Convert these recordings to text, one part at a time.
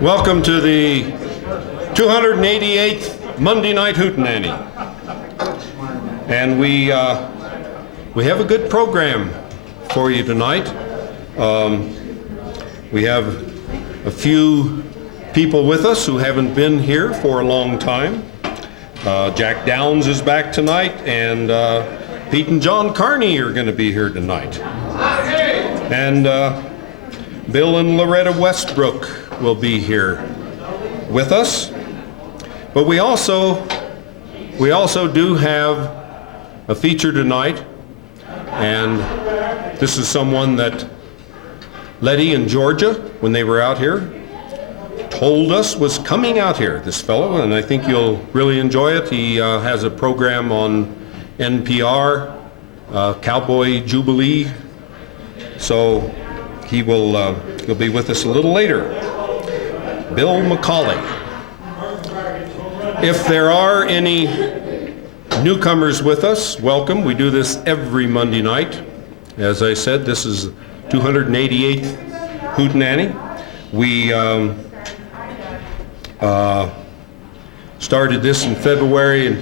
Welcome to the 288th Monday Night Hootenanny. And we have a good program for you tonight. We have a few people with us who haven't been here for a long time. Jack Downs is back tonight, and Pete and John Carney are going to be here tonight. And Bill and Loretta Westbrook will be here with us. But we also do have a feature tonight, and this is someone that Letty and Georgia, when they were out here, told us was coming out here, this fellow, and I think you'll really enjoy it. He has a program on NPR, Cowboy Jubilee, so he'll be with us a little later. Bill McCauley. If there are any newcomers with us, welcome. We do this every Monday night. As I said, this is 288th Hootenanny. We started this in February in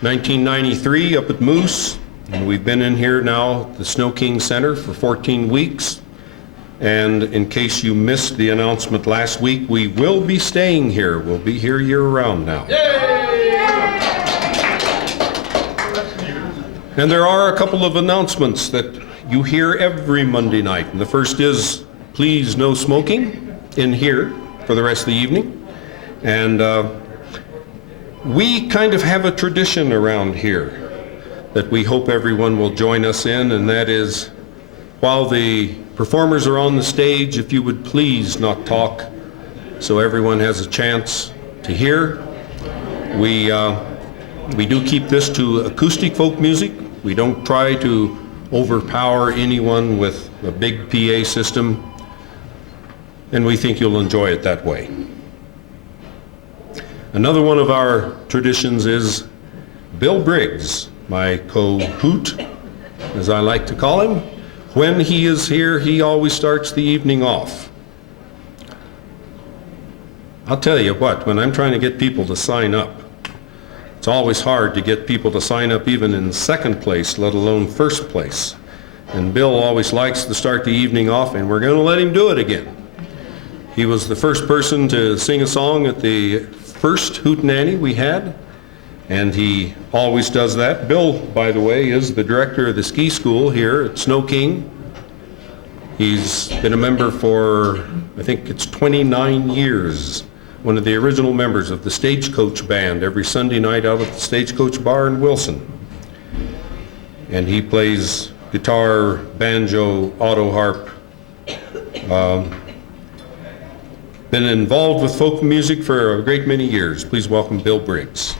1993 up at Moose, and we've been in here now at the Snow King Center for 14 weeks. And in case you missed the announcement last week, we will be staying here. We'll be here year-round now. Yay! And there are a couple of announcements that you hear every Monday night. And the first is, please no smoking in here for the rest of the evening. And we kind of have a tradition around here that we hope everyone will join us in, and that is, while the performers are on the stage, if you would please not talk so everyone has a chance to hear. We do keep this to acoustic folk music. We don't try to overpower anyone with a big PA system, and we think you'll enjoy it that way. Another one of our traditions is Bill Briggs, my co-hoot, as I like to call him. When he is here, he always starts the evening off. I'll tell you what, when I'm trying to get people to sign up, it's always hard to get people to sign up even in second place, let alone first place. And Bill always likes to start the evening off, and we're going to let him do it again. He was the first person to sing a song at the first Hootenanny we had, and he always does that. Bill, by the way, is the director of the ski school here at Snow King. He's been a member for, I think it's 29 years, one of the original members of the Stagecoach Band every Sunday night out at the Stagecoach Bar in Wilson. And he plays guitar, banjo, auto harp. Been involved with folk music for a great many years. Please welcome Bill Briggs.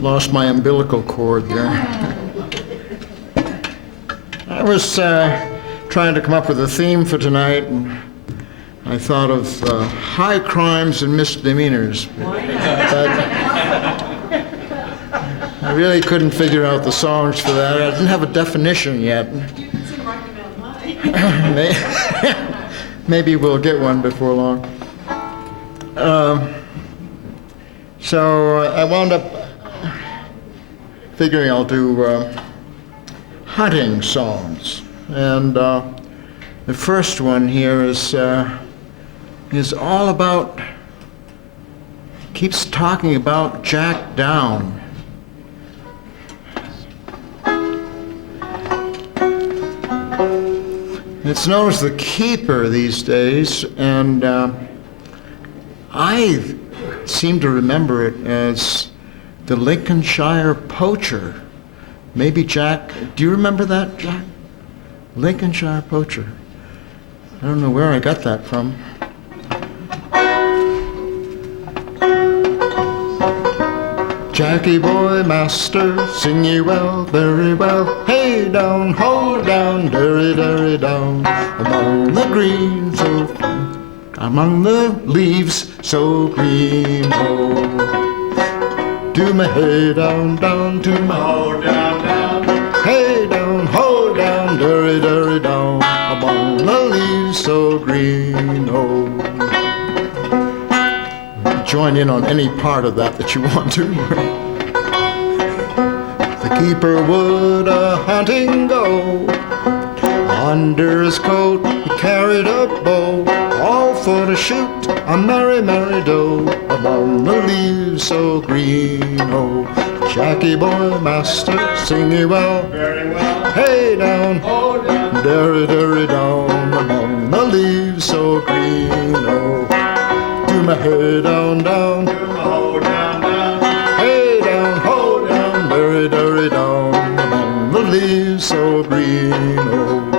Lost my umbilical cord there. I was trying to come up with a theme for tonight, and I thought of high crimes and misdemeanors. But I really couldn't figure out the songs for that. I didn't have a definition yet. Maybe we'll get one before long. So I wound up figuring I'll do hunting songs, and the first one here is all about, keeps talking about Jack Down. It's known as the Keeper these days, and I seem to remember it as the Lincolnshire Poacher. Maybe Jack, do you remember that, Jack? Lincolnshire Poacher. I don't know where I got that from. Jackie boy, master, sing ye well, very well. Hey down, ho down, derry, derry down, among the green, so among the leaves so green, ho. To my hey down, down, to my ho down, down. Hey down, ho down, derry, derry down, among the leaves so green, ho. Join in on any part of that you want to. The keeper would a-hunting go. Under his coat he carried a bow, all for to shoot a merry, merry doe among the leaves so green, oh. Jackie boy, master, sing ye well, very well. Hey down, ho down, derry, derry down, among the leaves so green, oh. To my hey down, down, to my ho down, down. Hey down, ho down, derry, derry down, among the leaves so green, oh.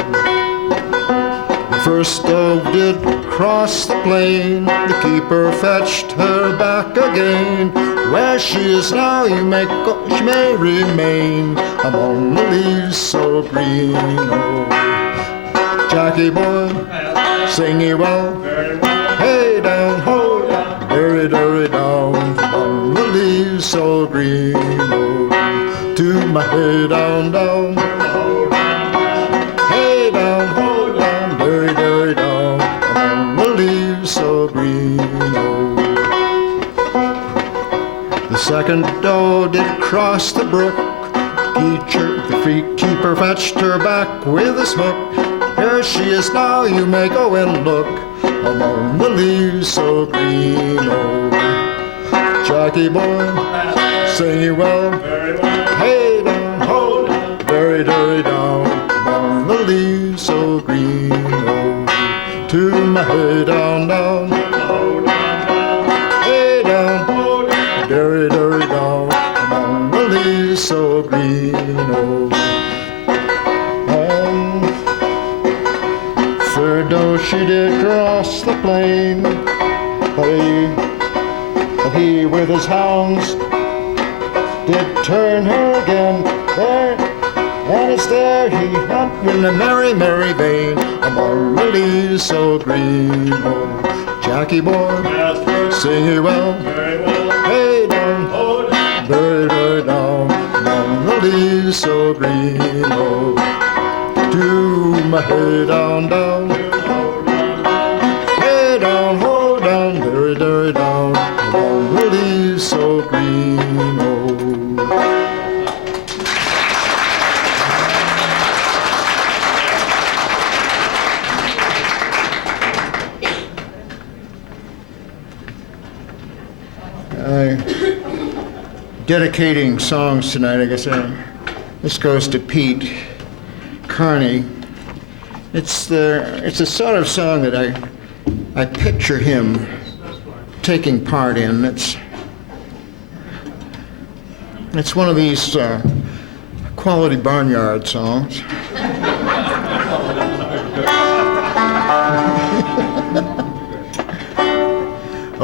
The first dove did cross the plain, the keeper fetched her back again. Where she is now you may go, she may remain, among the leaves so green, oh. Jackie boy, sing ye well, hey down, ho down, derry, derry down, among the leaves so green, oh. To my hey down, down, hey down, ho down, derry, derry down, among the leaves so green, oh. The second doe did cross the brook, the keeper fetched her back with his hook. Here she is now, you may go and look, among the leaves so green, oh. Jackie boy, sing ye well, hey down, ho down, derry, derry down, among the leaves so green, oh. To my hey down, down, hey down, derry, derry down, among the leaves so green, oh. Third doe she did cross the plain, but he with his hounds did turn her again. There, and it's there he hunt in a merry, merry vein, among the leaves so green, oh. Jackie boy, sing ye well, hey down, derry, derry down, among the leaves so green, oh. To my hey down, down, hey down, ho down, derry, derry down, among the leaves so green, oh. Dedicating songs tonight, I guess. This goes to Pete Carney. It's a sort of song that I picture him taking part in. It's one of these quality barnyard songs.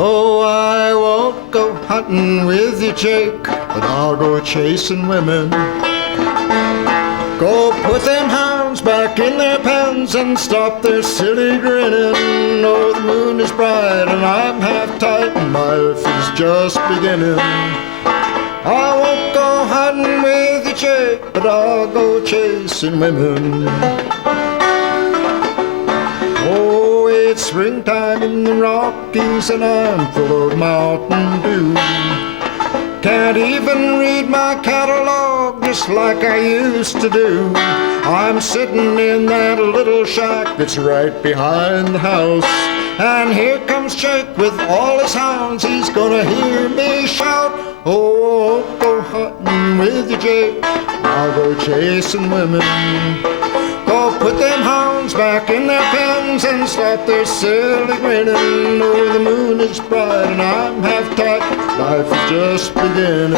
Oh, I won't go hunting with you, Jake, but I'll go chasing women. Go put them hounds back in their pens and stop their silly grinning. Oh, the moon is bright and I'm half tight and my life is just beginning. I won't go hunting with you, Jake, but I'll go chasing women. Oh, it's springtime in the Rockies and I'm full of Mountain Dew. Can't even read my catalog just like I used to do. I'm sitting in that little shack that's right behind the house, and here comes Jake with all his hounds. He's gonna hear me shout, oh, go hunting with you, Jake, I'll go chasing women. Go put them hounds back in their pens and stop their silly grinning. Oh, the moon is bright and I'm half tight, life is just beginning.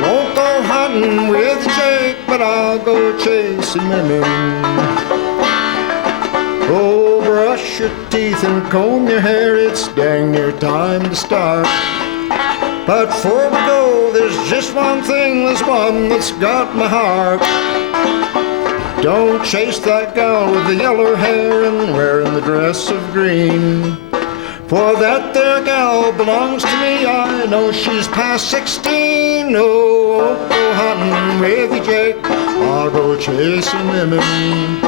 Won't go hunting with Jake, but I'll go chasing women. Oh, brush your teeth and comb your hair, it's dang near time to start. But before we go, there's there's just one thing, there's one that's got my heart. Don't chase that gal with the yellow hair and wearing the dress of green. For that there gal belongs to me, I know she's past 16. Oh, go hunting with you, Jake, I'll go chasing women.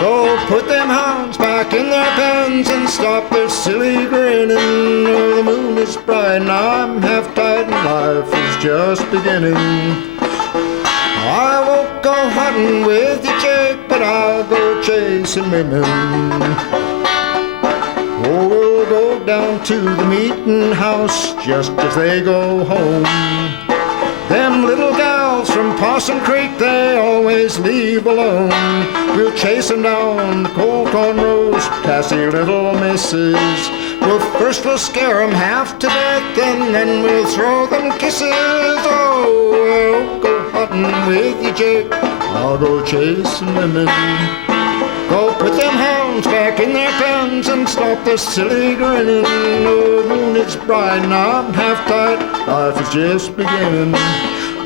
Go put them hounds back in their pens and stop their silly grinning. Oh, the moon is bright and I'm half-tied and life is just beginning. I won't go hunting with you, Jake, but I'll go chasing women. Oh, we'll go down to the meeting house just as they go home. Them little gals from Possum Creek, they always leave alone. We'll chase them down the cold corn rows, Cassie little misses. Well, first we'll scare them half to death, and then we'll throw them kisses. Oh, I'll go hunting with you, Jake, I'll go chasing women. Go put them hounds back in their pens and stop their silly grinning. Oh, the moon is bright and I'm half-tied, life is just beginning.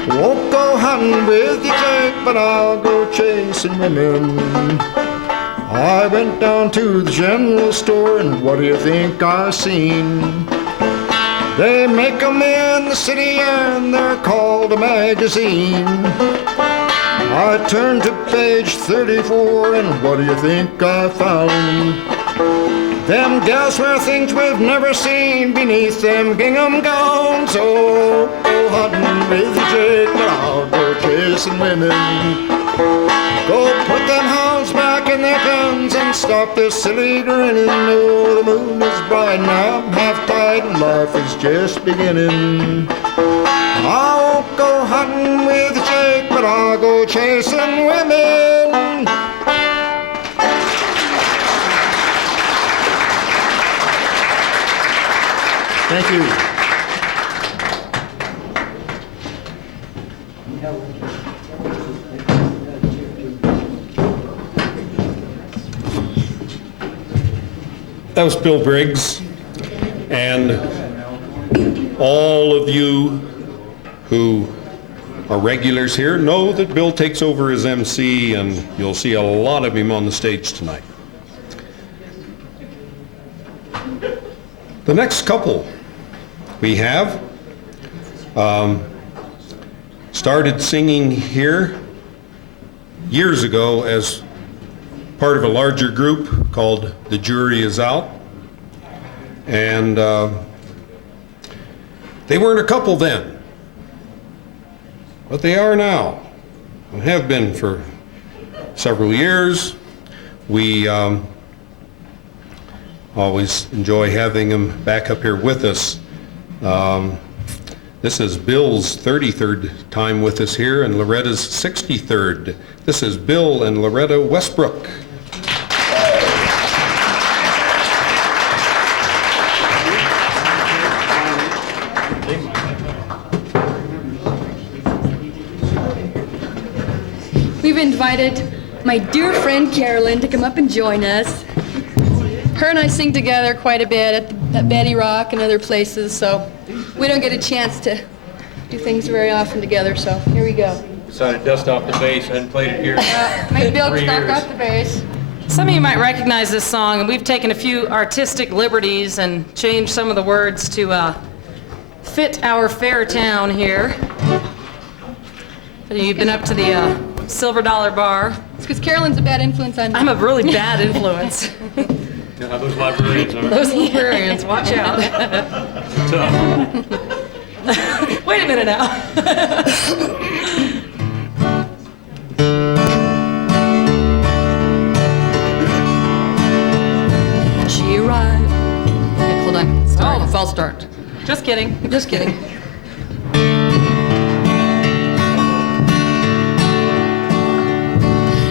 Won't go hunting with you, Jake, but I'll go chasing women. I went down to the general store and what do you think I seen? They make 'em in the city and they're called a magazine. I turned to page 34 and what do you think I found? Them gals wear things we've never seen beneath them gingham gowns. Oh, go hunting with you, Jake, but I'll go chasing women. Go put them hounds back in their pens and stop their silly grinning. Oh, the moon is bright and I'm half-tied and life is just beginning. I won't go hunting with you, Jake, but I'll go chasing women. Thank you. That was Bill Briggs, and all of you who are regulars here know that Bill takes over as MC, and you'll see a lot of him on the stage tonight. The next couple we have started singing here years ago as part of a larger group called The Jury Is Out, and they weren't a couple then, but they are now and have been for several years. We always enjoy having them back up here with us. This is Bill's 33rd time with us here and Loretta's 63rd. This is Bill and Loretta Westbrook. We've invited my dear friend Carolyn to come up and join us. Her and I sing together quite a bit at Betty Rock and other places, so we don't get a chance to do things very often together, so here we go. Decided to dust off the bass. I hadn't played it here. Make Bill 3 knock years. off the bass. Some of you might recognize this song, and we've taken a few artistic liberties and changed some of the words to fit our fair town here. You've been up to the Silver Dollar Bar. It's because Carolyn's a bad influence on me. I'm a really bad influence. You know, those librarians are Those librarians, watch out. tough. Wait a minute now. She arrived. Hey, hold on. Oh, false start. Just kidding. Just kidding.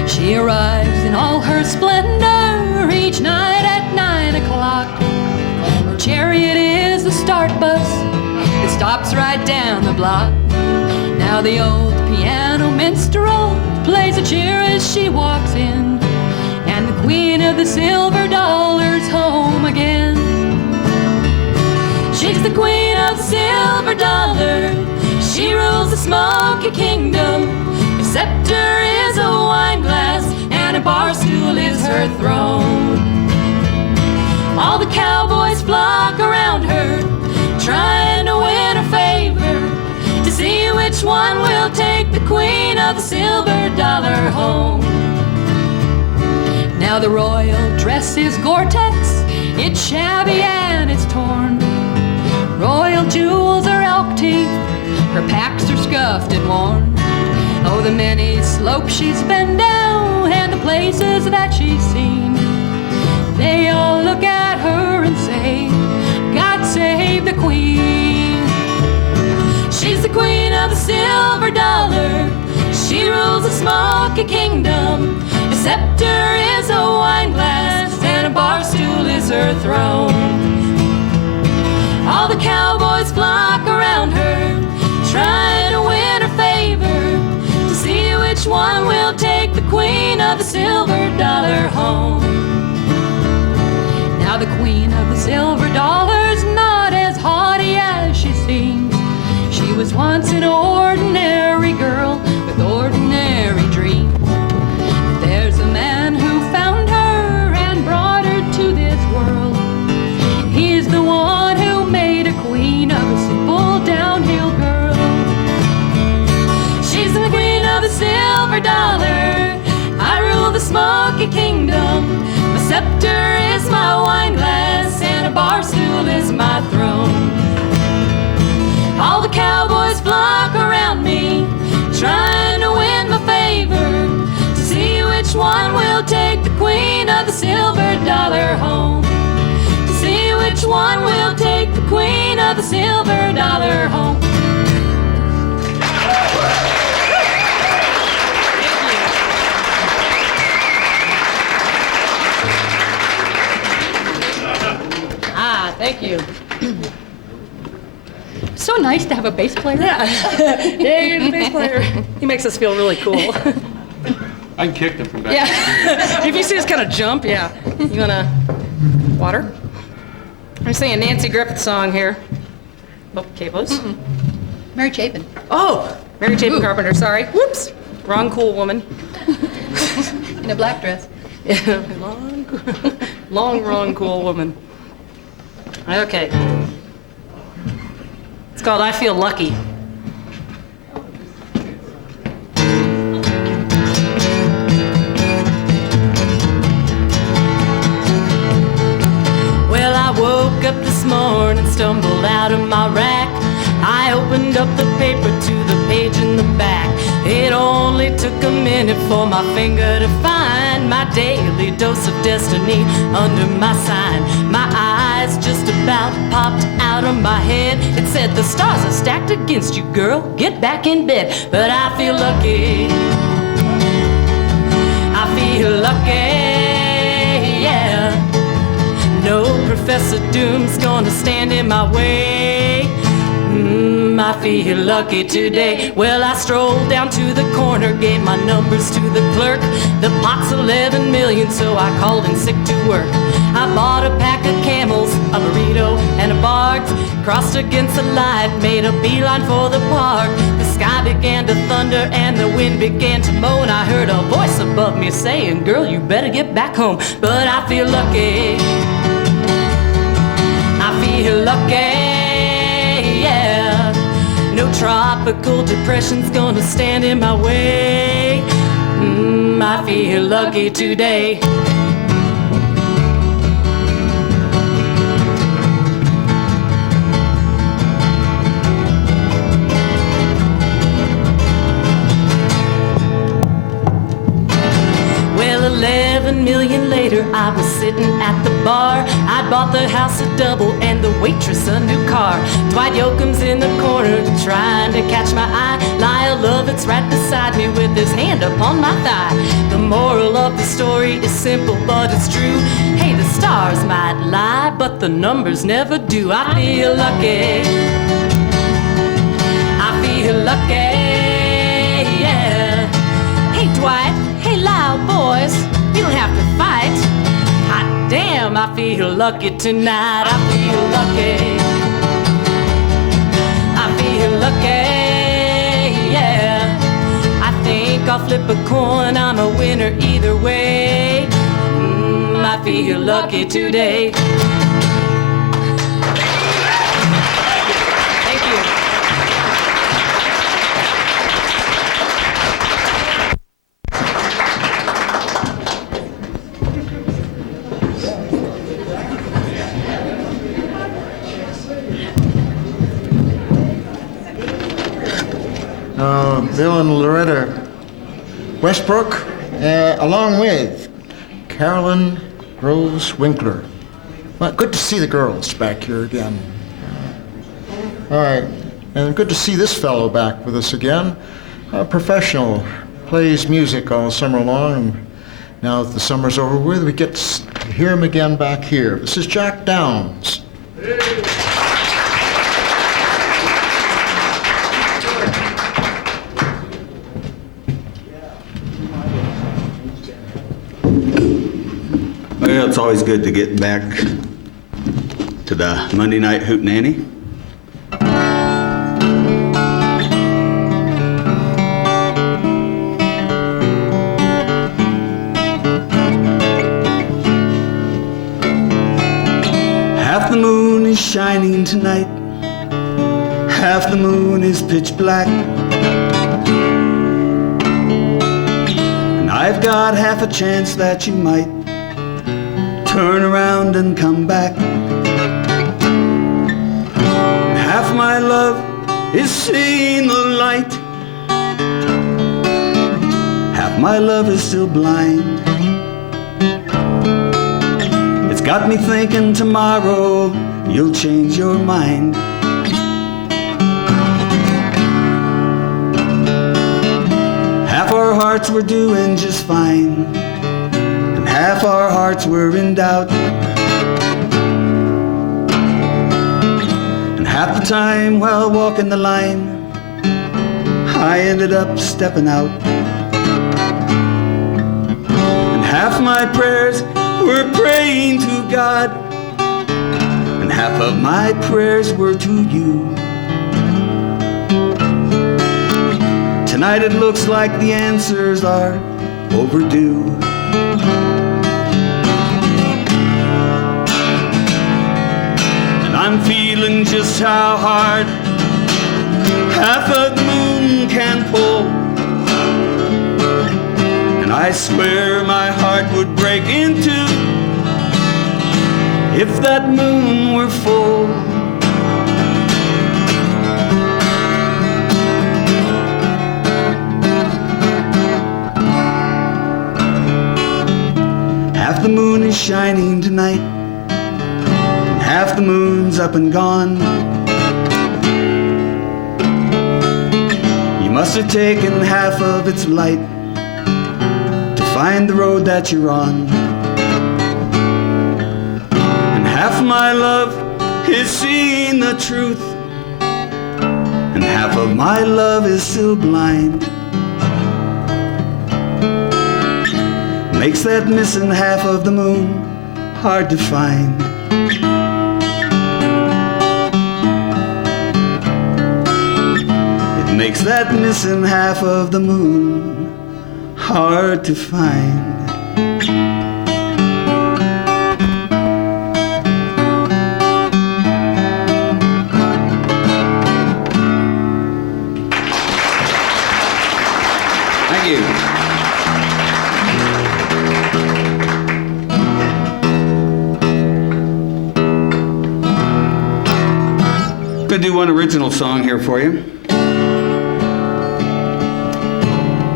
She arrives in all her splendor each night at 9 o'clock. Her chariot is the start bus that stops right down the block. Now the old piano minstrel plays a cheer as she walks in, and the queen of the silver dollar's home again. She's the queen of silver dollar. She rules the smoky kingdom. Her scepter is a wine glass, and a bar stool is her throne. All the cowboys flock around her, trying to win her favor, to see which one will take the queen of the silver dollar home. Now the royal dress is Gore-Tex, it's shabby and it's torn. Royal jewels are elk teeth, her packs are scuffed and worn. Oh, the many slopes she's been down and the places that she's seen, they all look at her and say, God save the queen. She's the queen of the silver dollar. She rules the smoky kingdom. A scepter is a wine glass, and a bar stool is her throne. All the cowboys flock around her, trying to win her favor, to see which one will take the queen of the silver dollar home. Now the queen of the silver dollar's not as haughty as she seems. She was once an ordinary girl with ordinary dreams. But there's a man who found her and brought her to this world. He's the one who made a queen of a simple downhill girl. She's the queen of the silver dollar. I rule the smoky kingdom. My scepter is my wine glass, and a bar stool is my throne. All the cowboys flock around me, trying to win my favor, to see which one will take the queen of the silver dollar home. To see which one will take the queen of the silver dollar home. Thank you. So nice to have a bass player. Yeah, you're the bass player. He makes us feel really cool. I can kick them from back. Yeah. If you see us kind of jump, yeah. You wanna water? I'm singing a Nancy Griffith song here. Oh, cables. Mary Chapin. Oh, Mary Chapin Carpenter. Sorry. Whoops. Wrong cool woman. In a black dress. Yeah. Long, wrong cool woman. Okay. It's called I Feel Lucky. Well, I woke up this morning, stumbled out of my rack. I opened up the paper to the page in the back. It only took a minute for my finger to find my daily dose of destiny under my sign. My eyes just about popped out of my head. It said, the stars are stacked against you, girl. Get back in bed. But I feel lucky. I feel lucky, yeah. No Professor Doom's gonna stand in my way. I feel lucky today. Well, I strolled down to the corner, gave my numbers to the clerk. The pot's 11 million, so I called in sick to work. I bought a pack of Camels, a burrito, and a Barks. Crossed against the light, made a beeline for the park. The sky began to thunder and the wind began to moan. I heard a voice above me saying, girl, you better get back home. But I feel lucky. I feel lucky, yeah. No tropical depression's gonna stand in my way. I feel lucky today. Well, 11 million later, I was sitting at the bar. I'd bought the house a double and the waitress a new car. Dwight Yoakam's in the corner trying to catch my eye. Lyle Lovett's right beside me with his hand upon my thigh. The moral of the story is simple, but it's true. Hey, the stars might lie, but the numbers never do. I feel lucky. I feel lucky, yeah. Hey, Dwight. Hey, Lyle, boys. You don't have to fight. Hot damn, I feel lucky tonight. I feel lucky. I feel lucky. I'll flip a coin, I'm a winner either way. I feel lucky today. Thank you. Bill and Loretta Westbrook, along with Carolyn Rose Winkler. Well, good to see the girls back here again. All right, and good to see this fellow back with us again. A professional, plays music all summer long, and now that the summer's over with, we get to hear him again back here. This is Jack Downs. Well, it's always good to get back to the Monday night Hootenanny. Half the moon is shining tonight, half the moon is pitch black, and I've got half a chance that you might turn around and come back. Half my love is seeing the light, half my love is still blind. It's got me thinking tomorrow you'll change your mind. Half our hearts were doing just fine, half our hearts were in doubt, and half the time while walking the line I ended up stepping out. And half my prayers were praying to God, and half of my prayers were to you. Tonight it looks like the answers are overdue. I'm feeling just how hard half of the moon can pull, and I swear my heart would break in two if that moon were full. Half the moon is shining tonight, half the moon's up and gone. You must have taken half of its light to find the road that you're on. And half my love is seeing the truth, and half of my love is still blind. Makes that missing half of the moon hard to find. Makes that missing half of the moon hard to find. Thank you. I'm gonna do one original song here for you.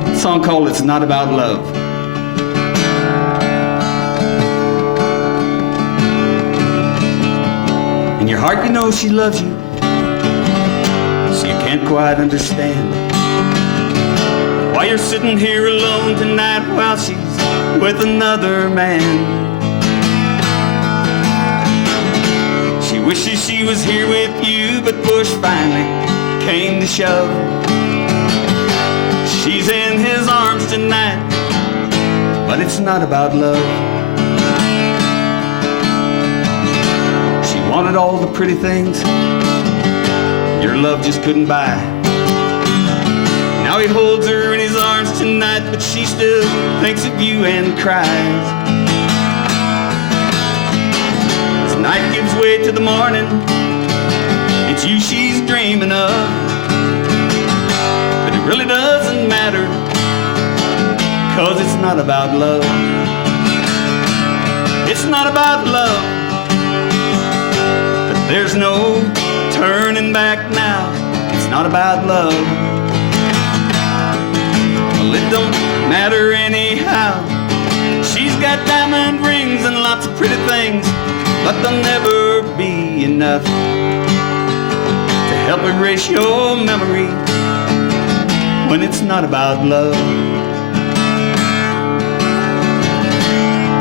A song called It's Not About Love. In your heart you know she loves you, so you can't quite understand why you're sitting here alone tonight while she's with another man. She wishes she was here with you, but push finally came to shove. She's in his arms tonight, but it's not about love. She wanted all the pretty things your love just couldn't buy. Now How he holds her in his arms tonight, but she still thinks of you and cries. As night gives way to the morning, it's you she's dreaming of. But it really doesn't matter, 'cause it's not about love. It's not about love, but there's no turning back now. It's not about love. Well, it don't matter anyhow. She's got diamond rings and lots of pretty things, but they'll never be enough to help erase your memory when it's not about love.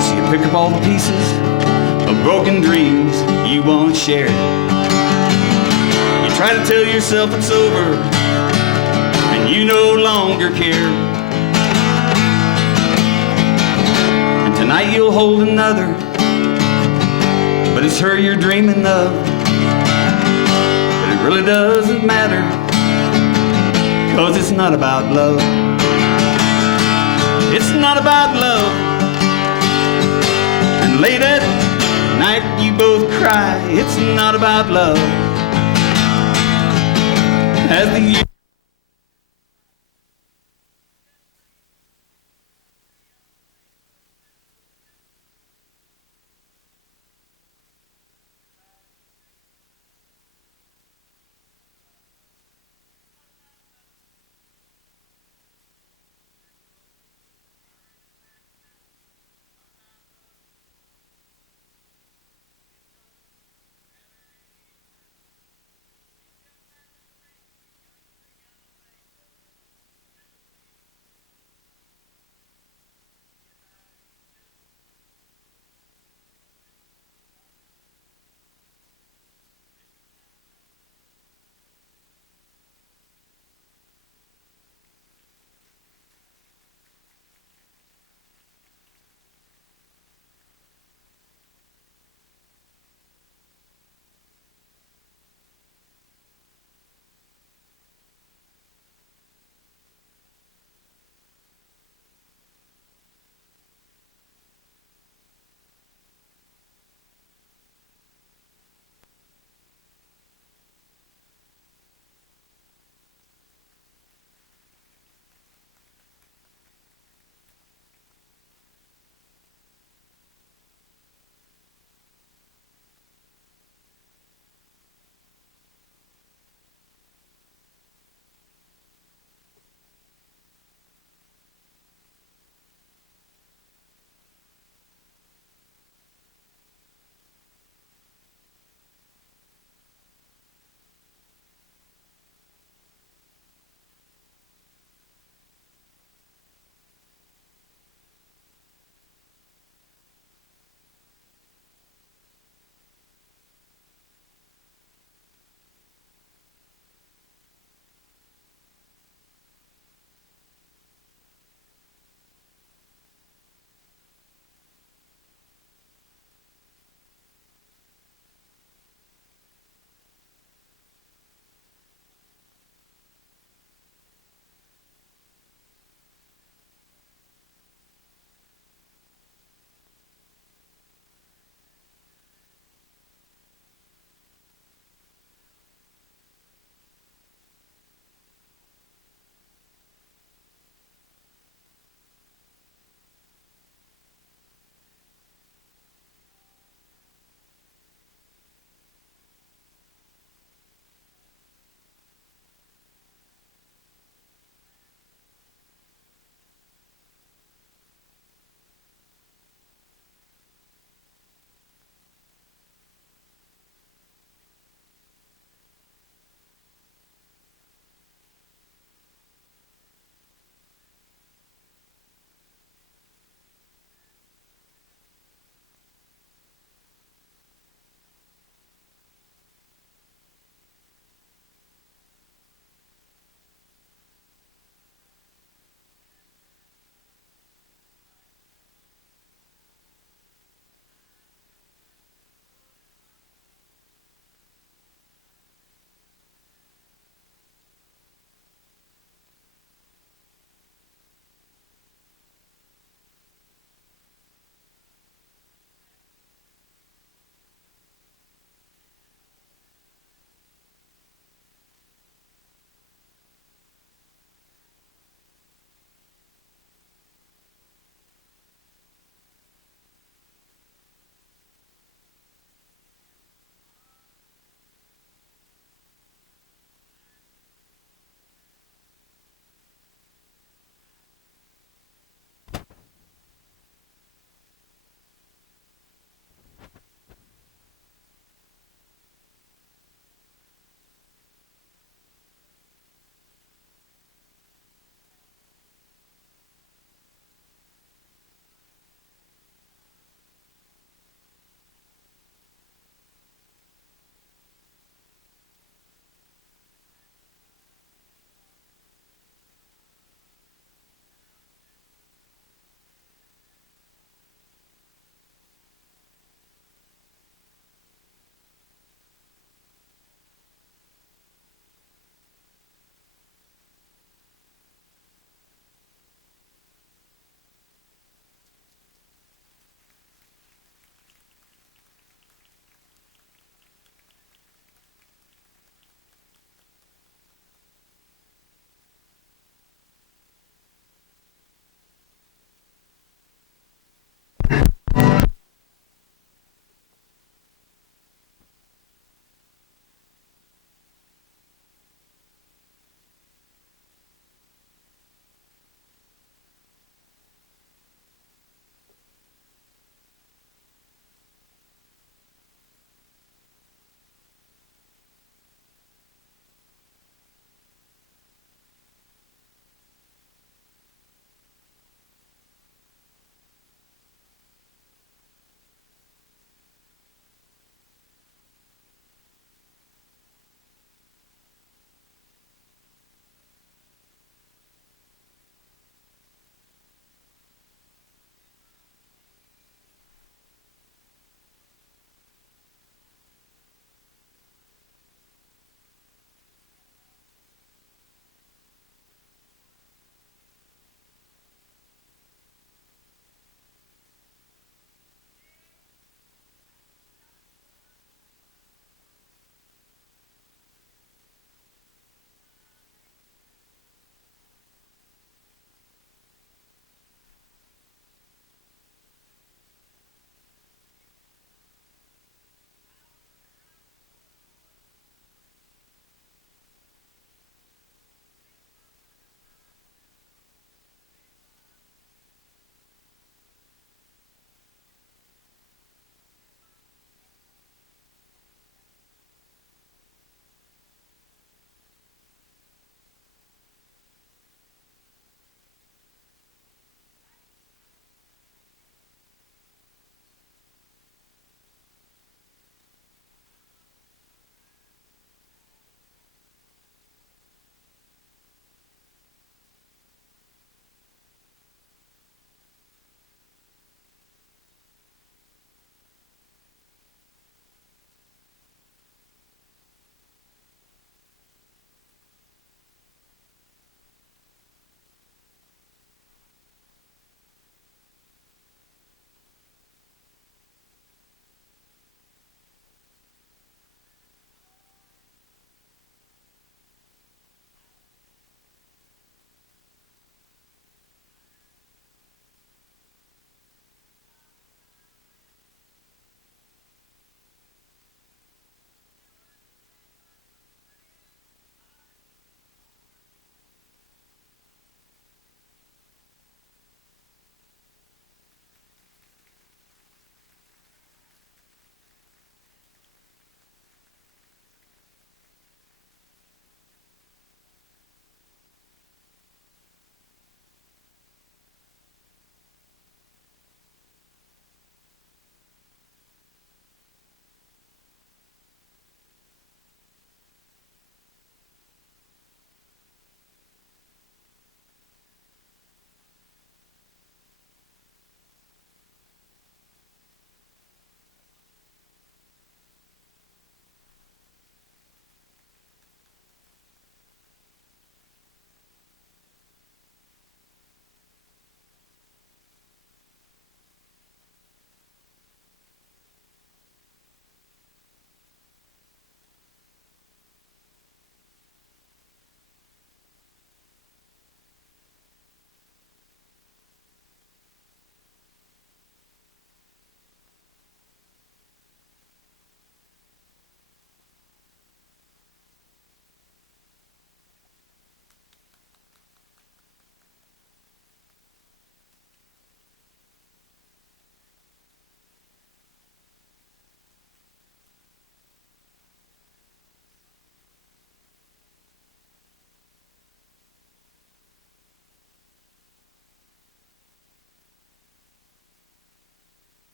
So you pick up all the pieces of broken dreams you once shared. You try to tell yourself it's over and you no longer care. And tonight you'll hold another, but it's her you're dreaming of. But it really doesn't matter, 'cause it's not about love. It's not about love. And late at night you both cry. It's not about love. As the years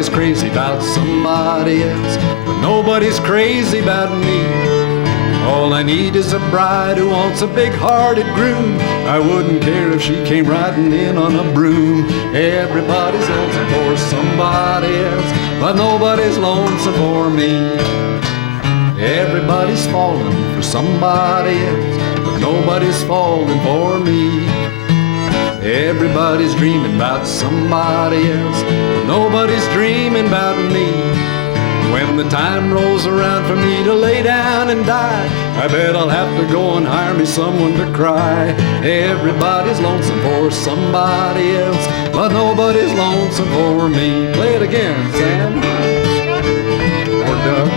Everybody's crazy about somebody else, but nobody's crazy about me. All I need is a bride who wants a big-hearted groom. I wouldn't care if she came riding in on a broom. Everybody's lonesome for somebody else, but nobody's lonesome for me. Everybody's falling for somebody else, but nobody's falling for me. Everybody's dreaming about somebody else, but nobody's dreaming about me. When the time rolls around for me to lay down and die, I bet I'll have to go and hire me someone to cry. Everybody's lonesome for somebody else, but nobody's lonesome for me. Play it again, Sam. Or Doug.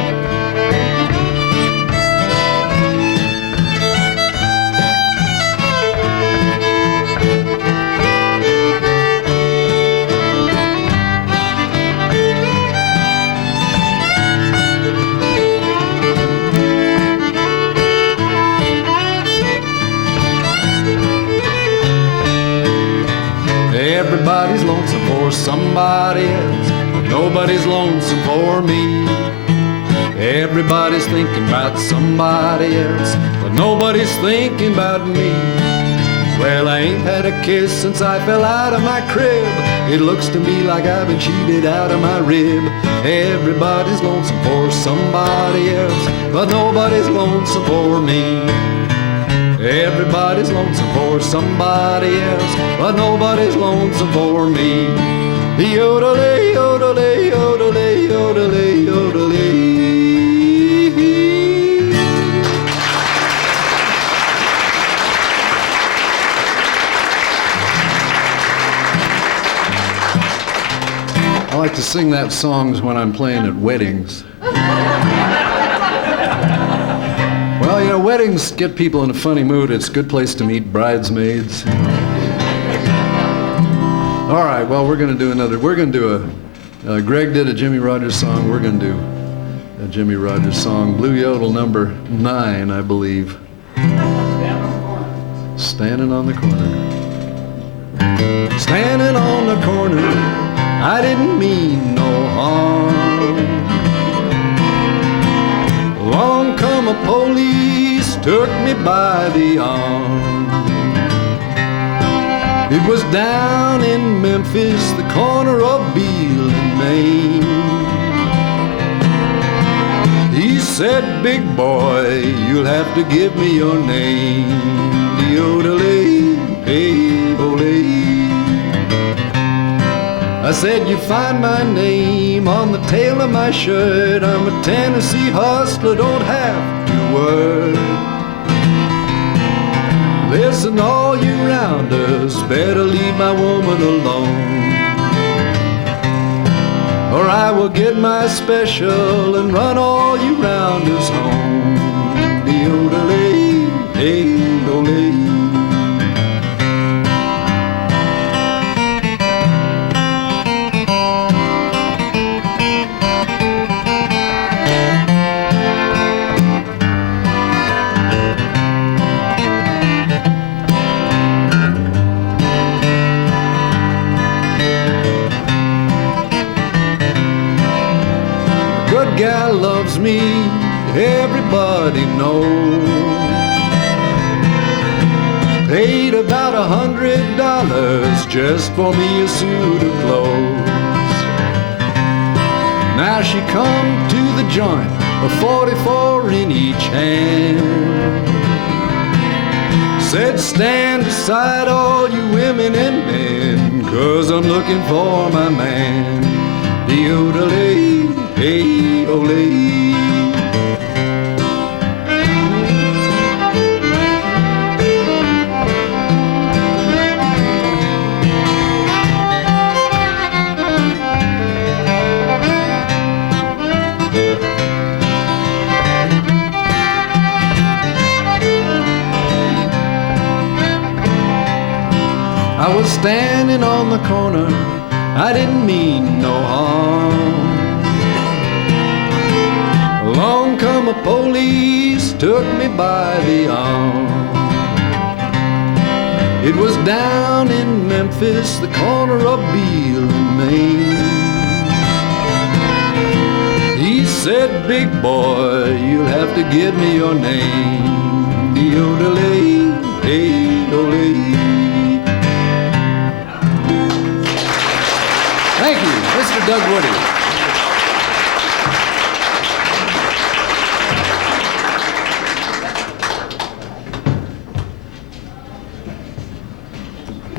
Everybody's lonesome for somebody else, but nobody's lonesome for me. Everybody's thinking about somebody else, but nobody's thinking about me. Well, I ain't had a kiss since I fell out of my crib. It looks to me like I've been cheated out of my rib. Everybody's lonesome for somebody else, but nobody's lonesome for me. Everybody's lonesome for somebody else, but nobody's lonesome for me. Yodelay, yodelay, yodelay, yodelay, yodelay. I like to sing that songs when I'm playing at weddings. Well, you know, weddings get people in a funny mood. It's a good place to meet bridesmaids. All right, well, we're going to do Greg did a Jimmy Rogers song. We're going to do a Jimmy Rogers song, Blue Yodel number 9, I believe. Standing on the corner. Standing on the corner, I didn't mean no harm. Along come a police, took me by the arm. It was down in Memphis, the corner of Beale and Main. He said, big boy, you'll have to give me your name. Yodelay, hey, olay. I said, you find my name on the tail of my shirt. I'm a Tennessee hustler, don't have to work. Listen, all you rounders, better leave my woman alone, or I will get my special and run all you rounders home. Yodelay, hey, olay. Gal loves me, everybody knows. Paid about $100 just for me a suit of clothes. Now she come to the joint, a 44 in each hand. Said, stand aside all you women and men, 'cause I'm looking for my man. Yodelay, hey, olay. I was standing on the corner, I didn't mean no harm. Along come a police, took me by the arm. It was down in Memphis, the corner of Beale and Main. said, big boy, you'll have to give me your name. Yodelay, hey, dolay. Thank you, Mr. Doug Woody.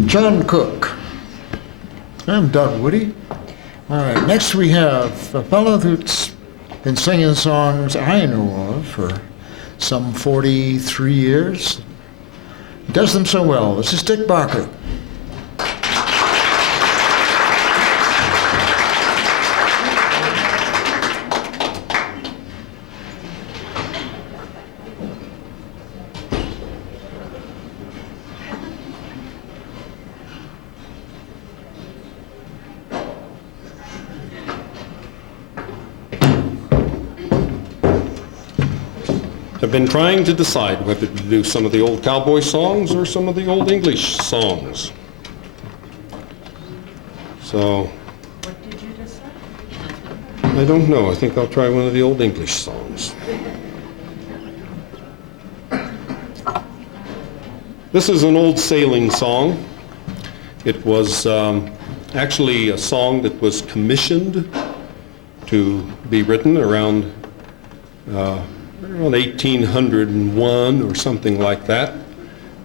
John Cook. I'm Doug Woody. All right, next we have a fellow who's been singing songs I know of for some 43 years. He does them so well. This is Dick Barker. I've been trying to decide whether to do some of the old cowboy songs or some of the old English songs. So, What did you decide? I don't know. I think I'll try one of the old English songs. This is an old sailing song. It was actually a song that was commissioned to be written around 1801 or something like that.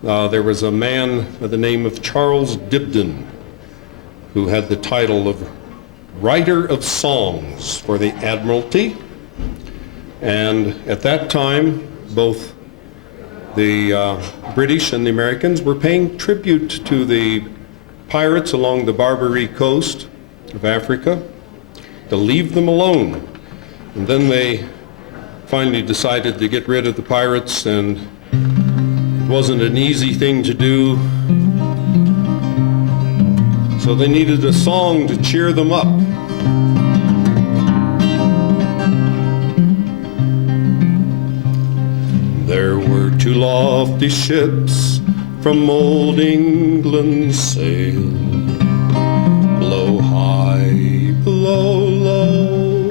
There was a man by the name of Charles Dibdin who had the title of Writer of Songs for the Admiralty. And at that time, both the British and the Americans were paying tribute to the pirates along the Barbary coast of Africa to leave them alone. And then they finally decided to get rid of the pirates, and it wasn't an easy thing to do. So they needed a song to cheer them up. There were two lofty ships from old England sail, blow high, blow low,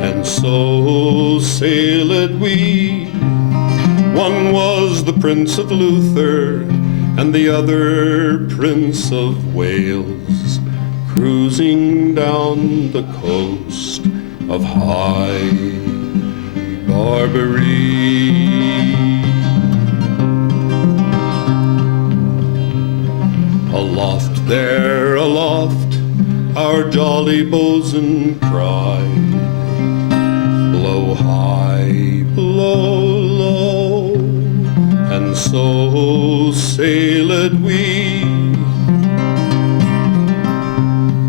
and so sailed we. One was the Prince of Luther, and the other Prince of Wales, cruising down the coast of high Barbary. Aloft there, aloft, our jolly bosun cried, blow high, blow low, and so sailed we.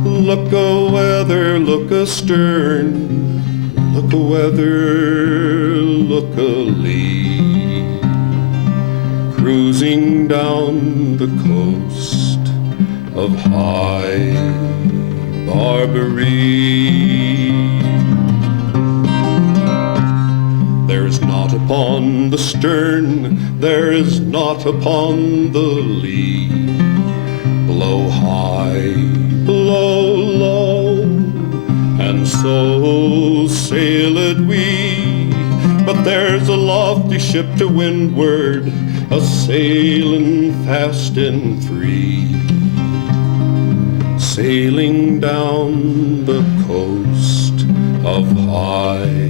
Look a weather, look astern, look a weather, look a lee, cruising down the coast of high Barbary. There's naught upon the stern, there is naught upon the lee. Blow high, blow low, and so sailed we. But there's a lofty ship to windward, a sailing fast and free, sailing down the coast of high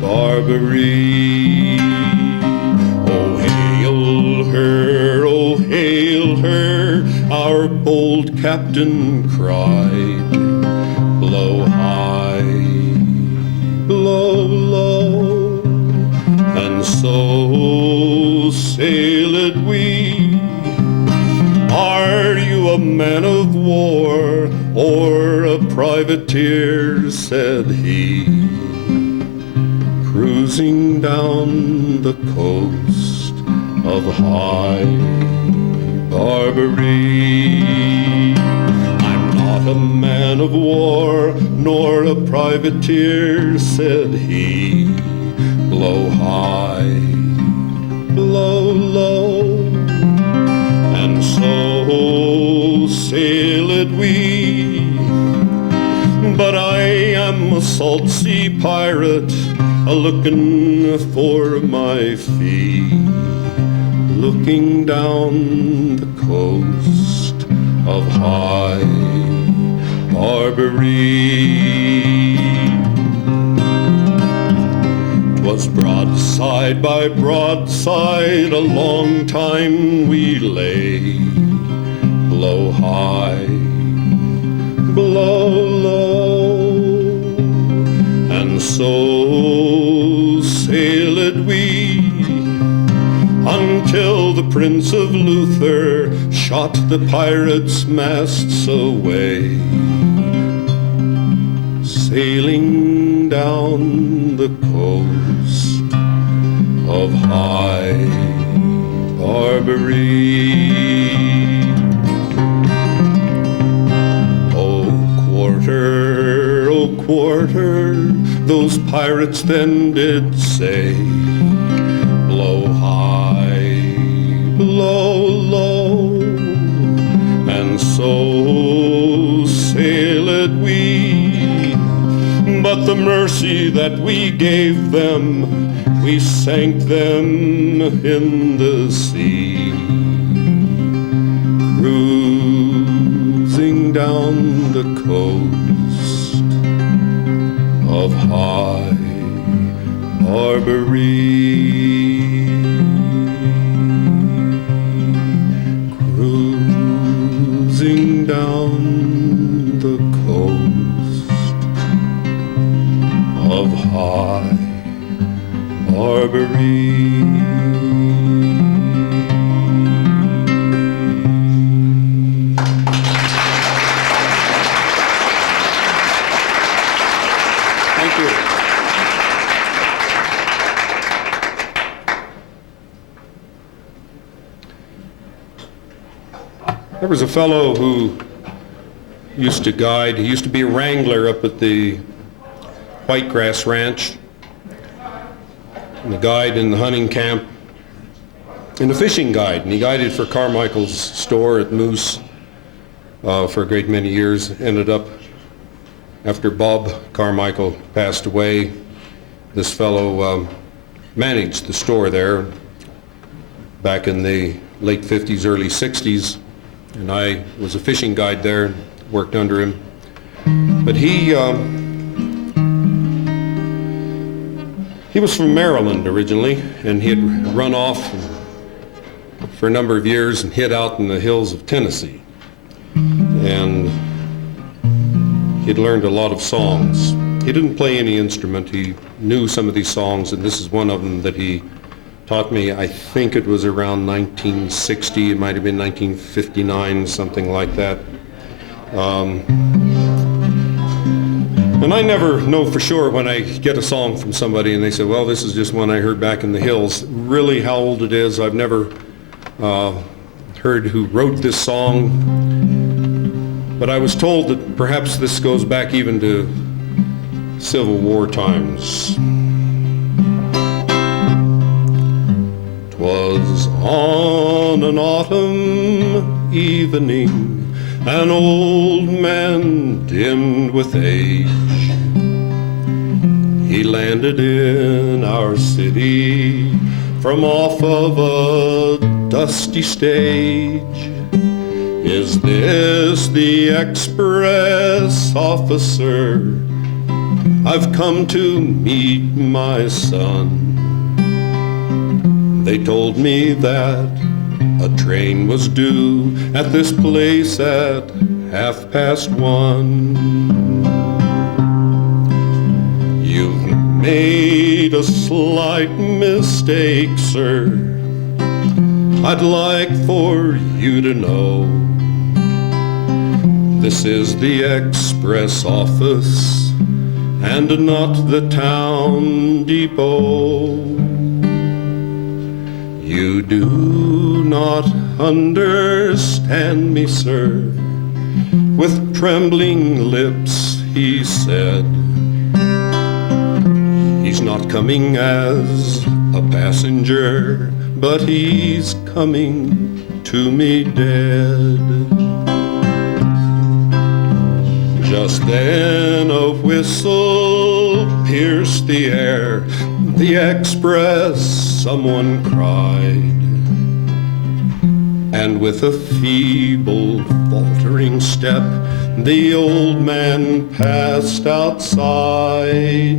Barbary. Oh, hail her, oh, hail her, our bold captain cried. Blow high, blow low, and so sailed we. Are you a man of war or a privateer, said he, cruising down the coast of high Barbary. I'm not a man of war nor a privateer, said he, blow high, blow low, and so sailed we. But I am a salt sea pirate, a-looking for my fee, looking down the coast of High Barbary. 'Twas broadside by broadside, a long time we lay, blow high, blow low, and so sailed we until the Prince of Luther shot the pirates' masts away, sailing down the coast of High Barbary. Oh quarter, those pirates then did say, blow high, blow low, and so sailed we. But the mercy that we gave them, we sank them in the sea, cruising down the coast of High Barbary, cruising down the coast of High Barbary. Thank you. There was a fellow who used to guide. He used to be a wrangler up at the Whitegrass Ranch, and a guide in the hunting camp, and a fishing guide. And he guided for Carmichael's store at Moose for a great many years. Ended up, after Bob Carmichael passed away, this fellow managed the store there back in the late 50s, early 60s. And I was a fishing guide there, worked under him. But he was from Maryland originally, and he had run off for a number of years and hid out in the hills of Tennessee. And he'd learned a lot of songs. He didn't play any instrument. He knew some of these songs, and this is one of them that he taught me. I think it was around 1960, it might have been 1959, something like that. And I never know for sure when I get a song from somebody and they say, well, this is just one I heard back in the hills. Really how old it is, I've never heard who wrote this song. But I was told that perhaps this goes back even to Civil War times. 'Twas on an autumn evening, an old man dimmed with age, he landed in our city from off of a dusty stage. Is this the express officer? I've come to meet my son. They told me that a train was due at this place at 1:30. You've made a slight mistake, sir. I'd like for you to know this is the express office and not the town depot. You do not understand me, sir. With trembling lips he said, he's not coming as a passenger, but he's coming to me dead. Just then a whistle pierced the air. The express, someone cried. And with a feeble, faltering step, the old man passed outside.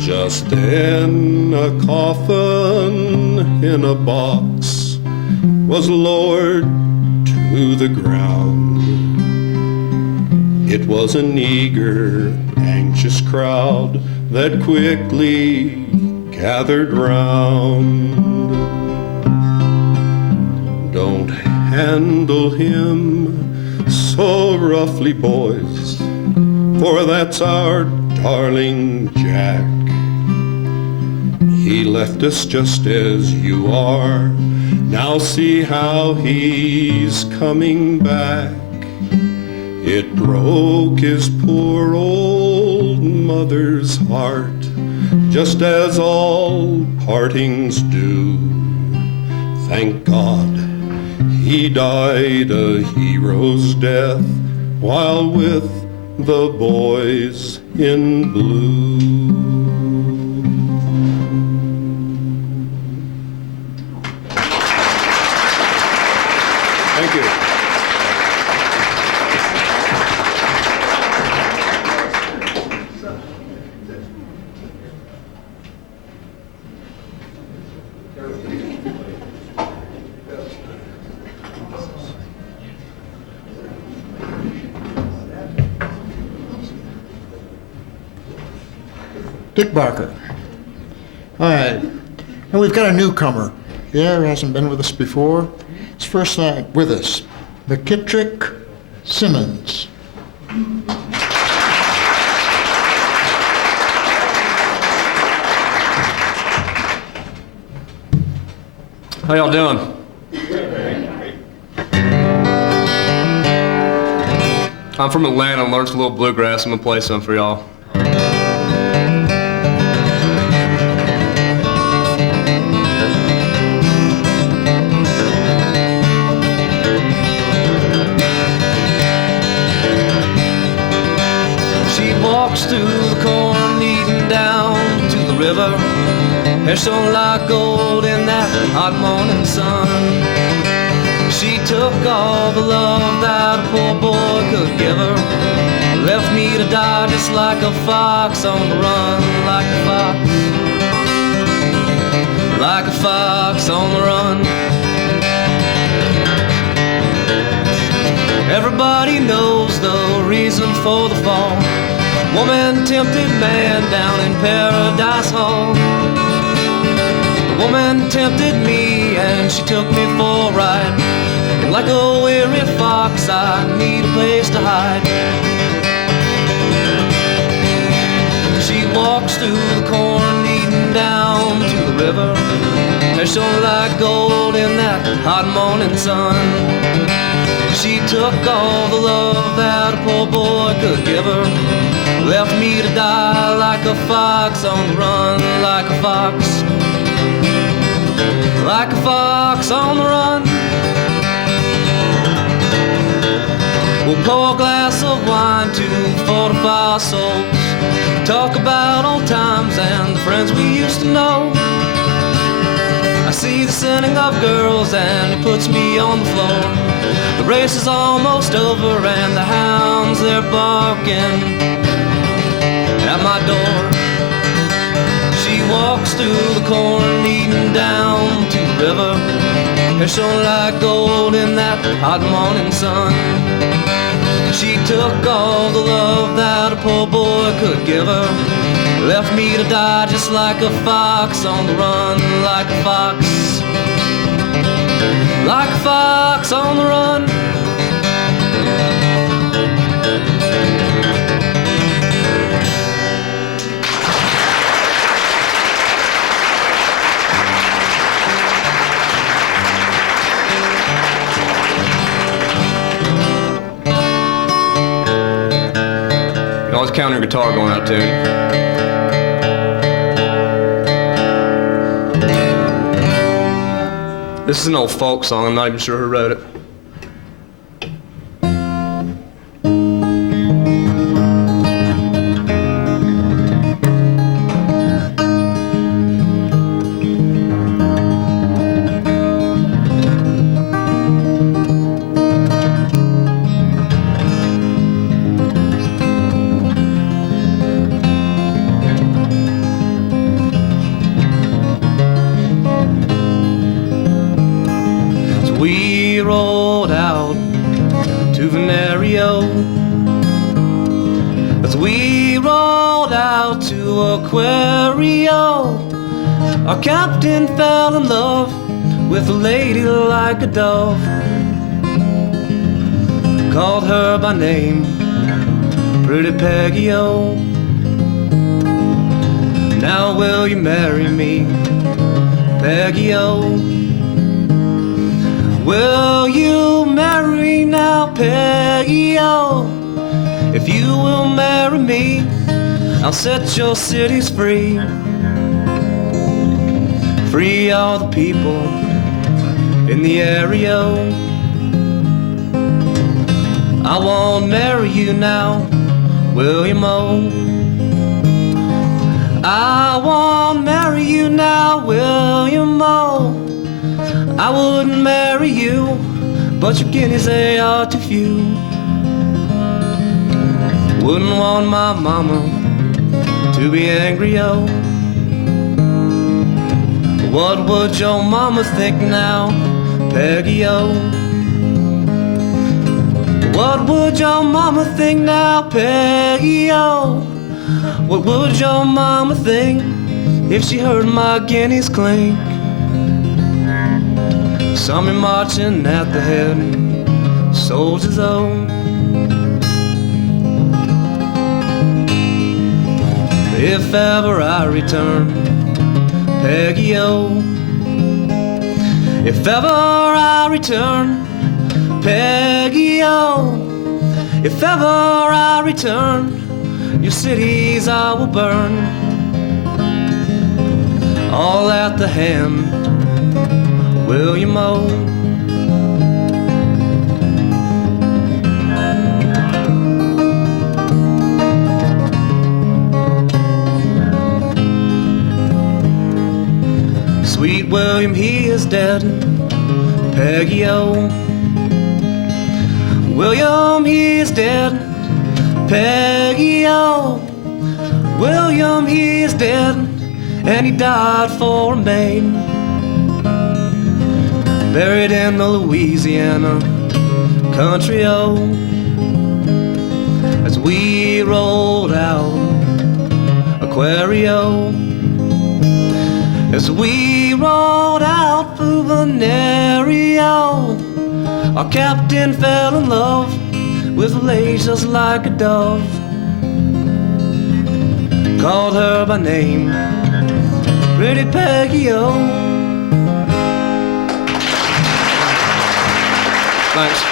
Just then a coffin in a box was lowered to the ground. It was an eager, anxious crowd that quickly gathered round. Don't handle him so roughly, boys, for that's our darling Jack. He left us just as you are. Now see how he's coming back. It broke his poor old mother's heart, just as all partings do. Thank God he died a hero's death while with the boys in blue. Thank you. Dick Barker. All right. And we've got a newcomer. Pierre hasn't been with us before. It's first night with us. McKittrick Simmons. How y'all doing? I'm from Atlanta and learned a little bluegrass. I'm gonna play some for y'all. She walks through the corn leading down to the river. Hair shone like gold in that hot morning sun. She took all the love that a poor boy could give her. Left me to die just like a fox on the run, like a fox. Like a fox on the run. Everybody knows the reason for the fall. Woman tempted man down in Paradise Hall. Woman tempted me and she took me for a ride. And like a weary fox, I need a place to hide. She walks through the corn leading down to the river. Hair shone like gold in that hot morning sun. She took all the love that a poor boy could give her. Left me to die like a fox on the run, like a fox. Like a fox on the run. We'll pour a glass of wine to fortify our souls. Talk about old times and the friends we used to know. I see the sending of girls and it puts me on the floor. The race is almost over and the hounds, they're barking at my door. She walks through the corn leading down to the river. Hair shone like gold in that hot morning sun. She took all the love that a poor boy could give her. Left me to die just like a fox on the run, like a fox. Like a fox on the run. You always count your guitar going out tune. This is an old folk song. I'm not even sure who wrote it. rolled out to Venerio, as we rolled out to Aquario, our captain fell in love with a lady like a dove. Called her by name, Pretty Peggy-O. Now will you marry me, Peggy-O? Will you marry now, Peggy-O? If you will marry me, I'll set your cities free. Free all the people in the area. I won't marry you now, William O. I won't marry you now, William O. I wouldn't marry you, but your guineas, they are too few. Wouldn't want my mama to be angry, oh. What would your mama think now, Peggy-O? What would your mama think now, Peggy-O? What would your mama think if she heard my guineas clink? Saw me marching at the head, soldiers, oh. If ever I return, Peggy-O. If ever I return, Peggy-O. If ever I return, your cities I will burn, all at the hand, William O. Sweet William, he is dead, Peggy-O. William, he is dead, Peggy-O. William, he is dead, and he died for a maid. Buried in the Louisiana country, oh. As we rolled out Aquario, as we rolled out through Venerio, our captain fell in love with a lady just like a dove. Called her by name, Pretty Peggy-O. Thanks.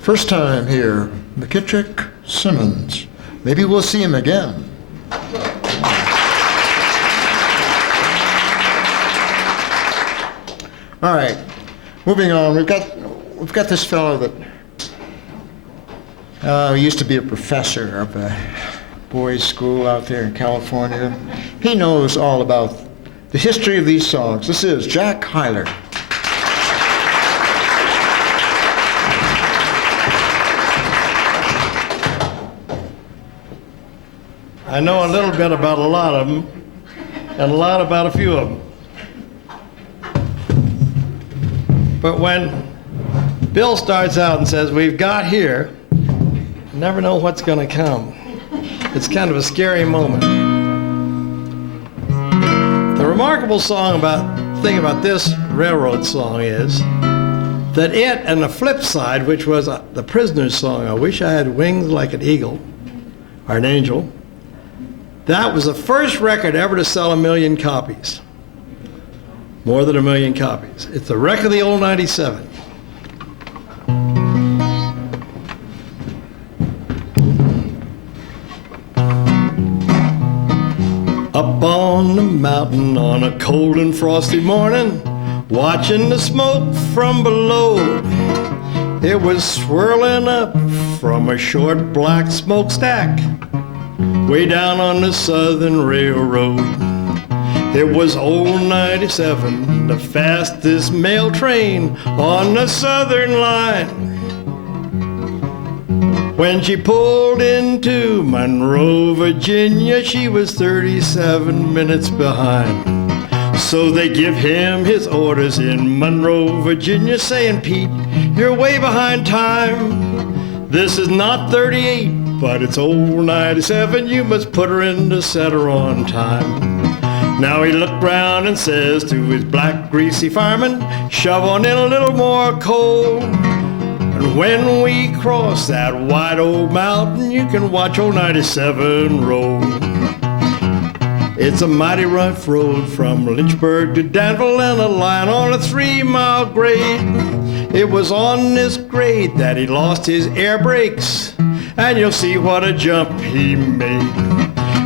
First time here, McKittrick Simmons. Maybe we'll see him again. All right, moving on. We've got this fellow that used to be a professor of a boys' school out there in California. He knows all about the history of these songs. This is Jack Hyler. I know a little bit about a lot of them, and a lot about a few of them. But when Bill starts out and says, "We've got here," you never know what's going to come. It's kind of a scary moment. The remarkable thing about this railroad song is that it and the flip side, which was the Prisoner's song, "I Wish I Had Wings Like an Eagle," or an angel, that was the first record ever to sell 1 million copies. More than 1 million copies. It's the wreck of the old 97. Up on the mountain on a cold and frosty morning, watching the smoke from below. It was swirling up from a short black smokestack way down on the Southern Railroad. It was old 97, the fastest mail train on the Southern line. When she pulled into Monroe, Virginia, she was 37 minutes behind. So they give him his orders in Monroe, Virginia, saying, Pete, you're way behind time. This is not 38, but it's old 97. You must put her in the center on time. Now he looked round and says to his black greasy fireman, shove on in a little more coal. And when we cross that wide old mountain, you can watch old 97 roll. It's a mighty rough road from Lynchburg to Danville and a line on a 3-mile grade. It was on this grade that he lost his air brakes, and you'll see what a jump he made.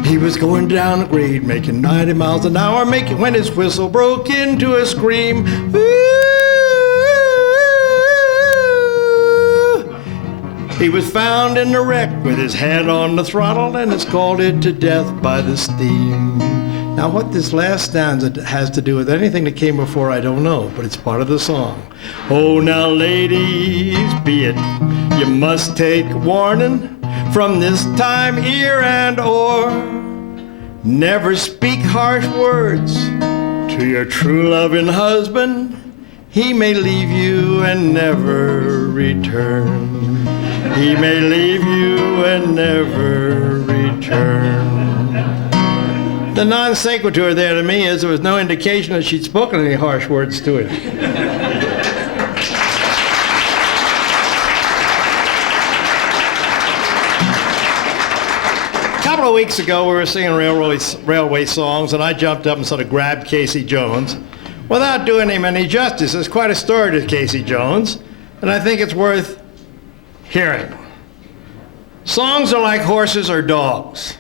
He was going down the grade, making 90 miles an hour, when his whistle broke into a scream. He was found in the wreck with his hand on the throttle and is scalded to death by the steam. Now what this last stanza has to do with anything that came before, I don't know, but it's part of the song. Oh, now ladies, be it, you must take warning from this time, ear and o'er. Never speak harsh words to your true loving husband. He may leave you and never return. He may leave you and never return. The non sequitur there to me is there was no indication that she'd spoken any harsh words to him. A couple of weeks ago, we were singing railway songs, and I jumped up and sort of grabbed Casey Jones. Without doing him any justice, there's quite a story to Casey Jones, and I think it's worth hearing. Songs are like horses or dogs.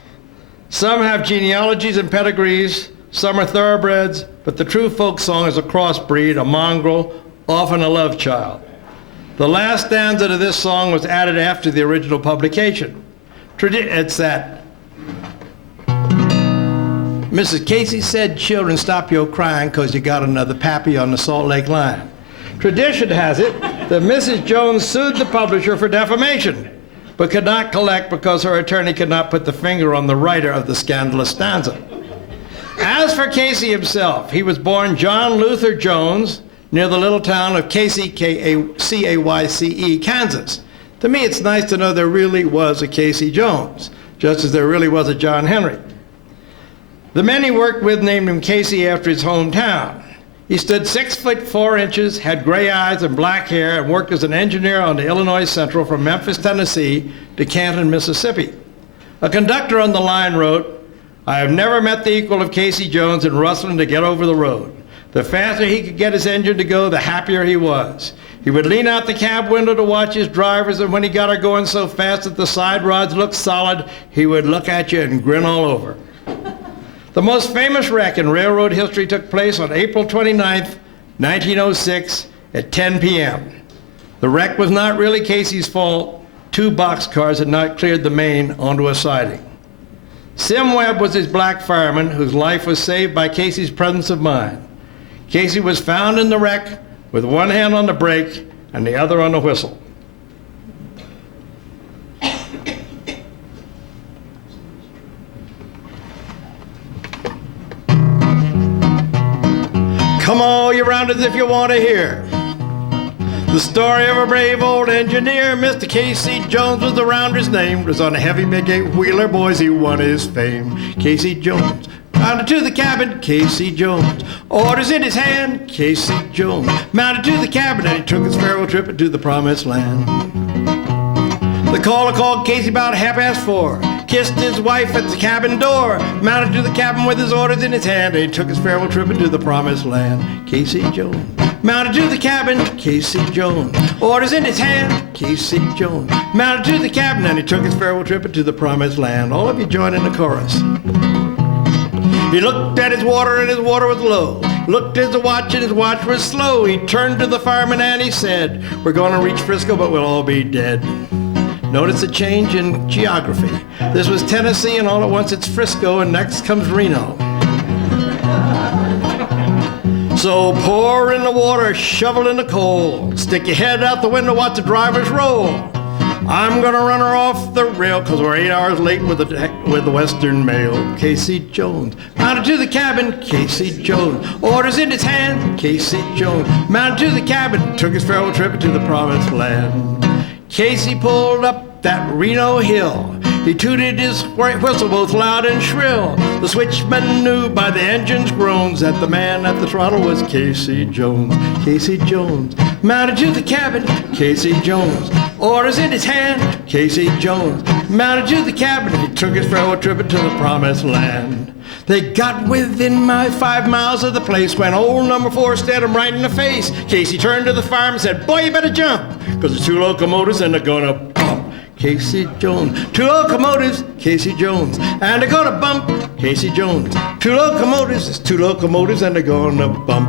Some have genealogies and pedigrees, some are thoroughbreds, but the true folk song is a crossbreed, a mongrel, often a love child. The last stanza to this song was added after the original publication. It's that, Mrs. Casey said, children, stop your crying because you got another pappy on the Salt Lake line. Tradition has it that Mrs. Jones sued the publisher for defamation, but could not collect because her attorney could not put the finger on the writer of the scandalous stanza. As for Casey himself, he was born John Luther Jones near the little town of Casey, K-A-C-A-Y-C-E, Kansas. To me, it's nice to know there really was a Casey Jones, just as there really was a John Henry. The men he worked with named him Casey after his hometown. He stood 6'4", had gray eyes and black hair, and worked as an engineer on the Illinois Central from Memphis, Tennessee to Canton, Mississippi. A conductor on the line wrote, I have never met the equal of Casey Jones in rustling to get over the road. The faster he could get his engine to go, the happier he was. He would lean out the cab window to watch his drivers, and when he got her going so fast that the side rods looked solid, he would look at you and grin all over. The most famous wreck in railroad history took place on April 29th, 1906 at 10 p.m. The wreck was not really Casey's fault. 2 boxcars had not cleared the main onto a siding. Sim Webb was his black fireman whose life was saved by Casey's presence of mind. Casey was found in the wreck with one hand on the brake and the other on the whistle. Come all you rounders if you want to hear the story of a brave old engineer. Mr. Casey Jones was the rounder's name. Was on a heavy big 8-wheeler, boys, he won his fame. Casey Jones, mounted to the cabin, Casey Jones. Orders in his hand, Casey Jones. Mounted to the cabin and he took his farewell trip into the promised land. The caller called Casey about 4:30. Kissed his wife at the cabin door, mounted to the cabin with his orders in his hand, and he took his farewell trip into the promised land. Casey Jones, mounted to the cabin, Casey Jones, orders in his hand, Casey Jones, mounted to the cabin, and he took his farewell trip into the promised land. All of you join in the chorus. He looked at his water and his water was low. Looked at his watch and his watch was slow. He turned to the fireman and he said, we're going to reach Frisco, but we'll all be dead. Notice a change in geography. This was Tennessee, and all at once it's Frisco, and next comes Reno. So pour in the water, shovel in the coal. Stick your head out the window, watch the drivers roll. I'm gonna run her off the rail, 'cause we're 8 hours late with the Western Mail. Casey Jones mounted to the cabin. Casey Jones, orders in his hand. Casey Jones mounted to the cabin, took his farewell trip to the promised land. Casey pulled up that Reno hill. He tooted his whistle both loud and shrill. The switchman knew by the engine's groans that the man at the throttle was Casey Jones. Casey Jones mounted to the cabin. Casey Jones, orders in his hand. Casey Jones mounted to the cabin. He took his farewell trip to the promised land. They got within 5 miles of the place when old number 4 stared him right in the face. Casey turned to the fireman and said, "Boy, you better jump, 'cause there's 2 locomotives and they're gonna bump." Casey Jones, 2 locomotives, Casey Jones, and they're gonna bump. Casey Jones, 2 locomotives, there's 2 locomotives and they're gonna bump.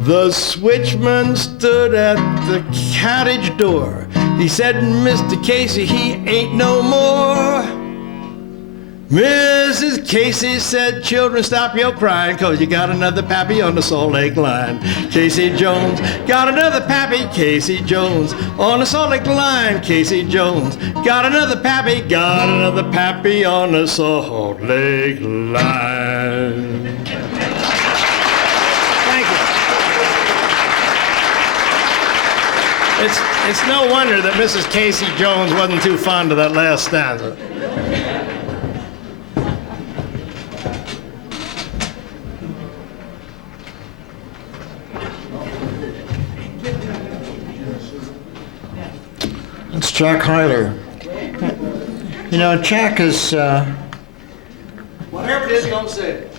The switchman stood at the cottage door. He said, "Mr. Casey, he ain't no more." Mrs. Casey said, "Children, stop your crying, 'cause you got another pappy on the Salt Lake line." Casey Jones got another pappy. Casey Jones on the Salt Lake line. Casey Jones got another pappy on the Salt Lake line. Thank you. It's no wonder that Mrs. Casey Jones wasn't too fond of that last stanza. It's Jack Hyler. You know, Jack is... Whatever it is, don't say it.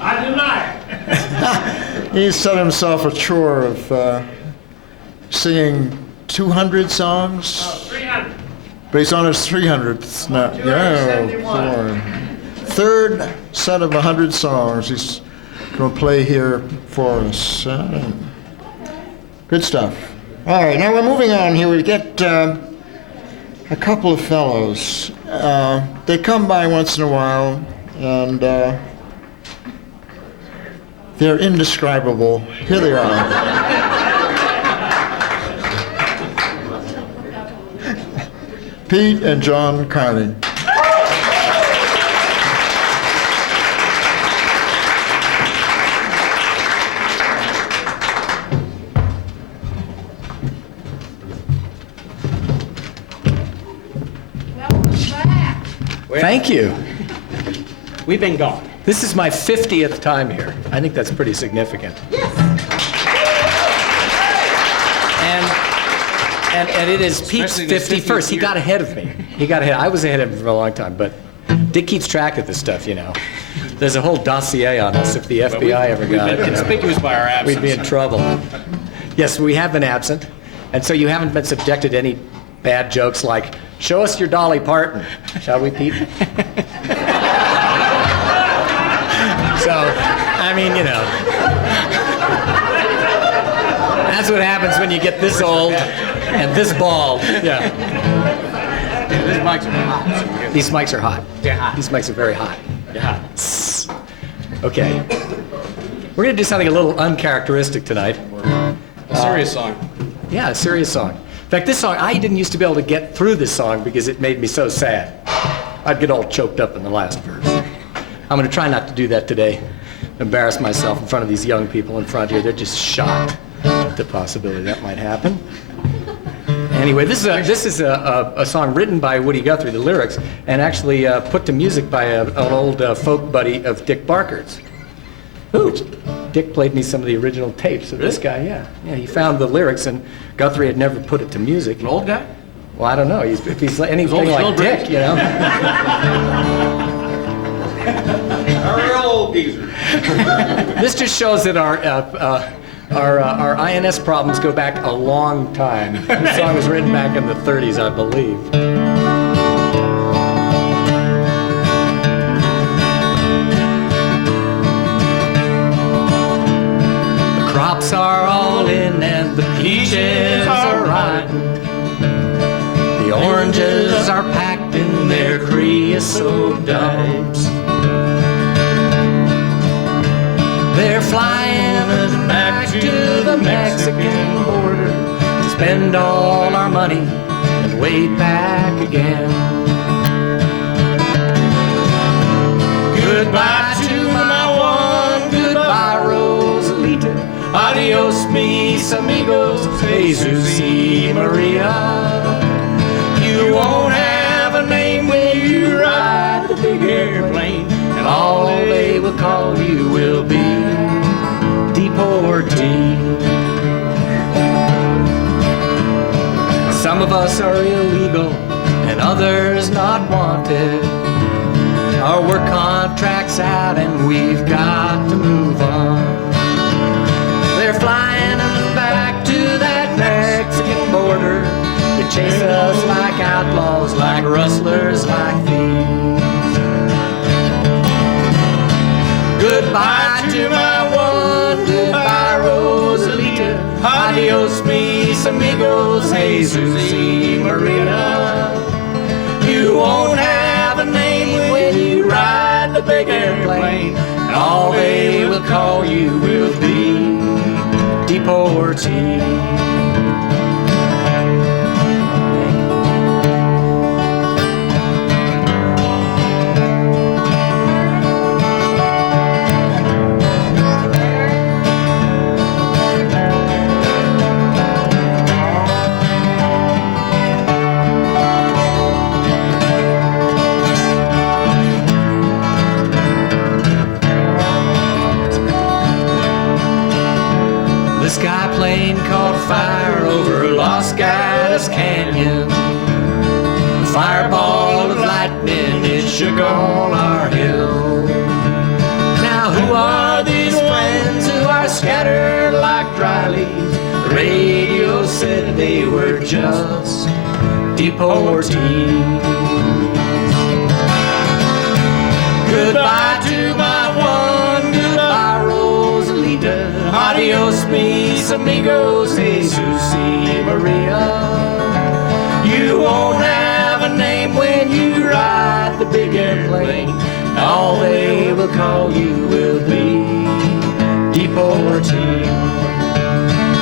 I deny it. He's set himself a chore of singing 200 songs. 300. But he's on his 300th now. Yeah, boy. Third set of 100 songs he's going to play here for us. Good stuff. All right, now we're moving on here. We get a couple of fellows. They come by once in a while, and they're indescribable. Here they are. Pete and John Carney. Thank you. We've been gone. This is my 50th time here. I think that's pretty significant. And it is Pete's 51st. He got ahead of me. I was ahead of him for a long time, but Dick keeps track of this stuff, you know. There's a whole dossier on us if the FBI ever got it. We've been conspicuous by our absence. We'd be in trouble. Yes, we have been absent, and so you haven't been subjected to any bad jokes like, "Show us your Dolly Parton," shall we, Pete? So, I mean, you know, that's what happens when you get this old and this bald. Yeah. These mics are hot. These mics are hot. They're hot. These mics are very hot. They're hot. Okay. We're going to do something a little uncharacteristic tonight. A serious song. Yeah, a serious song. In fact, this song, I didn't used to be able to get through this song because it made me so sad. I'd get all choked up in the last verse. I'm going to try not to do that today. Embarrass myself in front of these young people in front here. They're just shocked at the possibility that might happen. Anyway, this is a song written by Woody Guthrie, the lyrics, and actually put to music by an old folk buddy of Dick Barker's. Who? Dick played me some of the original tapes of this guy, yeah. Yeah, he found the lyrics, and Guthrie had never put it to music. An old guy? Well, I don't know. If he's anything like Dick, you know. A real old geezer. This just shows that our INS problems go back a long time. This song was written back in the 30s, I believe. The crops are all in and the peaches are ripe. The oranges are packed in their creosote dipes. They're flying us back to the Mexican border. This spend all our money and wait back again. Goodbye to my one, goodbye Rosalita. Adios mis amigos, Jesus y Maria. You won't have a name when you ride the big airplane, and all they will call you will be deportee. Some of us are illegal and others not wanted. Our work contract's out and we've got to move on. They're flying us back to that Mexican border. They chase us like outlaws, like rustlers, like thieves. Goodbye to my one, goodbye Rosalita. Adios mis amigos, Jesus y Maria. You won't have a name when you ride the big airplane, and all they will call you will be deportee. The sky plane caught fire over Los Gatos Canyon. A fireball of lightning, it shook on our hill. Now who are these friends who are scattered like dry leaves? The radio said they were just deportees. Goodbye to my one, goodbye Rosalita. Adios mis amigos, Jesus y Maria. You won't have a name when you ride the big airplane. All they will call you will be deportee.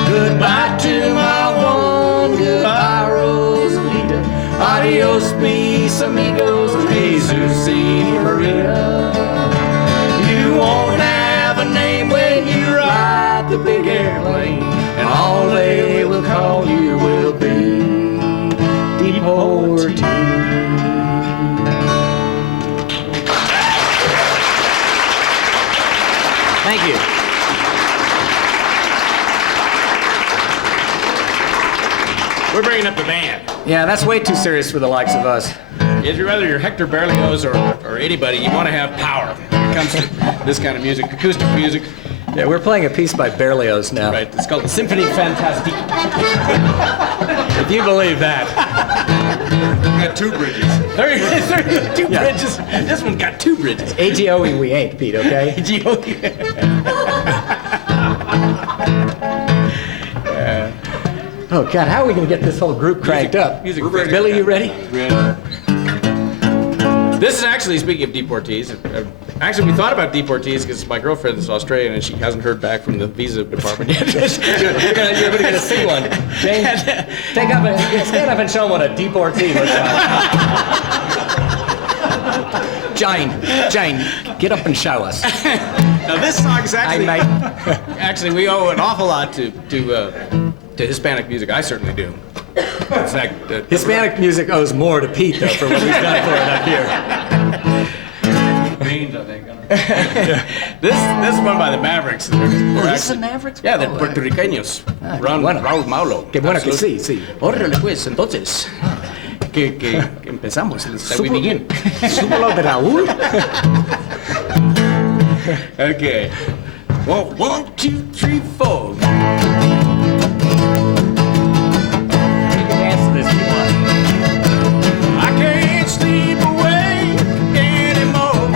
Goodbye to my one, goodbye Rosalita. Adios mis amigos, Jesus y Maria. You won't have a name when you ride the big airplane, and all they will call you will be deportee. Thank you. We're bringing up the band. Yeah, that's way too serious for the likes of us. If you're whether you're Hector Berlioz or anybody, you want to have power when it comes to this kind of music, acoustic music. Yeah, we're playing a piece by Berlioz now. Right, it's called the Symphony Fantastique. If you believe that. Got two bridges. Two Yeah. bridges. This one's got two bridges. AGOE we ain't, Pete, okay? Oh, God, how are we going to get this whole group cranked up? Music. Billy, you ready? This is actually, speaking of deportees, actually we thought about deportees because my girlfriend is Australian and she hasn't heard back from the visa department yet. You're going to see one. James, stand up and show them what a deportee looks like. Jane, get up and show us. Now this song is actually, Hey, mate. actually we owe an awful lot to Hispanic music. I certainly do. It's like, Hispanic music owes more to Pete, though, for what he's done for it up here. Beans, I think. This is one by the Mavericks. This is the Mavericks? Yeah, they're puertorriqueños. Bueno. Raúl Maulo. Qué bueno que sí, sí. Órale pues, entonces. Que empezamos. We begin. Súbelo de Raúl. Okay. Well, 1, 2, 3, 4. Dance to this if you want. I can't sleep away anymore.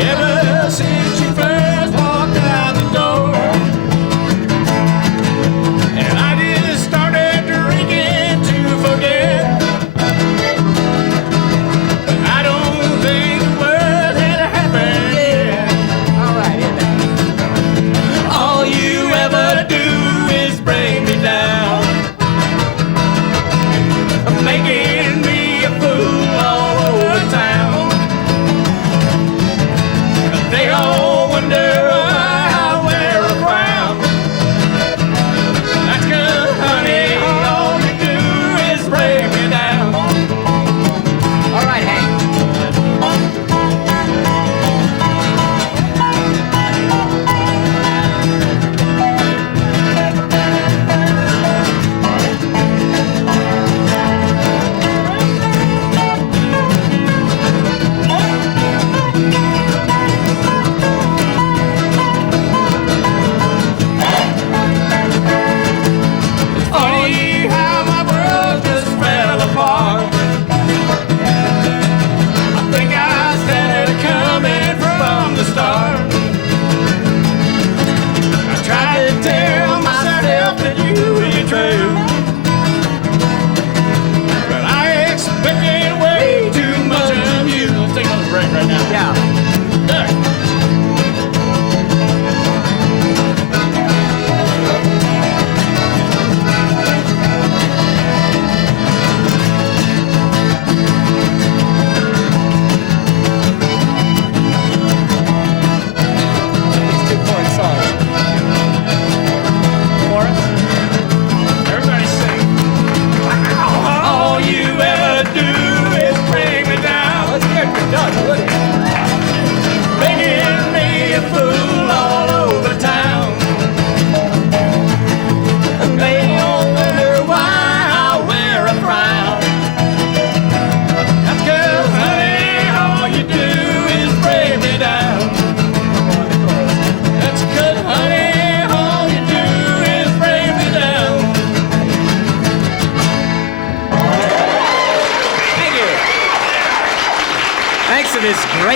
Ever since you first walked out the door, and I just started drinking to forget. But I don't think the worst had happened yet. All right, hit that.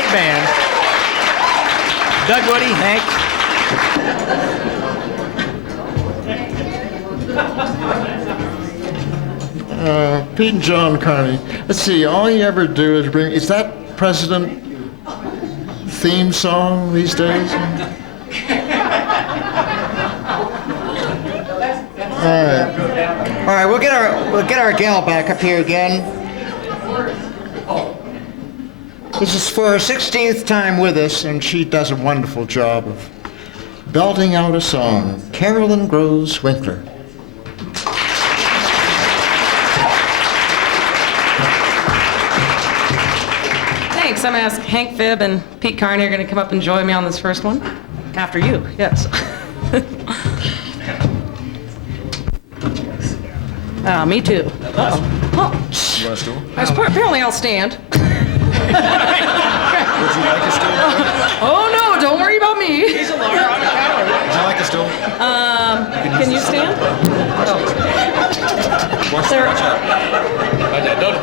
great band. Doug, Woody, Hank. Pete and John Carney. Let's see, all you ever do is bring, is that President theme song these days? All right, we'll get our gal back up here again. This is for her 16th time with us, and she does a wonderful job of belting out a song. Carolyn Groves Winkler. Thanks. I'm going to ask Hank Phibb and Pete Carney are going to come up and join me on this first one. After you, yes. Me too. Uh-oh. Oh, You want a stool? apparently I'll stand. Would you like a stool? Oh no, don't worry about me. He's a lawyer, I'm a coward. Would you like a stool? Can you stand? Okay, don't.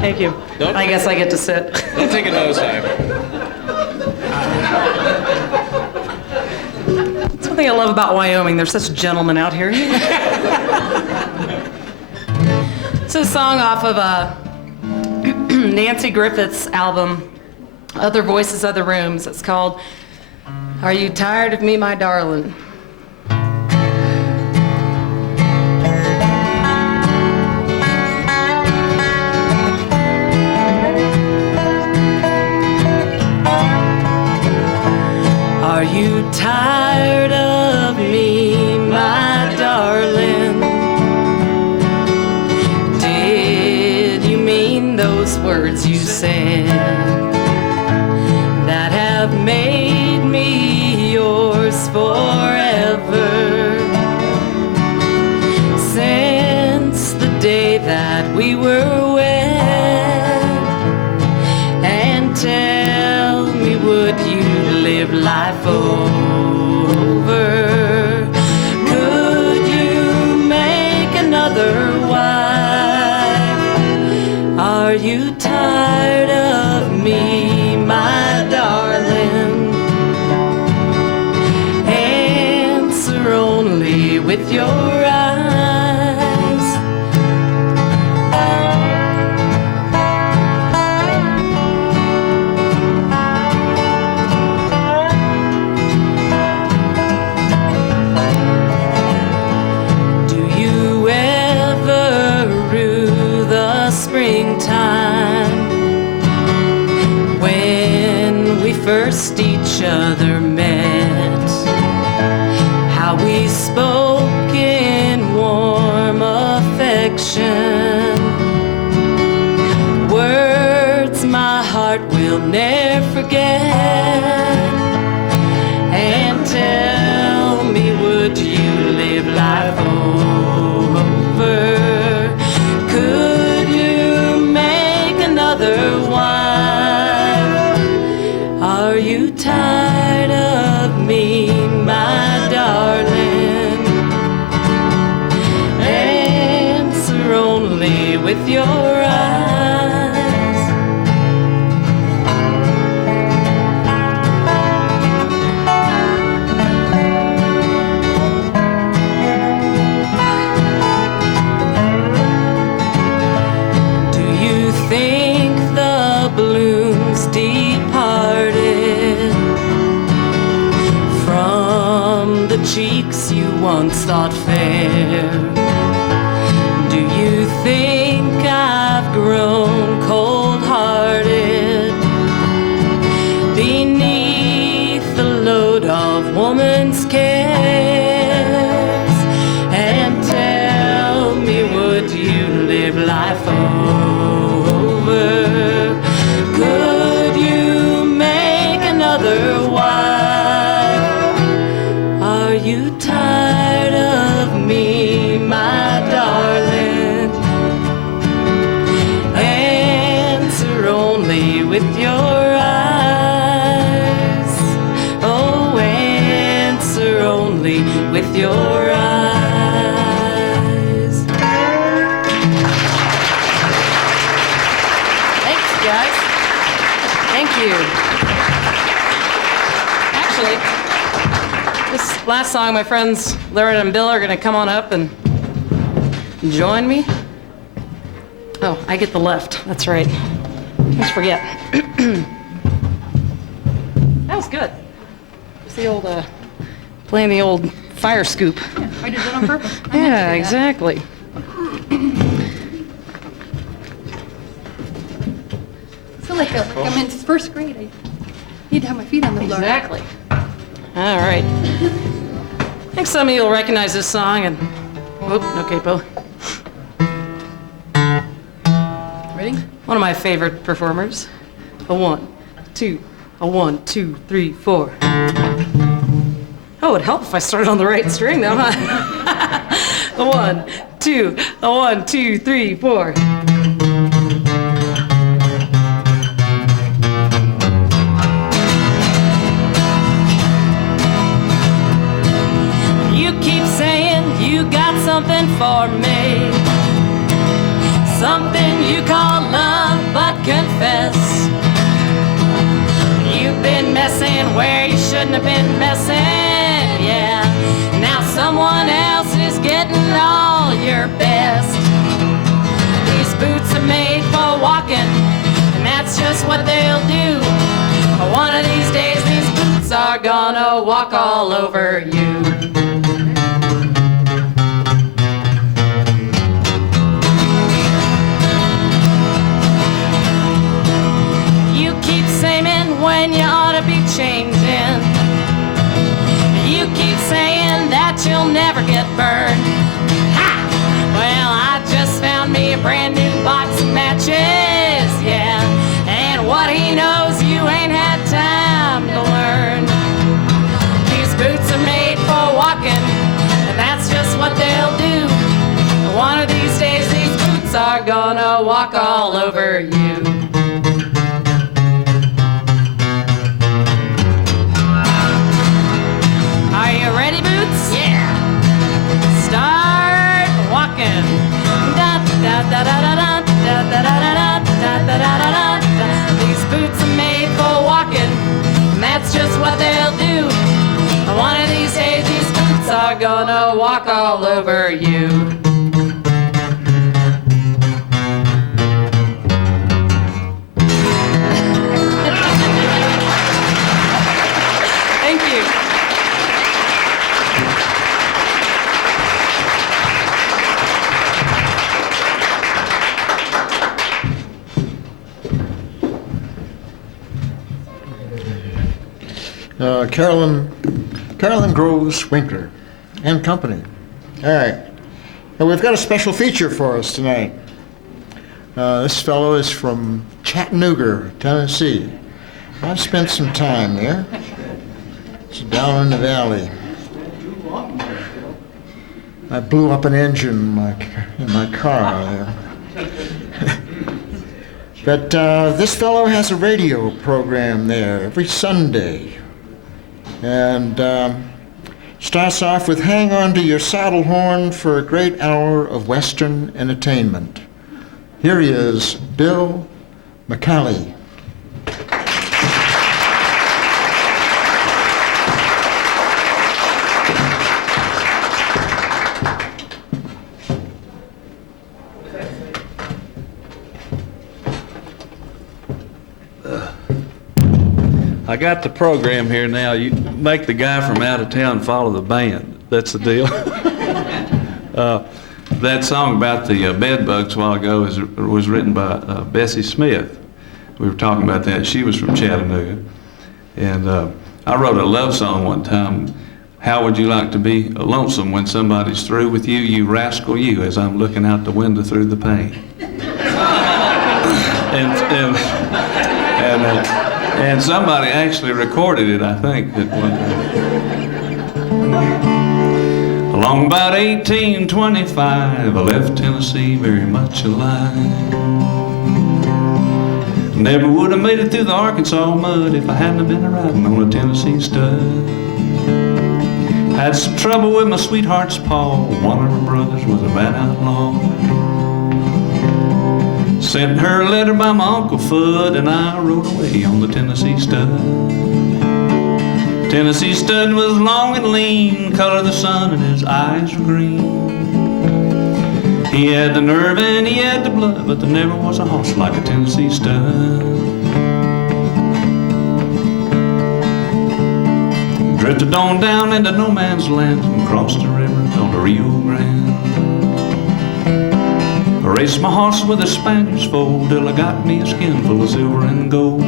Thank you. Nope. I guess I get to sit. Don't take a nosedive. That's one thing I love about Wyoming. There's such gentlemen out here. It's a song off of Nancy Griffith's album, Other Voices, Other Rooms. It's called Are You Tired of Me, My Darling? Are you tired of me, my darling? Did you mean those words you said that have made me yours forever? Since the day that we were wed, and tell me, would you live life over? Could you make another wife? Are you tired of me, my darling? Answer only with your eyes. Do you ever rue the springtime when we first each other met? How we spoke in warm affection, words my heart will never forget. And tell me, would you live life over? Could you make another wife? Are you tired of me, my darling? Answer only with your eyes. Do you think the blooms departed from the cheeks you once thought fair? Do you think I've grown cold-hearted beneath the load of woman's cares? And tell me, would you live life over? Could you make another wife? Are you tired of me, my darling? Answer only with your eyes. Oh, answer only with your eyes. Thanks, guys. Thank you. last song, my friends Larry and Bill are going to come on up and join me. Oh, I get the left. That's right. Let's forget. That was good. It's the old, playing the old fire scoop. Yeah, I did that on purpose. Yeah, exactly. I feel like I'm in first grade. I need to have my feet on the floor. Exactly. All right. I think some of you will recognize this song and... Whoop, no capo. Ready? One of my favorite performers. A 1, 2, a 1, 2, 3, 4. Oh, it'd help if I started on the right string though, huh? A 1, 2, a 1, 2, 3, 4. You keep saying you got something for me. Something you call love, but confess you've been messing where you shouldn't have been messing, yeah. Now someone else is getting all your best. These boots are made for walking, and that's just what they'll do. But one of these days, these boots are gonna walk all over you. When you ought to be changing, you keep saying that you'll never get burned. Ha! Well, I just found me a brand new box of matches, yeah. And what he knows, you ain't had time to learn. These boots are made for walking, and that's just what they'll do. One of these days, these boots are gonna walk all over you. Are you ready, Boots? Yeah. Start walking. Da da da da da da da da da da da da da. These boots are made for walking, and that's just what they'll do. One of these days, these boots are gonna walk all over you. Thank you. Carolyn Groves Winkler and company. All right. Now we've got a special feature for us tonight. This fellow is from Chattanooga, Tennessee. I've spent some time there. It's down in the valley. I blew up an engine in my car there. But this fellow has a radio program there every Sunday. And starts off with Hang On to Your Saddle Horn for a great hour of Western entertainment. Here he is, Bill McCallie. I got the program here now. You make the guy from out of town follow the band. That's the deal. That song about the bed bugs a while ago was written by Bessie Smith. We were talking about that. She was from Chattanooga. And I wrote a love song one time. How would you like to be lonesome when somebody's through with you, you rascal you, as I'm looking out the window through the pane. And somebody actually recorded it, I think, at one time. Along about 1825, I left Tennessee very much alive. Never would have made it through the Arkansas mud if I hadn't have been riding on a Tennessee stud. Had some trouble with my sweetheart's paw. One of her brothers was a bad outlaw. Sent her a letter by my Uncle Fudd, and I rode away on the Tennessee stud. Tennessee stud was long and lean, color of the sun, and his eyes were green. He had the nerve and he had the blood, but there never was a horse like a Tennessee stud. Drifted on down into no man's land and crossed the river called the Rio Grande. I raced my horse with a Spanish foal till I got me a skin full of silver and gold.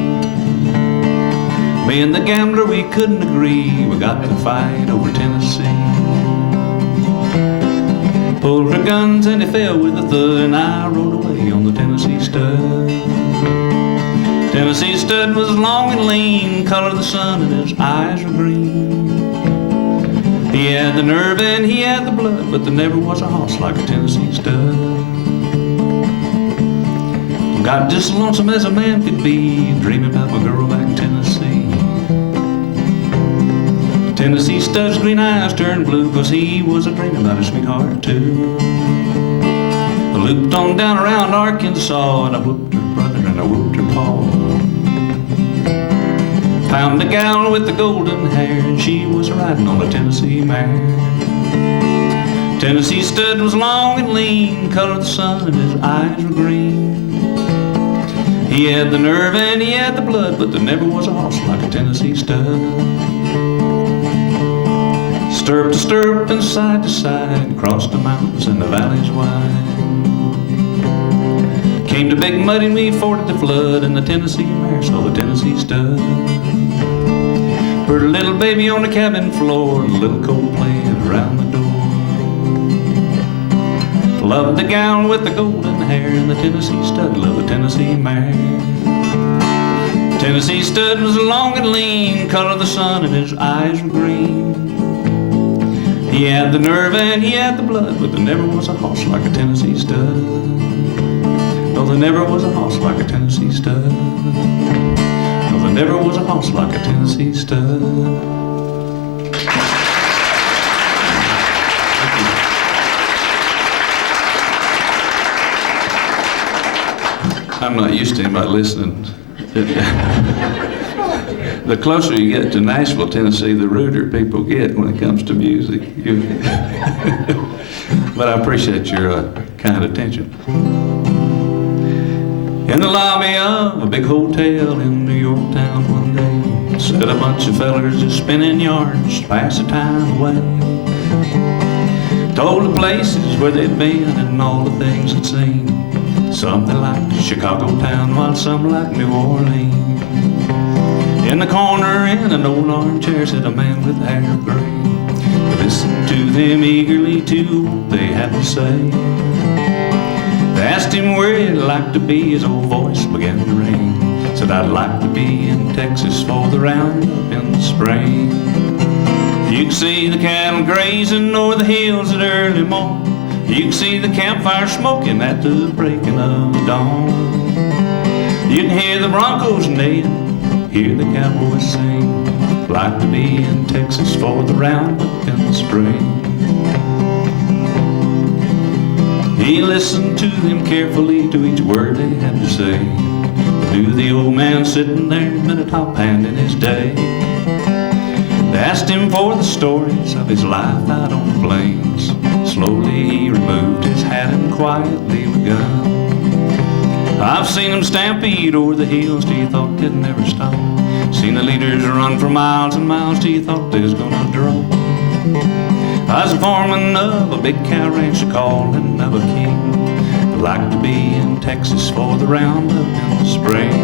Me and the gambler, we couldn't agree. We got to fight over Tennessee. Pulled our guns and he fell with a thud, and I rode away on the Tennessee stud. Tennessee stud was long and lean, color of the sun, and his eyes were green. He had the nerve and he had the blood, but there never was a horse like a Tennessee stud. Got just lonesome as a man could be, dreaming about my girl back in Tennessee. Tennessee stud's green eyes turned blue, 'cause he was a dreaming about his sweetheart too. I looped on down around Arkansas, and I whooped her brother and I whooped her pa. Found a gal with the golden hair, and she was riding on a Tennessee mare. Tennessee stud was long and lean, color of the sun, and his eyes were green. He had the nerve and he had the blood, but there never was a horse like a Tennessee stud. Stirrup to stirrup and side to side, crossed the mountains and the valleys wide. Came to Big Mud and we forded the flood, and the Tennessee mare saw the Tennessee stud. Heard a little baby on the cabin floor, and a little cold playing around the door. Loved the gal with the golden hair, and the Tennessee stud loved the Tennessee mare. Tennessee stud was long and lean, color of the sun, and his eyes were green. He had the nerve and he had the blood, but there never was a horse like a Tennessee stud. No, there never was a horse like a Tennessee stud. No, there never was a horse like a Tennessee stud. I'm not used to anybody listening. The closer you get to Nashville, Tennessee, the ruder people get when it comes to music. But I appreciate your kind attention. In the lobby of a big hotel in New York town one day, sat a bunch of fellers just spinning yarns to pass the time away. Told the places where they'd been and all the things they'd seen. Some they liked Chicago town, while some like New Orleans. In the corner in an old armchair sat a man with hair gray. Listened to them eagerly to what they had to say. They asked him where he'd like to be, his old voice began to ring. Said, I'd like to be in Texas for the roundup in the spring. You can see the cattle grazing over the hills at early morn. You can see the campfire smoking at the breaking of dawn. You can hear the broncos neighing, hear the cowboys sing. Like to be in Texas for the roundup in the spring. He listened to them carefully, to each word they had to say. Knew the old man sitting there been a top hand in his day. They asked him for the stories of his life out on the plains. Slowly he removed his hat and quietly begun. I've seen them stampede over the hills till you thought they'd never stop. Seen the leaders run for miles and miles till you thought they was gonna drop. I was a foreman of a big cow ranch, a calling of a king. I'd like to be in Texas for the roundup in the spring.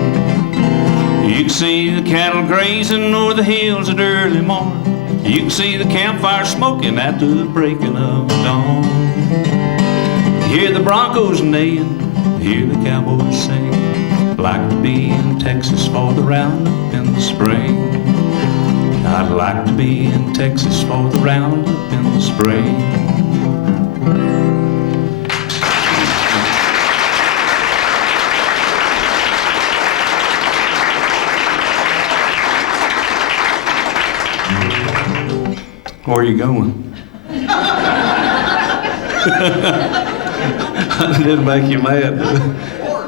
You can see the cattle grazing over the hills at early morn. You can see the campfire smoking at the breaking of dawn. You hear the broncos neighing, hear the cowboys sing. Like to be in Texas for the roundup in the spring. I'd like to be in Texas for the roundup in the spring. Where are you going? I didn't make you mad.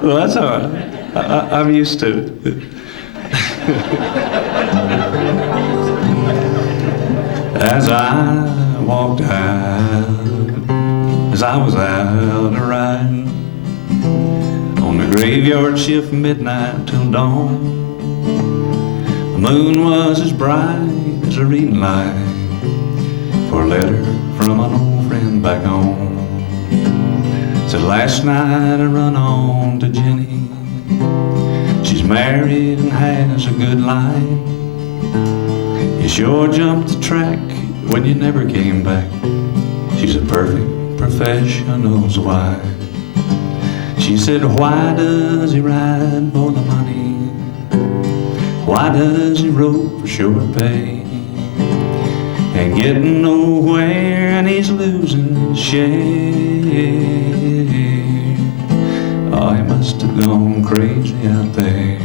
Well, that's all right. I'm used to it. As I walked out, as I was out a riding on the graveyard shift from midnight till dawn, the moon was as bright as a reading light for a letter from an old friend back home. Said last night I run on to Jenny, she's married and has a good life. You sure jumped the track when you never came back. She's a perfect professional's wife. She said, why does he ride for the money? Why does he rope for short pay? And getting nowhere and he's losing his share. Oh, he must have gone crazy out there.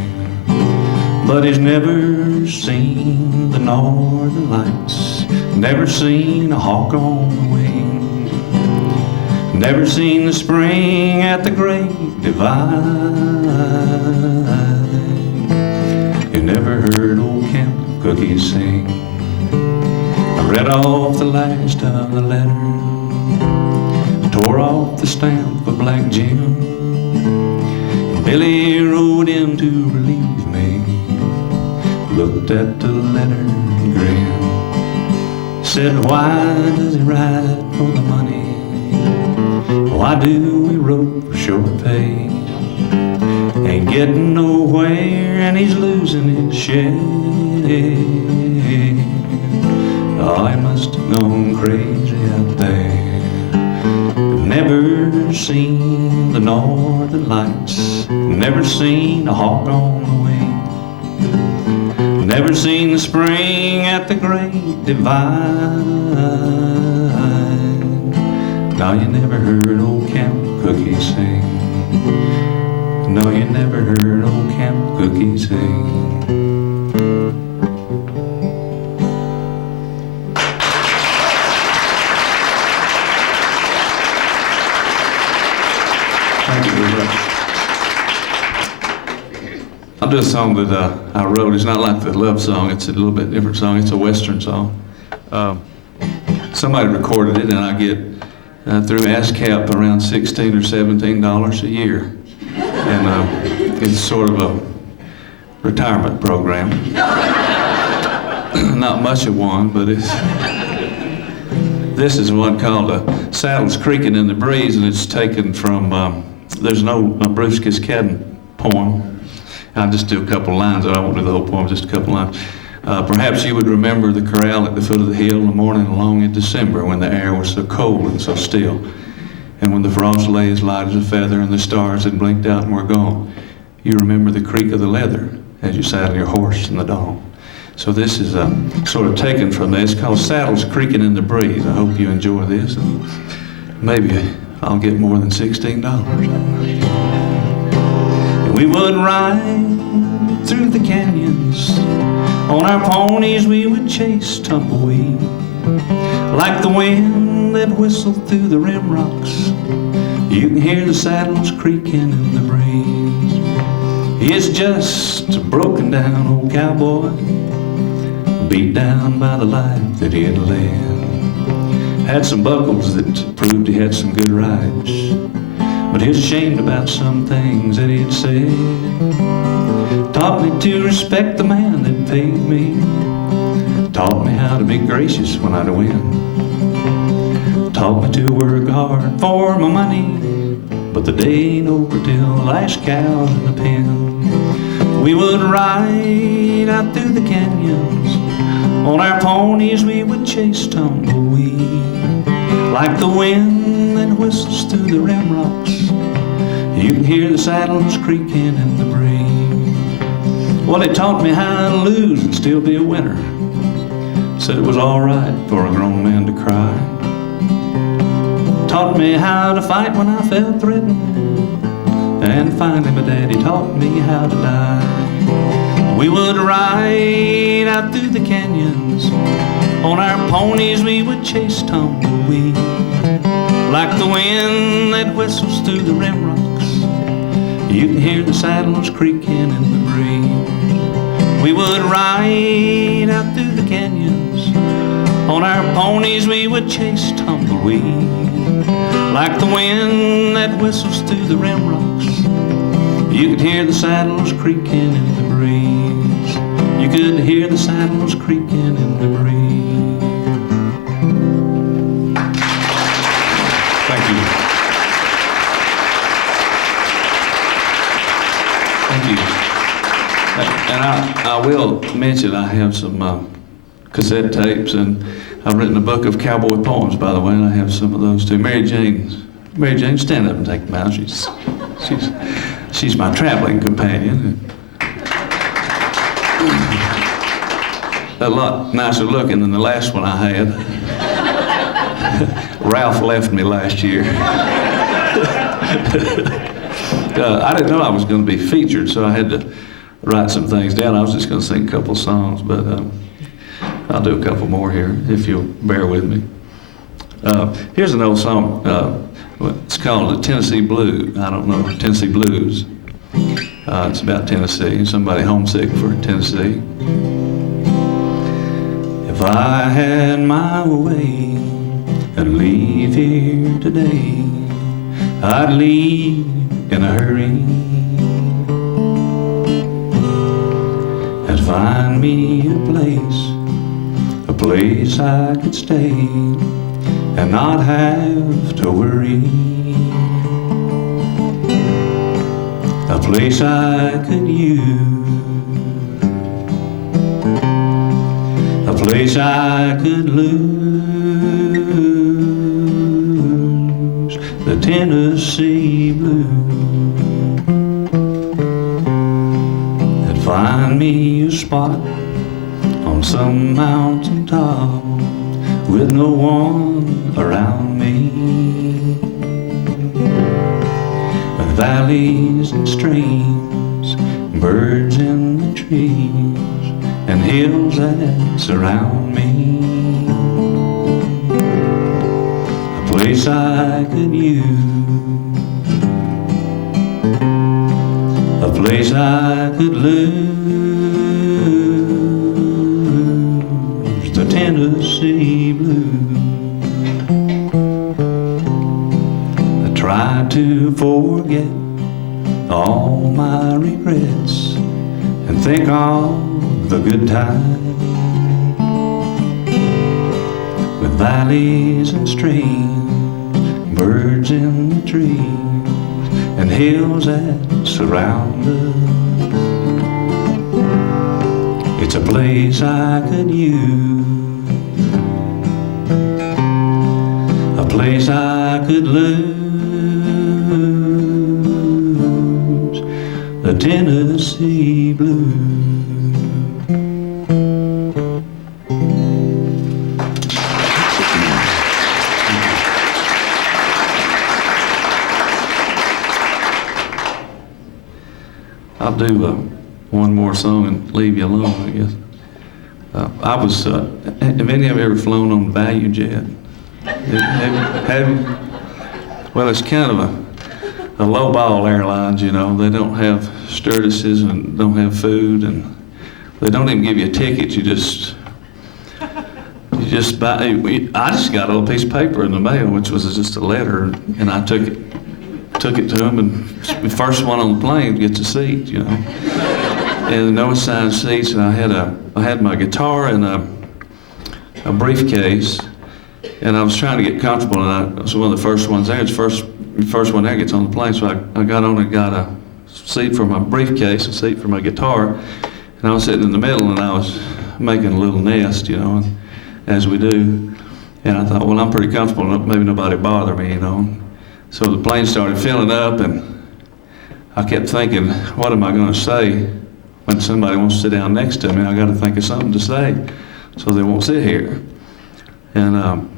But he's never seen the northern lights, never seen a hawk on the wing, never seen the spring at the Great Divide. You never heard old Camp Cookie sing. I read off the last of the letter, tore off the stamp of Black Jim. Billy rode in to relieve me, looked at the letter and grinned. Said, why does he ride for the money? Why do we rope for short pay? Ain't getting nowhere and he's losing his share. Oh, he must have gone crazy out there. Never seen the northern lights, never seen a hawk on the wing, never seen the spring at the Great Divide. No, you never heard old Camp Cookie sing. No, you never heard old Camp Cookie sing. Thank you very much. I'll do a song that I wrote. It's not like the love song. It's a little bit different song. It's a Western song. Somebody recorded it, and I get through ASCAP around $16 or $17 a year. And it's sort of a retirement program. Not much of one, but this is one called Saddles Creaking in the Breeze, and it's taken from, there's no Bruce Kiskadden poem. I'll just do a couple lines. I won't do the whole poem, just a couple lines. Perhaps you would remember the corral at the foot of the hill in the morning along in December when the air was so cold and so still, and when the frost lay as light as a feather and the stars had blinked out and were gone. You remember the creak of the leather as you saddle your horse in the dawn. So this is sort of taken from this. It's called Saddles Creaking in the Breeze. I hope you enjoy this, and maybe I'll get more than $16. We would ride through the canyons. On our ponies we would chase tumbleweed. Like the wind that whistled through the rim rocks, you can hear the saddles creaking in the breeze. It's just a broken down old cowboy, beat down by the life that he had led. Had some buckles that proved he had some good rides, but he was ashamed about some things that he had said. Taught me to respect the man that paid me, taught me how to be gracious when I'd win, taught me to work hard for my money, but the day ain't over till the last cow's in the pen. We would ride out through the canyons, on our ponies we would chase tumbleweed. Like the wind that whistles through the rim rocks, you can hear the saddles creaking in the breeze. Well, it taught me how to lose and still be a winner. Said it was all right for a grown man to cry. Taught me how to fight when I felt threatened. And finally my daddy taught me how to die. We would ride out through the canyons, on our ponies we would chase tumbleweed. Like the wind that whistles through the rim rocks, you can hear the saddles creaking in the breeze. We would ride out through the canyons, On our ponies we would chase tumbleweed, like the wind that whistles through the ramrods. You could hear the saddles creaking in the breeze. You could hear the saddles creaking in the breeze. Thank you. Thank you. And I will mention I have some cassette tapes, and I've written a book of cowboy poems, by the way, and I have some of those too. Mary Jane, stand up and take them out. She's my traveling companion. A lot nicer looking than the last one I had. Ralph left me last year. I didn't know I was going to be featured, so I had to write some things down. I was just going to sing a couple songs, but I'll do a couple more here, if you'll bear with me. Here's an old song. It's called the Tennessee Blues. I don't know, Tennessee Blues. It's about Tennessee, somebody homesick for Tennessee. If I had my way and leave here today, I'd leave in a hurry and find me a place I could stay and not have to worry. A place I could use, a place I could lose, the Tennessee Blues. And find me a spot on some mountain top with no one around me, with valleys and streams, birds in the trees, and hills that surround me. A place I could use, a place I could lose, the Tennessee Blues. I tried to forget all my regrets and think of the good times, with valleys and streams, birds in the trees, and hills that surround us. It's a place I could use, a place I could lose, the Tennessee Blues. I'll do one more song and leave you alone, I guess. Have any of you ever flown on Value Jet? Have you? Well, it's kind of a low-ball airlines, you know. They don't have stewardesses and don't have food, and they don't even give you a ticket. You just buy. I just got a little piece of paper in the mail, which was just a letter, and I took it to them, and the first one on the plane gets a seat, you know. And no assigned seats, and I had my guitar and a briefcase, and I was trying to get comfortable, and I was one of the first ones there. It's the first one there gets on the plane, so I got on and got a seat for my briefcase, a seat for my guitar, and I was sitting in the middle, and I was making a little nest, you know, as we do. And I thought, well, I'm pretty comfortable, maybe nobody bother me, you know. So the plane started filling up, and I kept thinking, what am I going to say when somebody wants to sit down next to me? I got to think of something to say so they won't sit here. And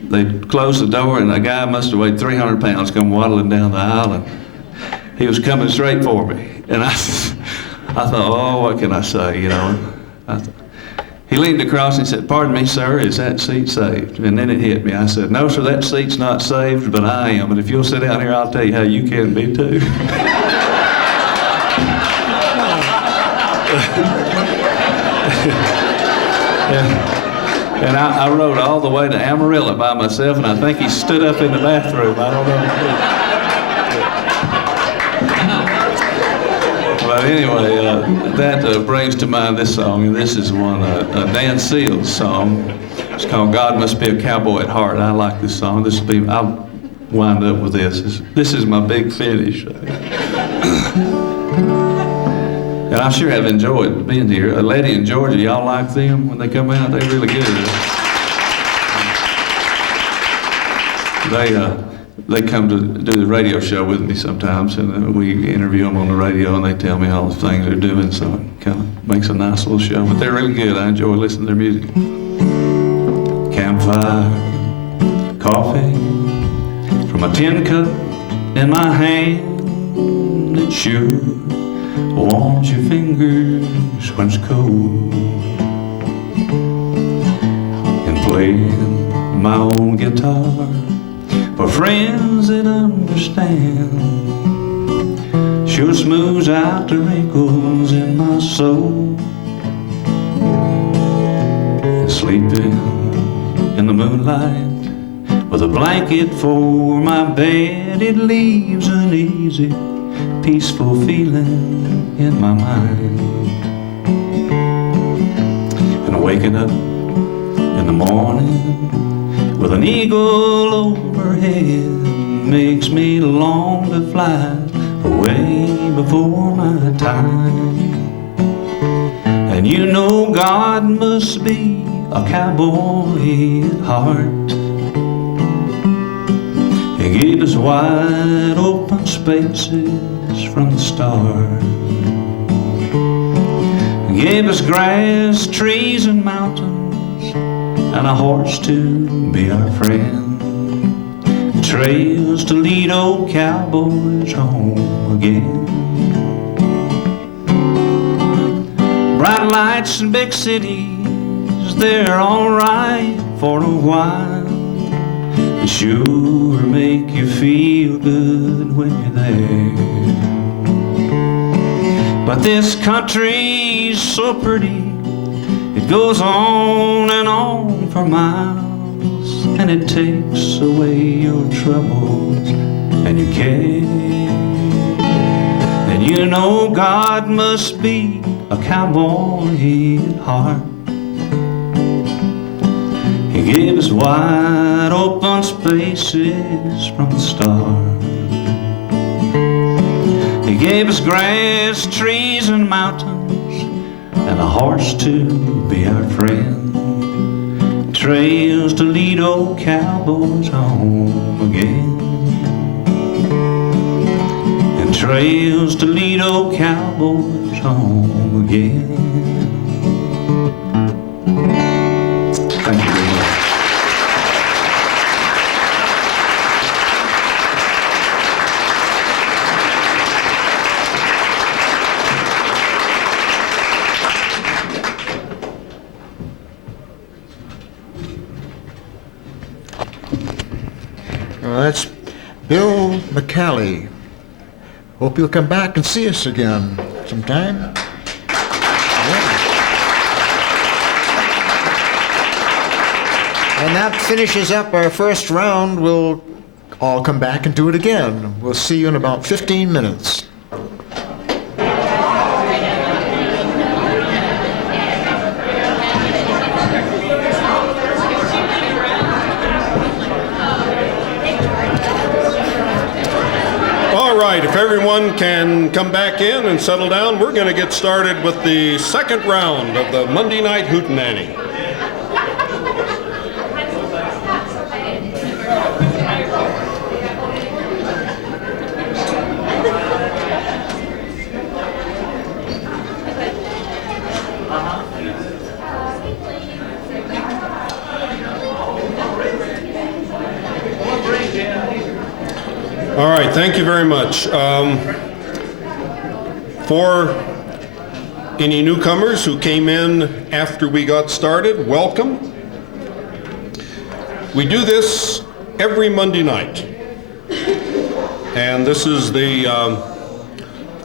they closed the door, and a guy must have weighed 300 pounds come waddling down the aisle, and he was coming straight for me. And I thought, oh, what can I say, you know? He leaned across and said, pardon me, sir, is that seat saved? And then it hit me. I said, no, sir, that seat's not saved, but I am. And if you'll sit down here, I'll tell you how you can be too. And I rode all the way to Amarillo by myself, and I think he stood up in the bathroom. I don't know. But anyway, that brings to mind this song, and this is one, Dan Seals' song. It's called God Must Be a Cowboy at Heart. I like this song. I'll wind up with this. This is my big finish. And I sure have enjoyed being here. A lady in Georgia, y'all like them when they come out? They're really good. They come to do the radio show with me sometimes, and we interview them on the radio, and they tell me all the things they're doing, so it kind of makes a nice little show. But they're really good. I enjoy listening to their music. Campfire, coffee, from a tin cup in my hand, it sure warms your fingers when it's cold. And playing my own guitar for friends that understand sure smooths out the wrinkles in my soul. And sleeping in the moonlight with a blanket for my bed, it leaves an easy, peaceful feeling in my mind. And waking up in the morning with an eagle overhead makes me long to fly away before my time. And you know God must be a cowboy at heart. He gave us wide open spaces from the start. He gave us grass, trees, and mountains, and a horse to be our friend. Trails to lead old cowboys home again. Bright lights in big cities, they're all right for a while. They sure make you feel good when you're there. But this country's so pretty, it goes on and on for miles, and it takes away your troubles and your care. And you know God must be a cowboy at heart. He gave us wide open spaces from the start. He gave us grass, trees, and mountains, and a horse to be our friend. Trails to lead old cowboys home again. And trails to lead old cowboys home again. Thank you very much. That's Bill McCallie. Hope you'll come back and see us again sometime. And that finishes up our first round. We'll all come back and do it again. We'll see you in about 15 minutes. If everyone can come back in and settle down, we're going to get started with the second round of the Monday Night Hootenanny. All right, thank you very much. For any newcomers who came in after we got started, welcome. We do this every Monday night. And this is the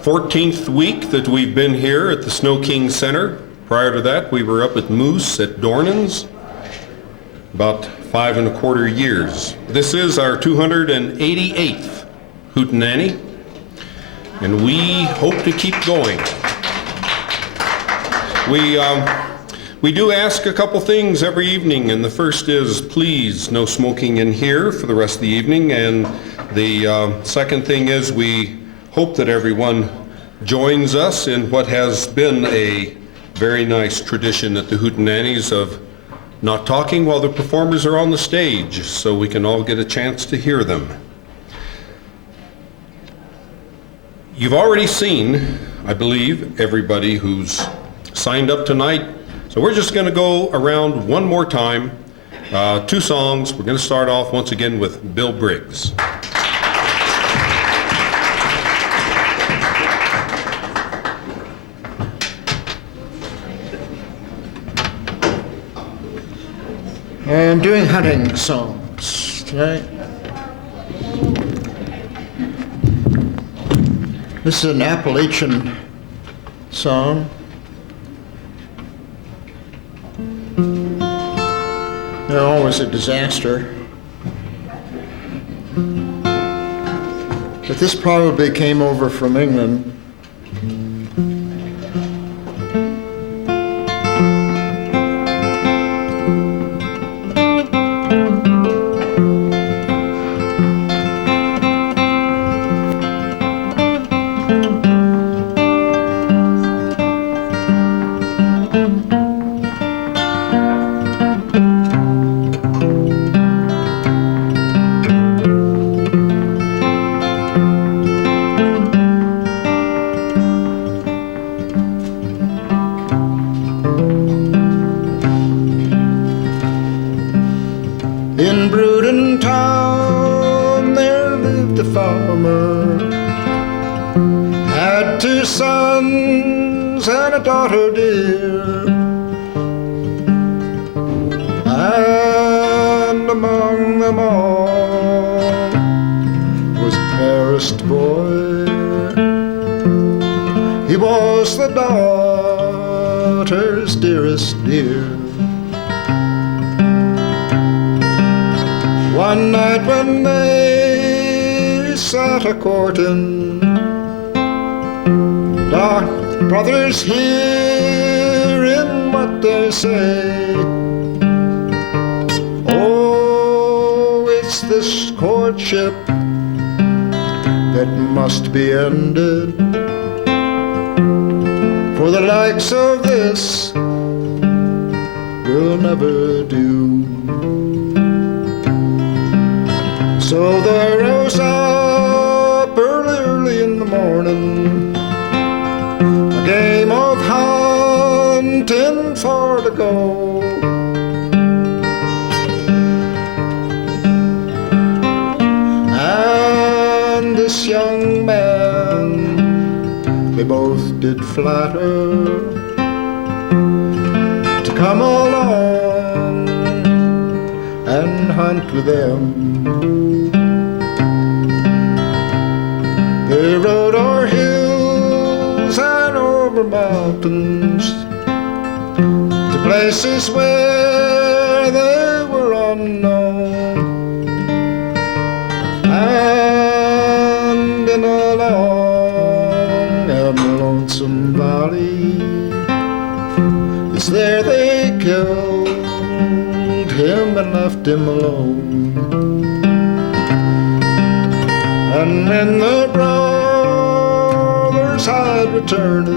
14th week that we've been here at the Snow King Center. Prior to that, we were up at Moose at Dornan's. about 5¼ years. This is our 288th Hootenanny, and we hope to keep going. We do ask a couple things every evening, and the first is, please, no smoking in here for the rest of the evening, and the second thing is we hope that everyone joins us in what has been a very nice tradition at the Hootenannies of not talking while the performers are on the stage, so we can all get a chance to hear them. You've already seen, I believe, everybody who's signed up tonight, so we're just going to go around one more time, 2 songs. We're going to start off once again with Bill Briggs. I'm doing hunting songs tonight. This is an Appalachian song. They're always a disaster. But this probably came over from England. In Brewton town there lived a farmer, had 2 sons and a daughter dear, and among them all was a fairest boy. He was the daughter's dearest dear. One night when they sat a-courting, doth brothers hearing what they say? Oh, it's this courtship that must be ended, for the likes of this will never do. So they rose up early in the morning, a game of hunting for to go. And this young man they both did flatter to come along and hunt with them. They rode o'er hills and over mountains to places where they were unknown, and in a long and lonesome valley, it's there they killed him and left him alone. And when the brothers had returned,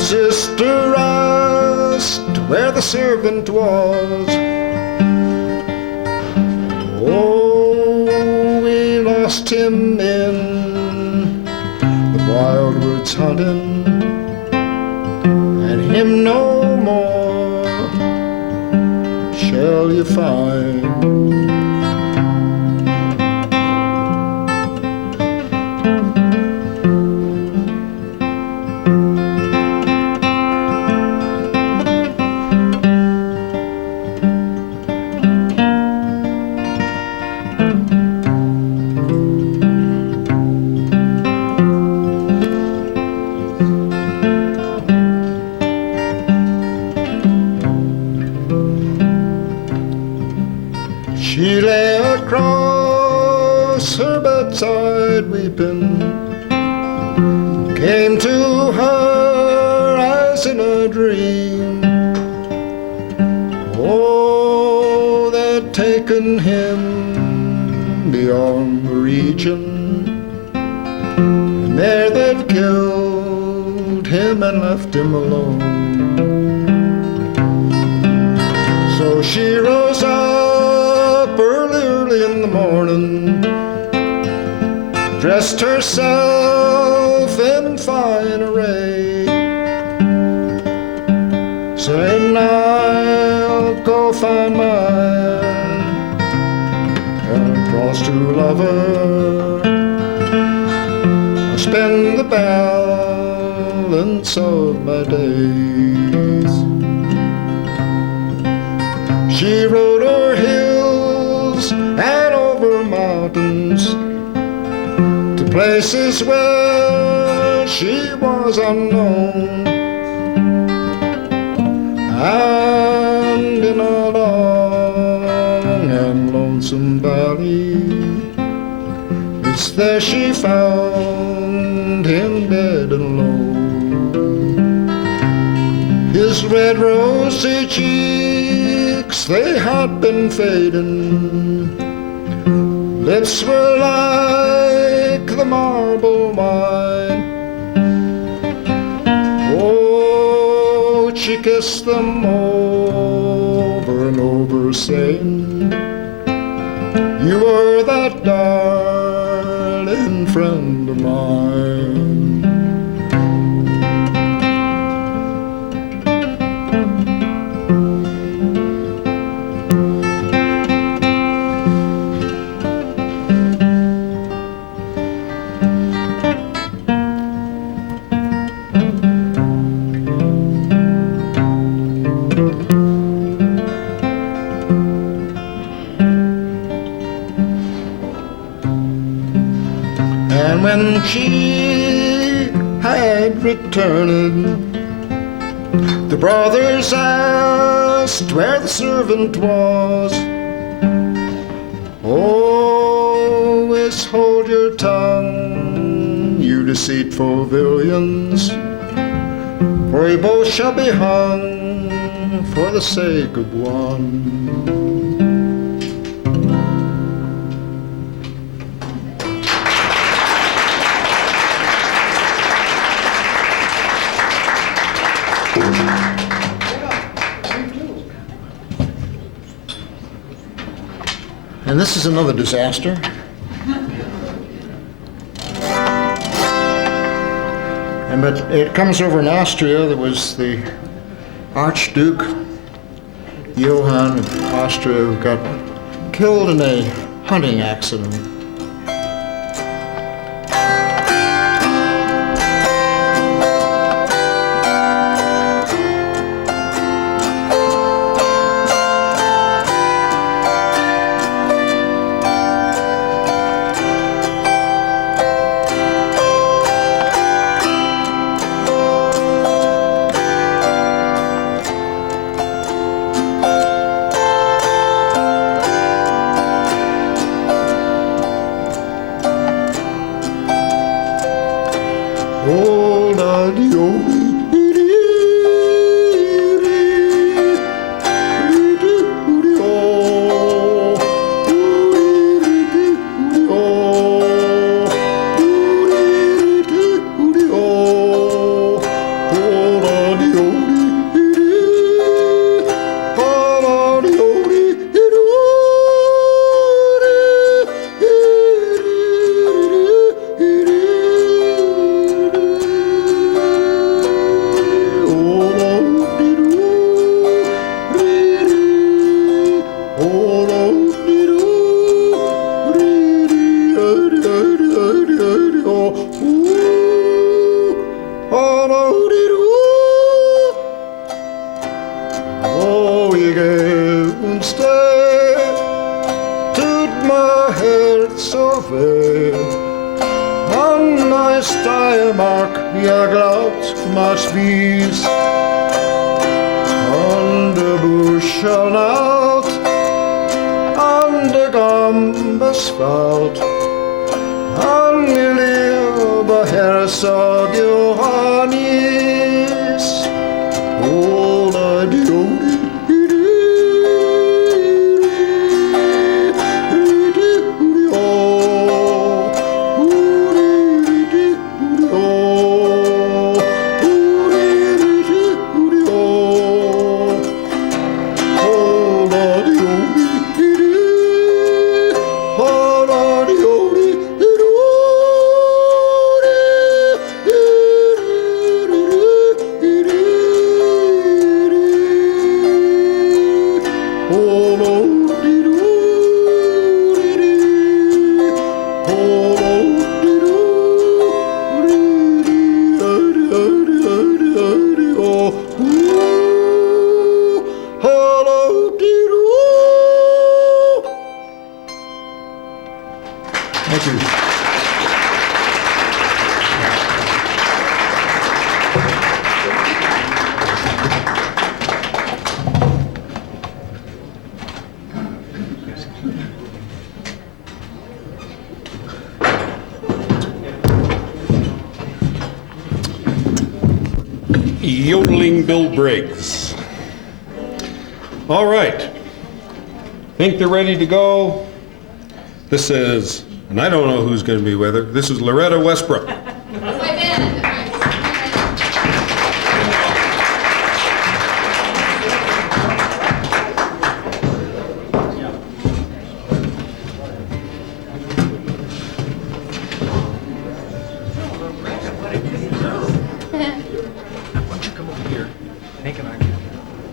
sister asked where the servant was. Oh, we lost him in the wild woods hunting, and him no more shall you find. She lay across her bedside weeping, came to her as in a dream. Oh, they'd taken him beyond the region, and there they'd killed him and left him alone. So she rose up early in the morning, dressed herself in fine array, saying, I'll go find mine and cross to lover, I'll spend the balance of my days. She rode o'er hills and over mountains to places where she was unknown, and in a long and lonesome valley, it's there she found him dead and alone. His red rosy cheeks, they had been fading, lips were like the marble wine. Oh, she kissed them over and over, saying, you were that darling friend of mine. And when she had returned, the brothers asked where the servant was. Always hold your tongue, you deceitful villains, for you both shall be hung for the sake of one. And this is another disaster. But it comes over in Austria. There was the Archduke Johann of Austria who got killed in a hunting accident. ihr glaubt, was wie's an der Buschel naht, an asfalt. Han lever her, sa Johannes. Thank you. Yodeling Bill Briggs. All right. Think they're ready to go? This is, and I don't know who's going to be with her. This is Loretta Westbrook.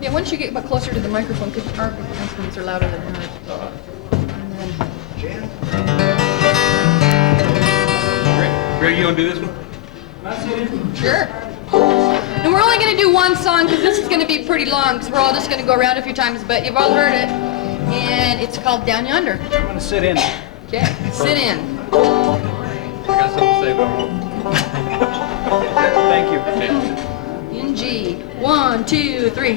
Yeah, once you get closer to the microphone, because our instruments are louder than hers. Greg, you want to do this one? Sure. And we're only going to do one song because this is going to be pretty long because we're all just going to go around a few times, but you've all heard it. And it's called Down Yonder. I'm going to sit in. Okay, sit in. I got something to say about it. Thank you. In G. 1, 2, 3.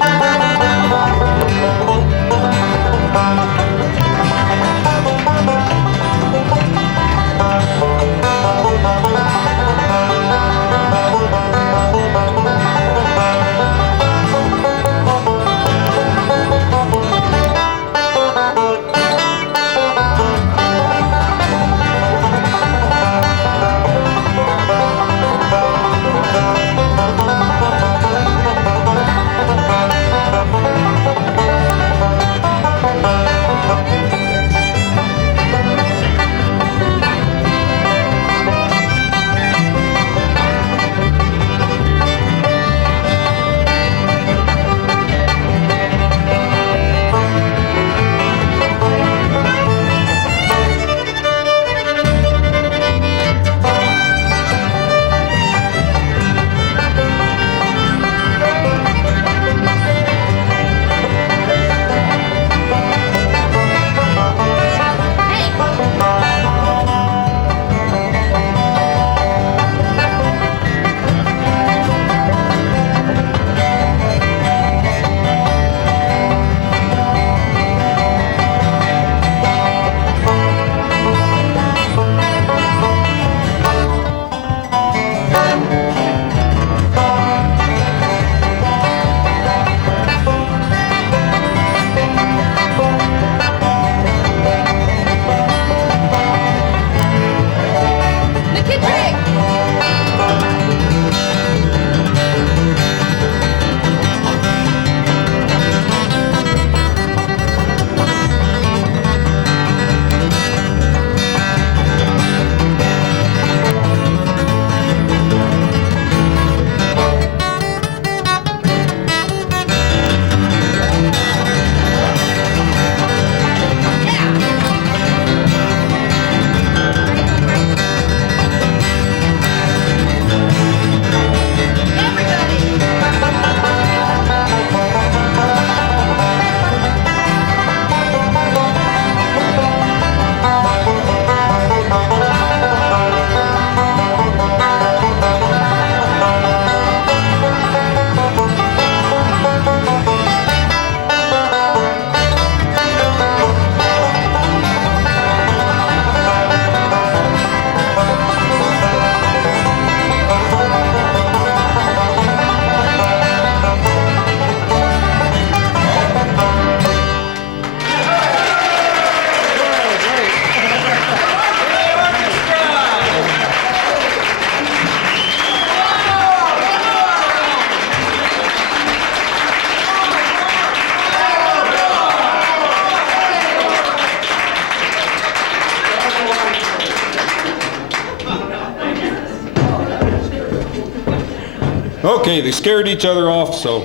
Okay, they scared each other off, so.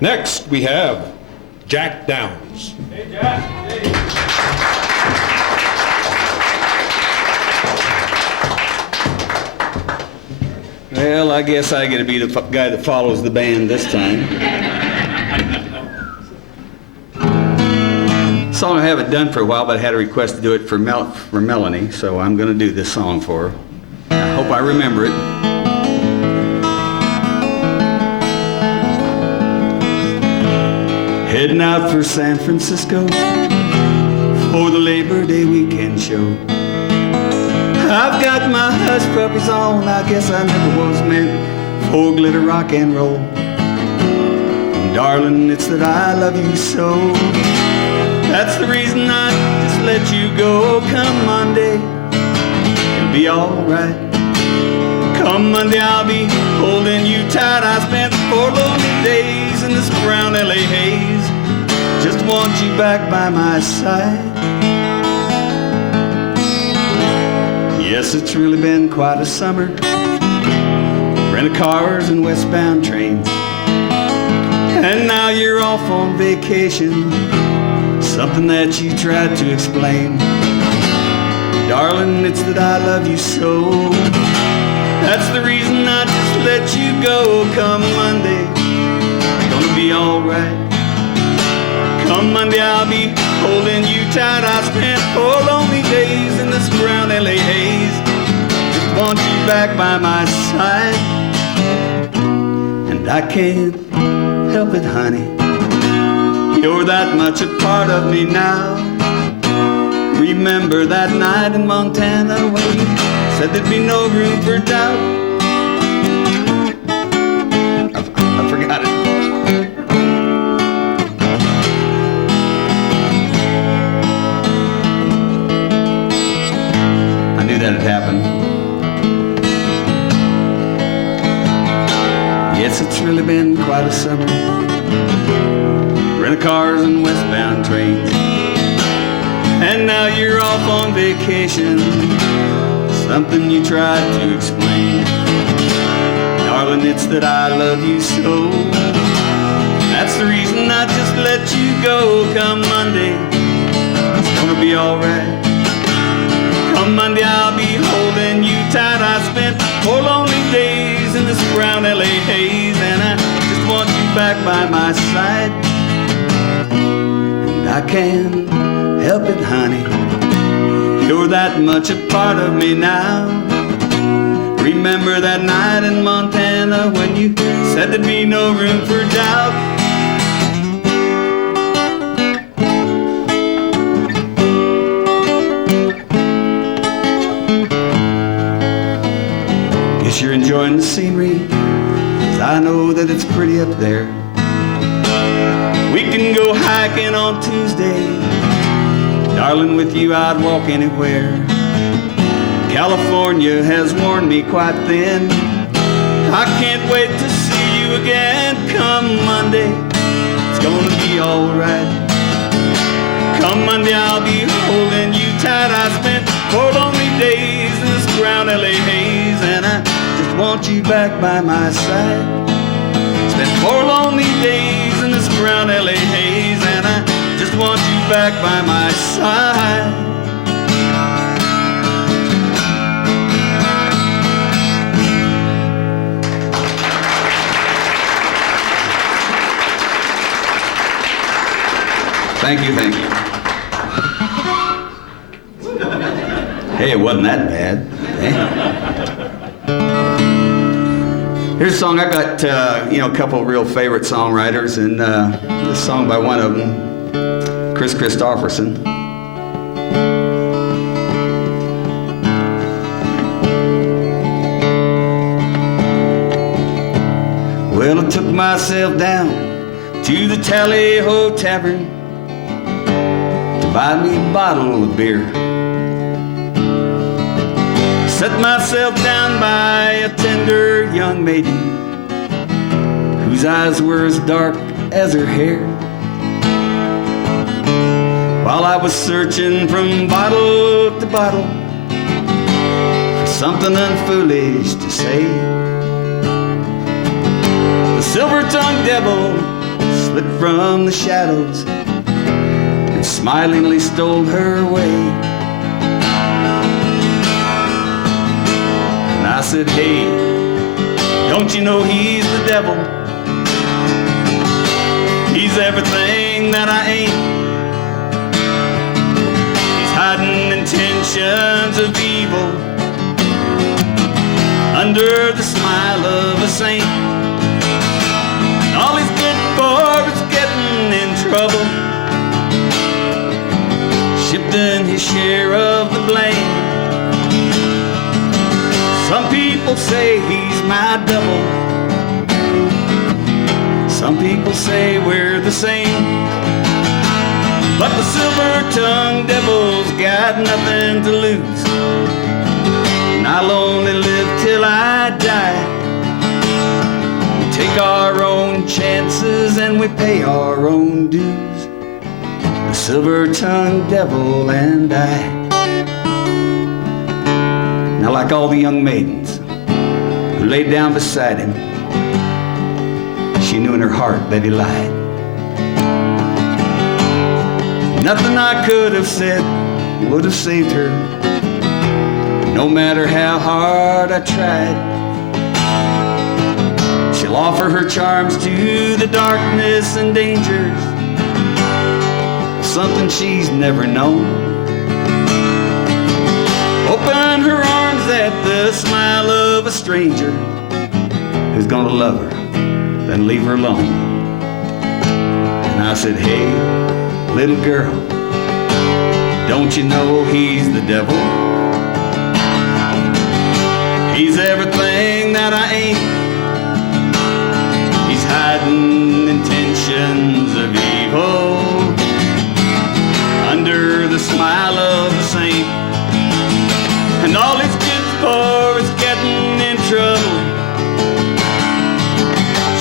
Next, we have Jack Downs. Hey, Jack. Hey. Well, I guess I get to be the guy that follows the band this time. Song I haven't done for a while, but I had a request to do it for Melanie, so I'm going to do this song for her. I hope I remember it. Heading out for San Francisco for the Labor Day weekend show. I've got my hush puppies on, I guess I never was meant for glitter rock and roll. And darling, it's that I love you so. That's the reason I just let you go. Come Monday, it'll be alright. Come Monday, I'll be holding you tight. I spent 4 lonely days in this brown LA haze. Just want you back by my side. Yes, it's really been quite a summer. Renting cars and westbound trains. And now you're off on vacation. Something that you tried to explain. Darling, it's that I love you so. That's the reason I just let you go. Come Monday, it's gonna be alright. Come Monday, I'll be holding you tight. I spent 4 lonely days in this brown LA haze. Just want you back by my side. And I can't help it, honey. You're that much a part of me now. Remember that night in Montana when you said there'd be no room for doubt. I forgot it. I knew that had happened. Yes, it's really been quite a summer. Renting cars and westbound trains. And now you're off on vacation. Something you tried to explain. Darling, it's that I love you so. That's the reason I just let you go. Come Monday, it's gonna be alright. Come Monday, I'll be holding you tight. I spent 4 lonely days in this brown LA haze. And I just want you back by my side. And I can't help it, honey. You're that much a part of me now. Remember that night in Montana when you said there'd be no room for doubt. Guess you're enjoying the scenery, 'cause I know that it's pretty up there. We can go hiking on Tuesday. Darling, with you I'd walk anywhere. California has worn me quite thin. I can't wait to see you again. Come Monday, it's gonna be alright. Come Monday, I'll be holding you tight. I spent 4 lonely days in this brown LA haze. And I just want you back by my side. Spent 4 lonely days in this brown LA haze. And I just want you back by my side. Thank you, thank you. Hey, it wasn't that bad. Here's a song I got, a couple of real favorite songwriters, and this song by one of them, Chris Christopherson. Well, I took myself down to the Tally-Ho Tavern to buy me a bottle of beer. Set myself down by a tender young maiden whose eyes were as dark as her hair. While I was searching from bottle to bottle for something unfoolish to say. The silver-tongued devil slipped from the shadows and smilingly stole her away. And I said, hey, don't you know he's the devil? He's everything that I ain't. He's hiding intentions of evil under the smile of a saint. And all he's good for is getting in trouble, shifting his share of the blame. Some people say he's my double. Some people say we're the same. But the silver-tongued devil's got nothing to lose, and I'll only live till I die. We take our own chances and we pay our own dues, the silver-tongued devil and I. Now, like all the young maidens who laid down beside him, she knew in her heart that he lied. Nothing I could have said would have saved her, no matter how hard I tried. She'll offer her charms to the darkness and dangers, something she's never known. Open her arms at the smile of a stranger who's gonna love her, then leave her alone. And I said, hey, little girl, don't you know he's the devil? He's everything that I ain't. He's hiding intentions of evil under the smile of a saint. And all he's good for is getting in trouble,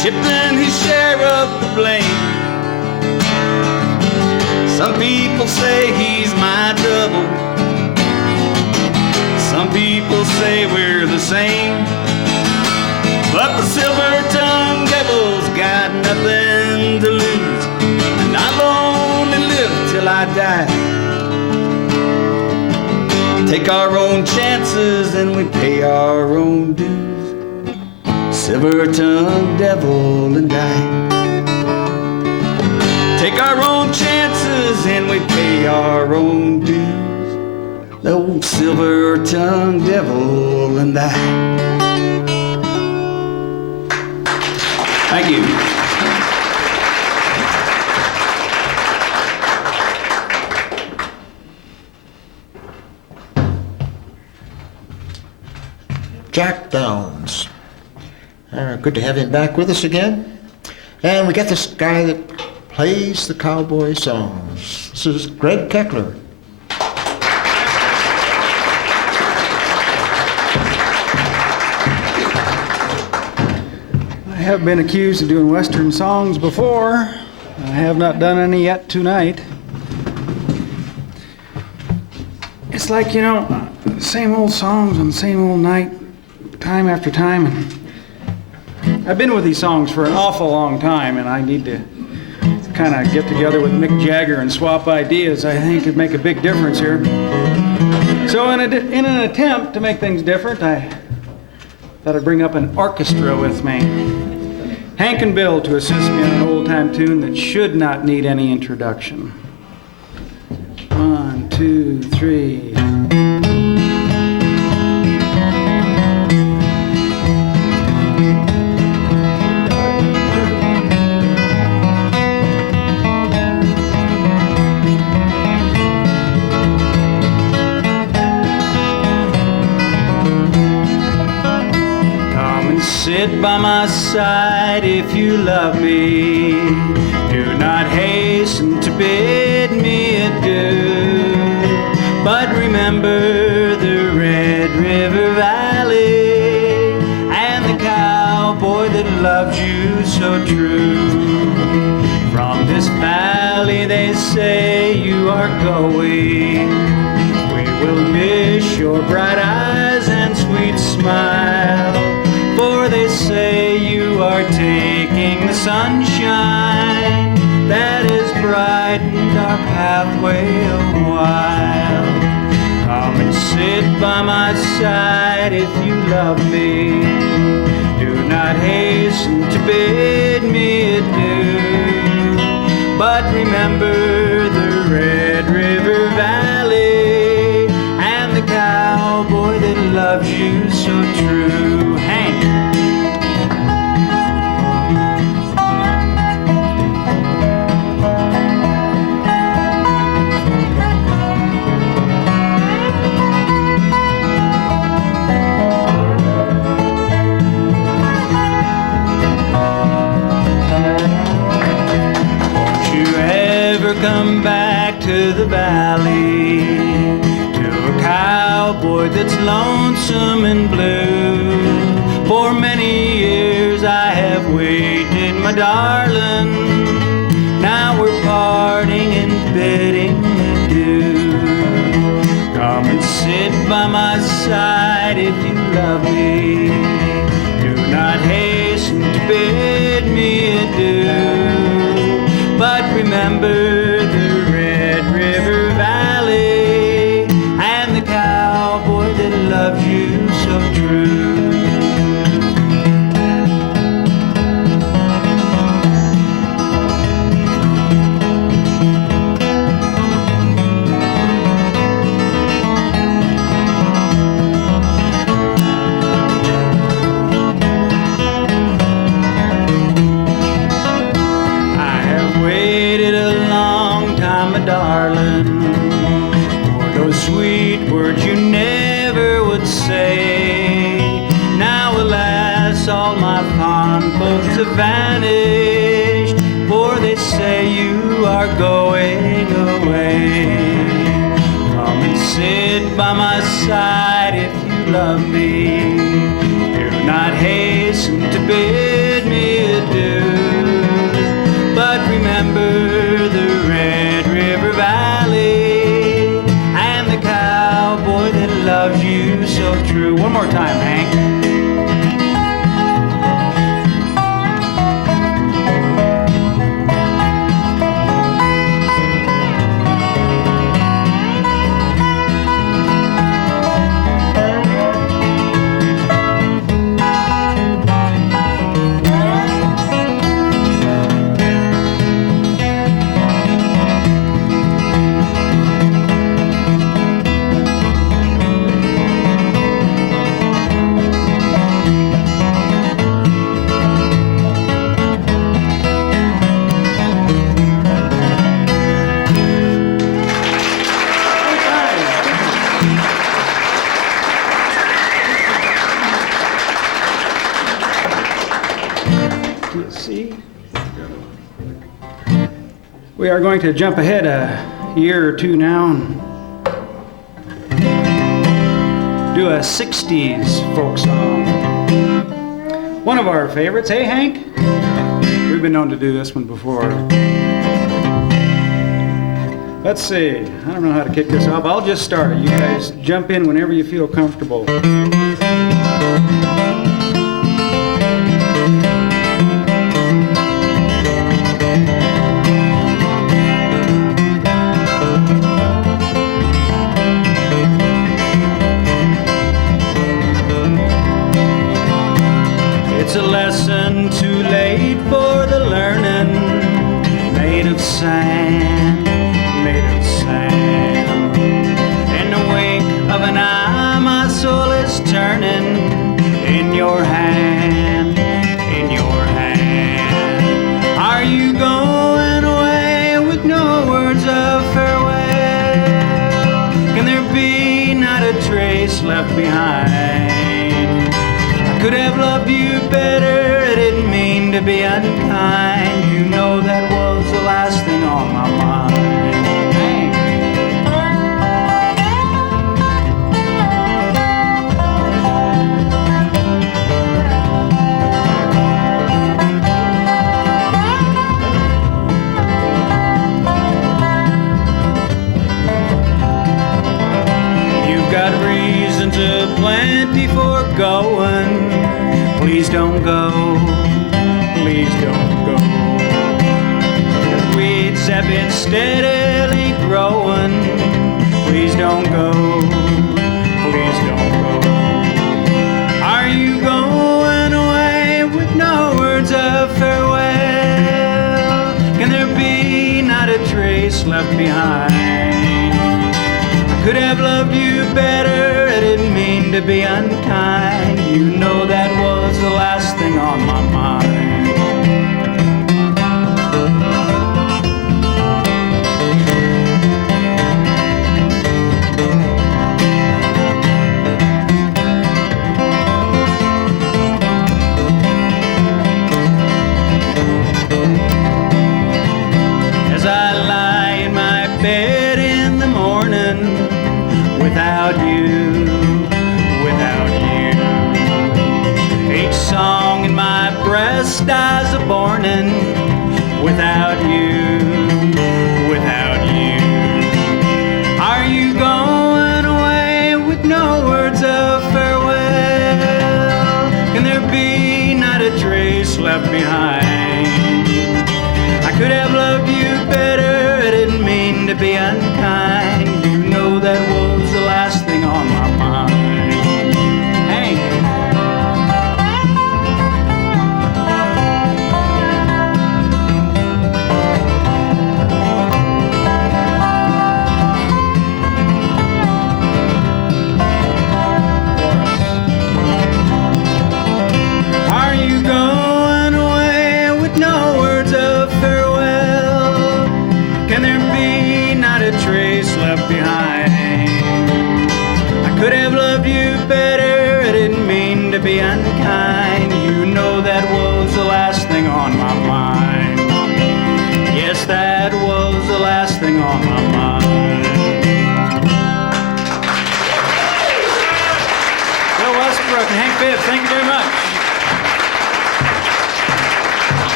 shifting his share of the blame. Some people say he's my double. Some people say we're the same. But the silver-tongued devil's got nothing to lose, and I'll only live till I die. Take our own chances and we pay our own dues, silver-tongued devil and I. Take our own chances and we pay our own dues, the old silver-tongued devil and I. Thank you. Jack Downs. Good to have him back with us again. And we got this guy that plays the cowboy songs. This is Greg Keckler. I have been accused of doing Western songs before. I have not done any yet tonight. It's like, you know, same old songs on the same old night, time after time. And I've been with these songs for an awful long time, and I need to kind of get together with Mick Jagger and swap ideas. I think it'd make a big difference here. So in an attempt to make things different, I thought I'd bring up an orchestra with me. Hank and Bill to assist me on an old-time tune that should not need any introduction. 1, 2, 3. Sit by my side if you love me. Do not hasten to bid me adieu. But remember the Red River Valley and the cowboy that loved you so true. From this valley they say you are going. We will miss your bright eyes and smile, for they say you are taking the sunshine that has brightened our pathway a while. Come and sit by my side if you love me. Do not hasten to bid me adieu, but remember the Red River Valley and the cowboy that loves you so true. Hank. Come back to the valley, to a cowboy that's lonesome and blue. For many years I have waited, my darling. Now we're parting and bidding adieu. Come and sit by my side if you love me. Do not hasten to bid me adieu, but remember loves you so true. I have waited a long time, my darling, for those sweet words you never would say. Now alas, all my fond folks have vanished, for they say you are going away. Come and sit by my side if you love me. Do not hasten to bid me adieu, but remember the Red River Valley and the cowboy that loves you so true. One more time, Hank. We are going to jump ahead a year or two now and do a 60s folk song. One of our favorites. Hey, Hank? We've been known to do this one before. Let's see. I don't know how to kick this off. I'll just start it. You guys jump in whenever you feel comfortable. It's a lesson too late for the learning, made of sand, made of sand. In the wink of an eye, my soul is turning in your hand, in your hand. Are you going away with no words of farewell? Can there be not a trace left behind? Could have loved you better, I didn't mean to be unkind. You know that was the last thing on my mind. Hey. You've got reasons aplenty for going. don't go. Please don't go. The weeds have been steadily growing. Please don't go. Please don't go. Are you going away with no words of farewell? Can there be not a trace left behind? I could have loved you better. I didn't mean to be unkind. You know that was the last thing on my mind. As I lie in my bed in the morning, without you, without you. Each song in my breast dies a borning, without you, without you. Are you going away with no words of farewell? Can there be not a trace left behind? I could have loved you better, I didn't mean to be unkind. You know that was the last thing on my mind. Hank. Are you going away with no words of farewell? Can there be not a trace left behind? I could have loved you better, I didn't mean to be unkind. You know that was the last thing on my mind. Yes, that was the last thing on my mind. Bill Westbrook and Hank Bibb, thank you very much.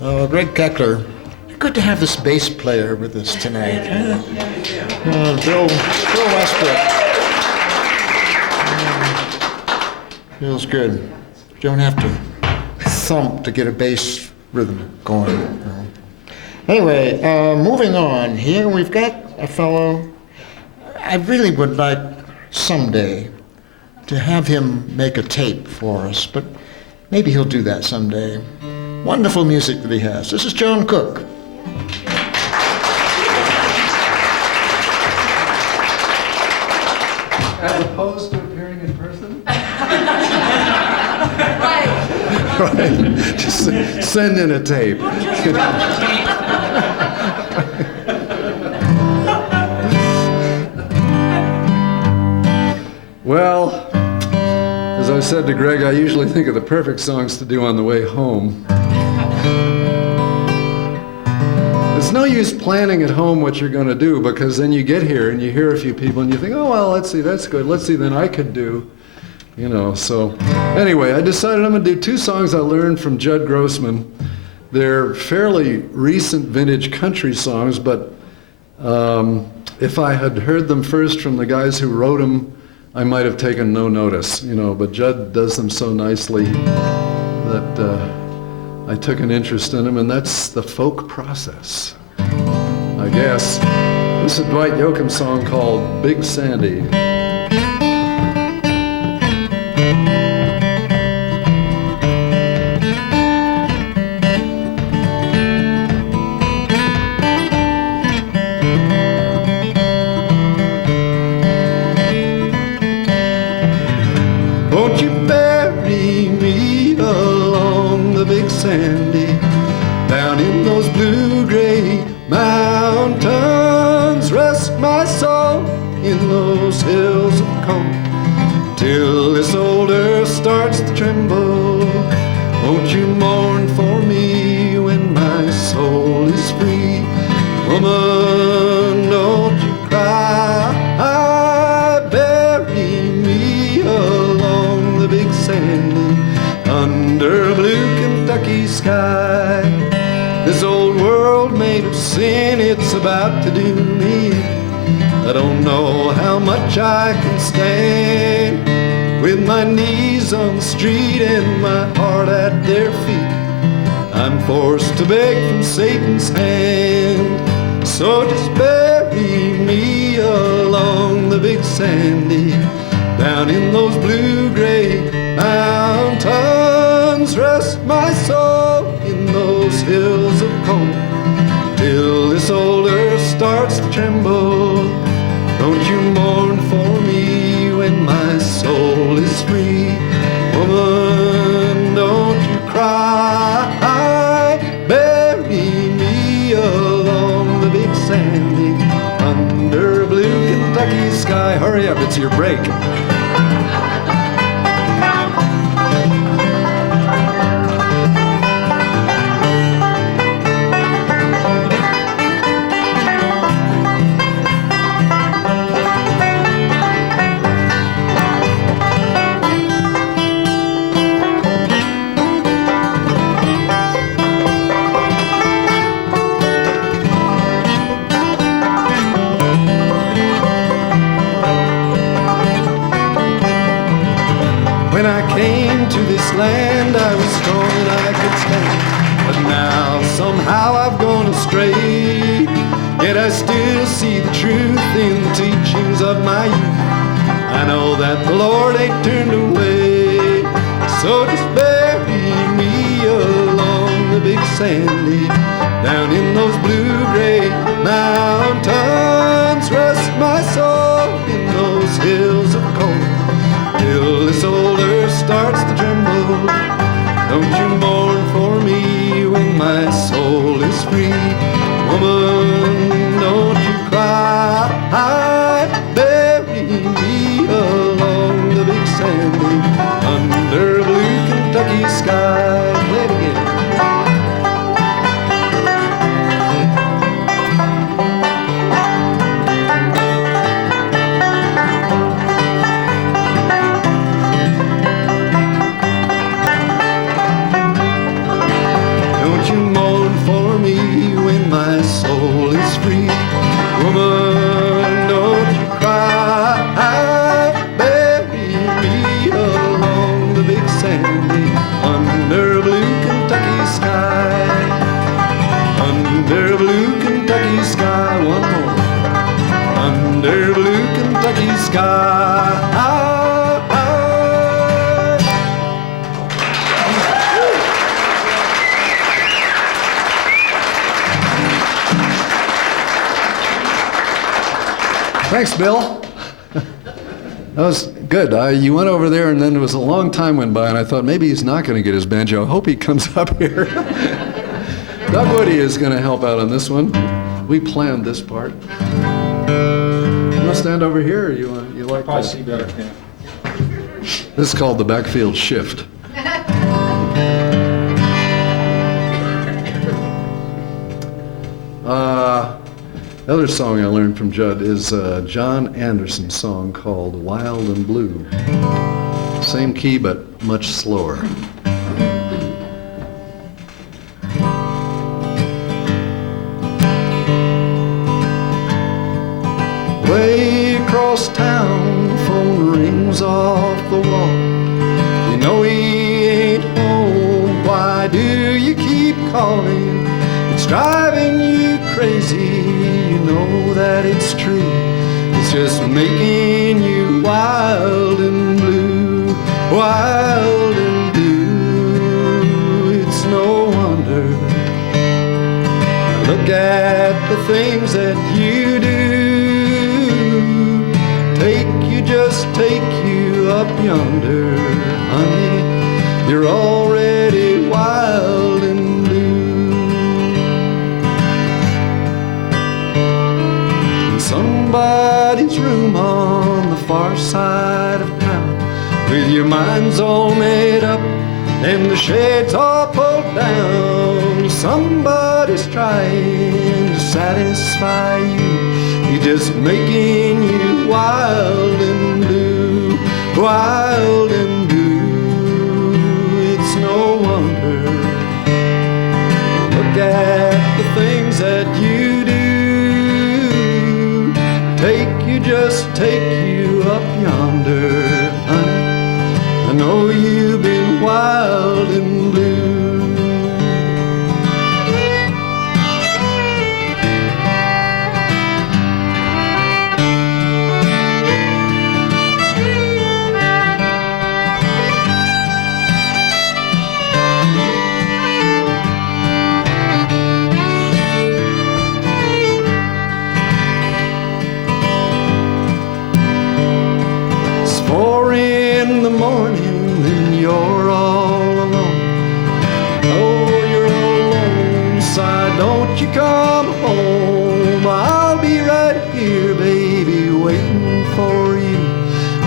Oh, Greg Keckler. Good to have this bass player with us tonight. Bill Westbrook. Feels good. You don't have to thump to get a bass rhythm going. Anyway, moving on. Here we've got a fellow. I really would like someday to have him make a tape for us, but maybe he'll do that someday. Wonderful music that he has. This is John Cook. As opposed to appearing in person? Right. Just send in a tape. Well, as I said to Greg, I usually think of the perfect songs to do on the way home. It's no use planning at home what you're going to do, because then you get here and you hear a few people and you think, oh, well, let's see, that's good. Let's see, then I could do, you know. So anyway, I decided I'm going to do two songs I learned from Judd Grossman. They're fairly recent vintage country songs, but if I had heard them first from the guys who wrote them, I might have taken no notice, you know, but Judd does them so nicely that I took an interest in them, and that's the folk process, I guess. This is a Dwight Yoakam song called Big Sandy. Won't you bury me along the Big Sandy, down in those blue-gray mountains? Rest my soul in those hills of corn, till this old earth starts to tremble. Won't you mourn for me when my soul is free? Woman, don't you cry. Bury me along the Big Sandy, under a blue Kentucky sky. This old world made of sin, it's about to do me. I don't know how much I can stand. with my knees on the street and my heart at their feet. I'm forced to beg from Satan's hand. So just bury me along the big sandy, down in those blue-gray mountains. Rest my soul in those hills of coal, till this old earth starts to tremble. Don't you mourn for me when my soul is free. Woman, don't you cry. Bury me along the big sandy, under a blue Kentucky sky. Hurry up, it's your break. Land I was strong and I could stand, but now somehow I've gone astray. Yet I still see the truth in the teachings of my youth. I know that the Lord ain't turned away. So just bury me along the big sandy, down in those blue-gray mountains. Rest my soul in those hills of coal, till this old earth starts to tremble. Don't you mourn for me when my soul is free. Woman, don't you cry. Bury me along the big sandy, under a blue Kentucky sky. Play it again. Thanks, Bill. That was good. You went over there, and then there was a long time went by, and I thought maybe he's not going to get his banjo. I hope he comes up here. Doug Woody is going to help out on this one. We planned this part. You want to stand over here, or you like Probably that? see better. Yeah. This is called the backfield shift. The other song I learned from Judd is John Anderson's song called Wild and Blue. Same key, but much slower. Way across town, the phone rings off the wall. You know he ain't home. Why do you keep calling? It's driving you crazy. You know that it's true. It's just making you wild and blue, wild and blue. It's no wonder. Look at the things that you do. Just take you up yonder, honey. You're already wild and blue. In somebody's room on the far side of town, with your mind's all made up and the shades all pulled down. Somebody's trying to satisfy you. He's just making you wild and blue, wild and blue. It's no wonder. Look at the things that you do. Just take you up yonder, honey. won't you come home? I'll be right here, baby, waiting for you.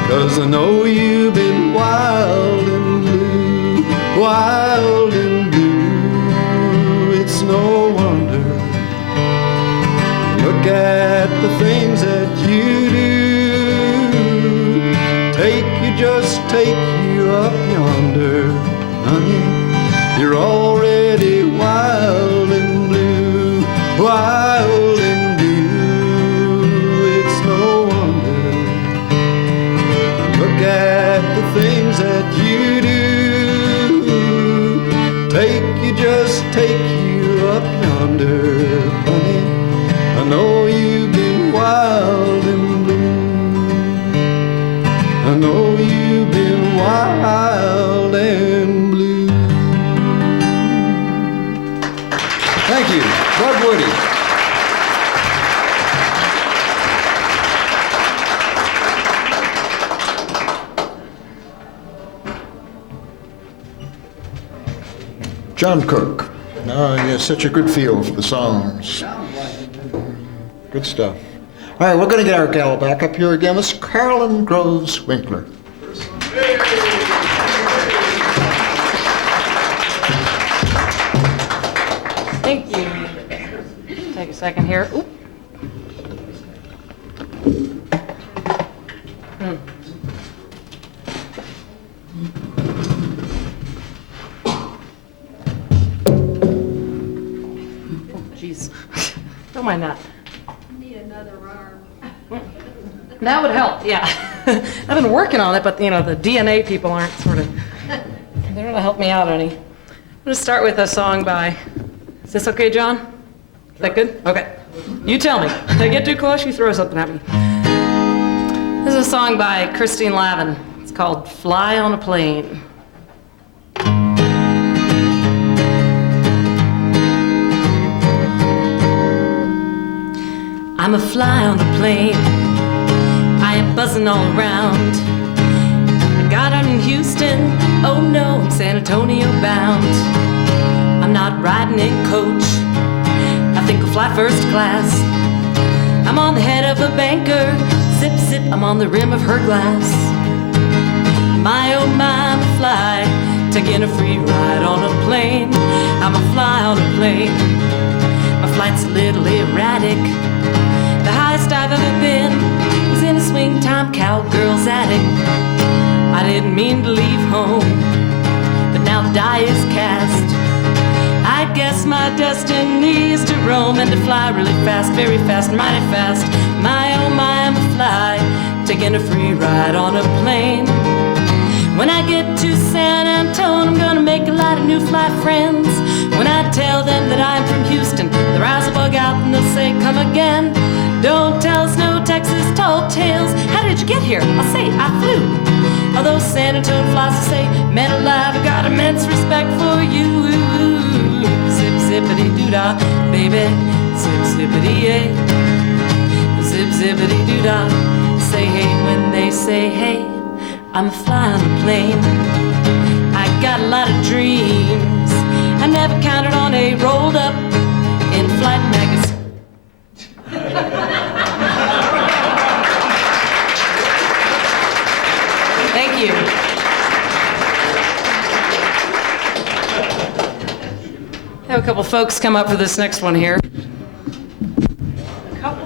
'Cause I know you've been wild and blue, wild and blue. It's no wonder. Look at the things that you do. Just take you up yonder, honey. You're already wild and blue, wild and blue. It's no wonder. Look at the things that you do. Just take you up yonder, honey. I know you've been wild and blue. I know you've been wild and blue. Thank you, Bud Woody. John Cook. Oh, he has such a good feel for the songs. Good stuff. All right, we're going to get our gal back up here again. This is Carolyn Groves Winkler. Thank you. Take a second here. Oop. Jeez. Don't mind that. Need another arm. That would help, yeah. I've been working on it, but you know, the DNA people aren't they're gonna help me out any. I'm gonna start with a song by, is this okay, John? Is that good? Okay. You tell me. If I get too close, you throw something at me. This is a song by Christine Lavin. It's called Fly on a Plane. I'm a fly on a plane. I am buzzing all around. I got out in Houston. Oh no, I'm San Antonio bound. I'm not riding in coach. I think I'll fly first class. I'm on the head of a banker. Zip, zip, I'm on the rim of her glass. My, oh my, I'm a fly. Taking a free ride on a plane. I'm a fly on a plane. My flight's a little erratic. The highest I've ever been was in a swing time cowgirl's attic. I didn't mean to leave home, but now the die is cast. I guess my destiny is to roam and to fly really fast, very fast, mighty fast. My, oh my, I'm a fly, taking a free ride on a plane. When I get to San Antonio, I'm gonna make a lot of new fly friends. When I tell them that I'm from Houston, their eyes will bug out and they'll say, come again. Don't tell us no Texas tall tales. How did you get here? I'll say, I flew. Although San Antonio flies to say, man alive, I got immense respect for you. Zip, zippity doo-dah, baby. Zip, zippity, yeah. Zip, zippity doo-dah. Say hey when they say hey. I'm a fly on a plane. I got a lot of dreams. I never counted on a rolled up in-flight magazine. Thank you. I have a couple folks come up for this next one here.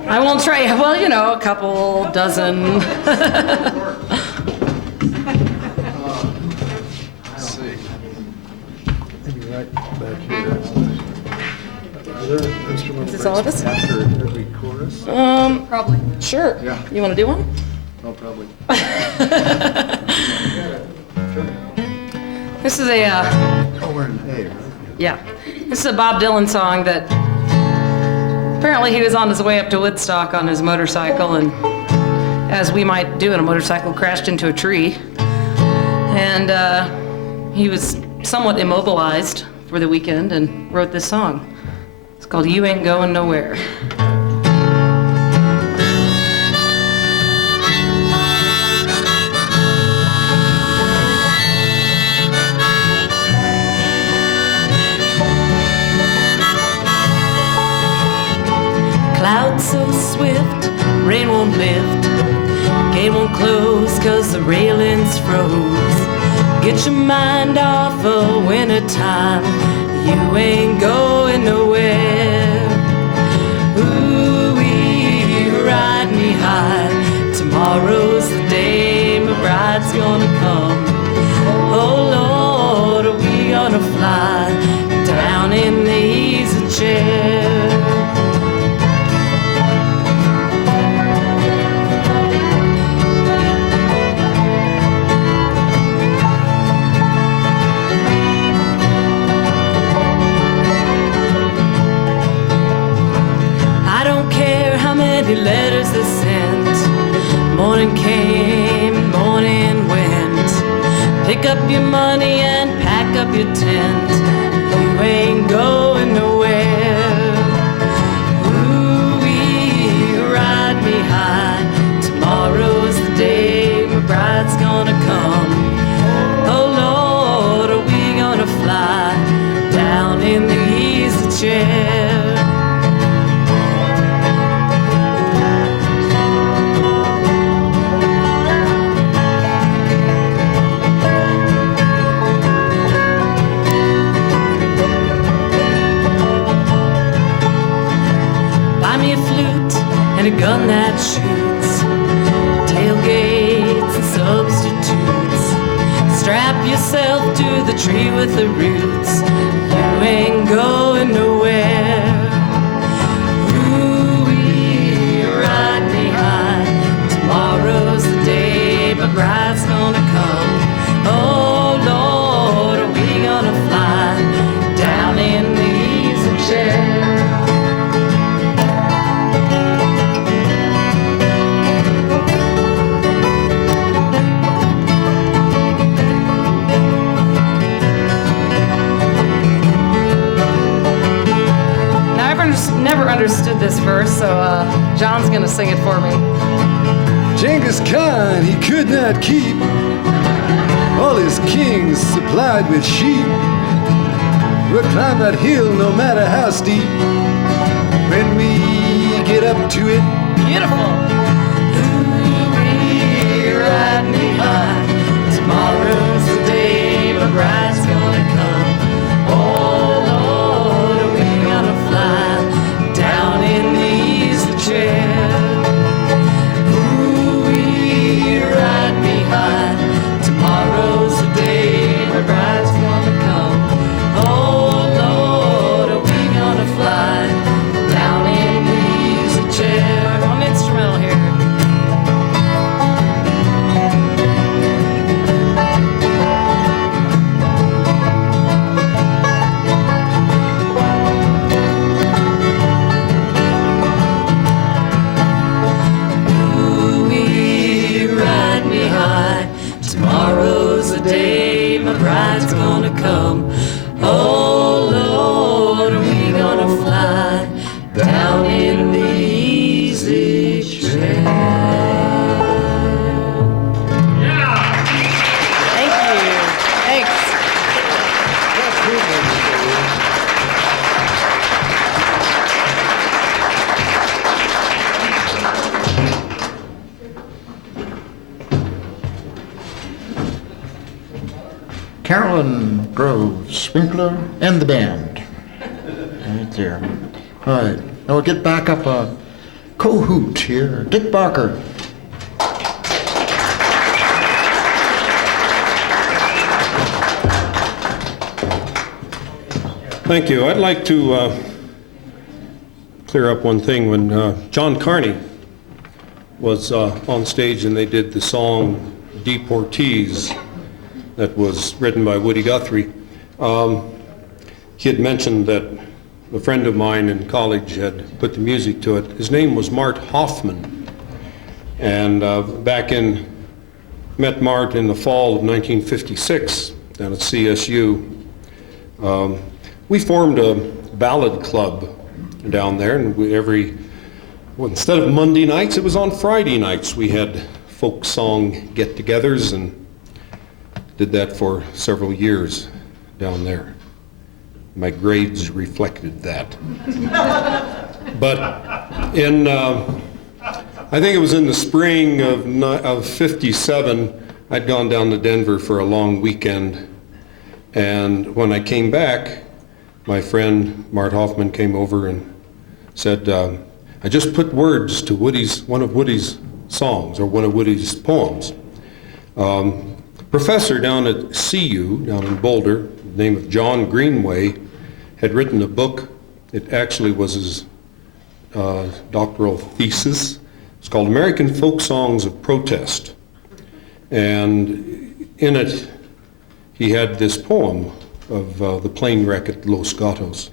I won't try, well, you know, a couple dozen. Is this all of us? After every chorus? Probably. Sure. Yeah. You want to do one? No, probably. This is a, Oh, we're in A, right? yeah. This is a Bob Dylan song that apparently he was on his way up to Woodstock on his motorcycle, and as we might do in a motorcycle, crashed into a tree. And he was somewhat immobilized for the weekend and wrote this song. It's called You Ain't Going Nowhere. swift, rain won't lift, gate won't close 'cause the railings froze. Get your mind off of winter time, you ain't going nowhere. Ooh-wee, ride me high, tomorrow's the day my bride's gonna come. Oh Lord, are we gonna fly down in the easy chair? I don't care how many letters they sent, morning came, morning went. Pick up your money and pack up your tent, you ain't going nowhere. Ooh-wee, ride me high, tomorrow's the day my bride's gonna come. Oh Lord, are we gonna fly down in the easy chair? And a gun that shoots, tailgates and substitutes. Strap yourself to the tree with the roots, you ain't going nowhere. Ooh-wee, ride me high, tomorrow's the day my bride's gonna come. Oh Lord, are we gonna fly down in the easy chair? Never understood this verse, so John's gonna sing it for me. Genghis Khan, he could not keep all his kings supplied with sheep. We'll climb that hill no matter how steep. When we get up to it, beautiful. Ooh-wee, ride me high, tomorrow's the day my bride's gonna come. Oh Lord, are we gonna fly down in the easy chair? Ooh-wee, ride me high, tomorrow's the day my bride's gonna come. Oh Lord, are we gonna fly down in the easy chair? I'm instrumental here. Ooh-wee, ride me high, tomorrow's the day my bride's gonna come. Oh Lord, are we gonna fly down in the easy chair? Thank you. Thanks. Carolyn Groves, Winkler, and the band. Right there. All right. Now we'll get back up a co-hoot here. Dick Barker. Thank you. I'd like to clear up one thing. When John Carney was on stage and they did the song Deportees that was written by Woody Guthrie, he had mentioned that a friend of mine in college had put the music to it. His name was Mart Hoffman. And met Mart in the fall of 1956 down at CSU. We formed a ballad club down there, and instead of Monday nights, it was on Friday nights. We had folk song get-togethers and did that for several years down there. My grades reflected that. But I think it was in the spring of '57, I'd gone down to Denver for a long weekend. And when I came back, my friend Mart Hoffman came over and said, I just put words to one of Woody's songs, or one of Woody's poems. Professor down at CU, down in Boulder, the name of John Greenway, had written a book. It actually was his doctoral thesis. It's called American Folk Songs of Protest. And in it, he had this poem of the plane wreck at Los Gatos.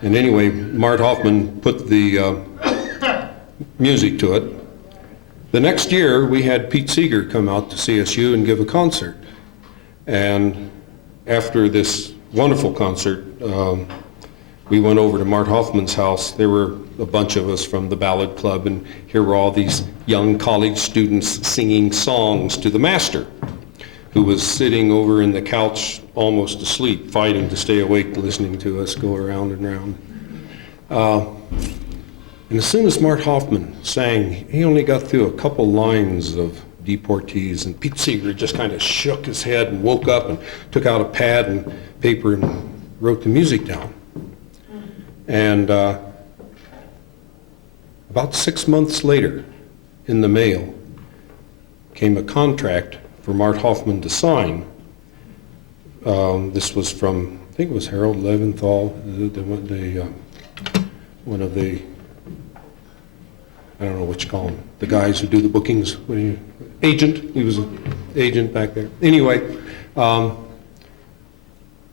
And anyway, Mart Hoffman put the music to it. The next year, we had Pete Seeger come out to CSU and give a concert. And after this wonderful concert, we went over to Mart Hoffman's house. There were a bunch of us from the Ballad Club, and here were all these young college students singing songs to the master, who was sitting over in the couch almost asleep, fighting to stay awake, listening to us go around and around. And as soon as Mart Hoffman sang, he only got through a couple lines of Deportees, and Pete Seeger just kind of shook his head and woke up and took out a pad and paper and wrote the music down. And about 6 months later, in the mail, came a contract for Mart Hoffman to sign. This was from, I think it was Harold Leventhal, one of the, I don't know what you call them, the guys who do the bookings. Agent, he was an agent back there. Anyway,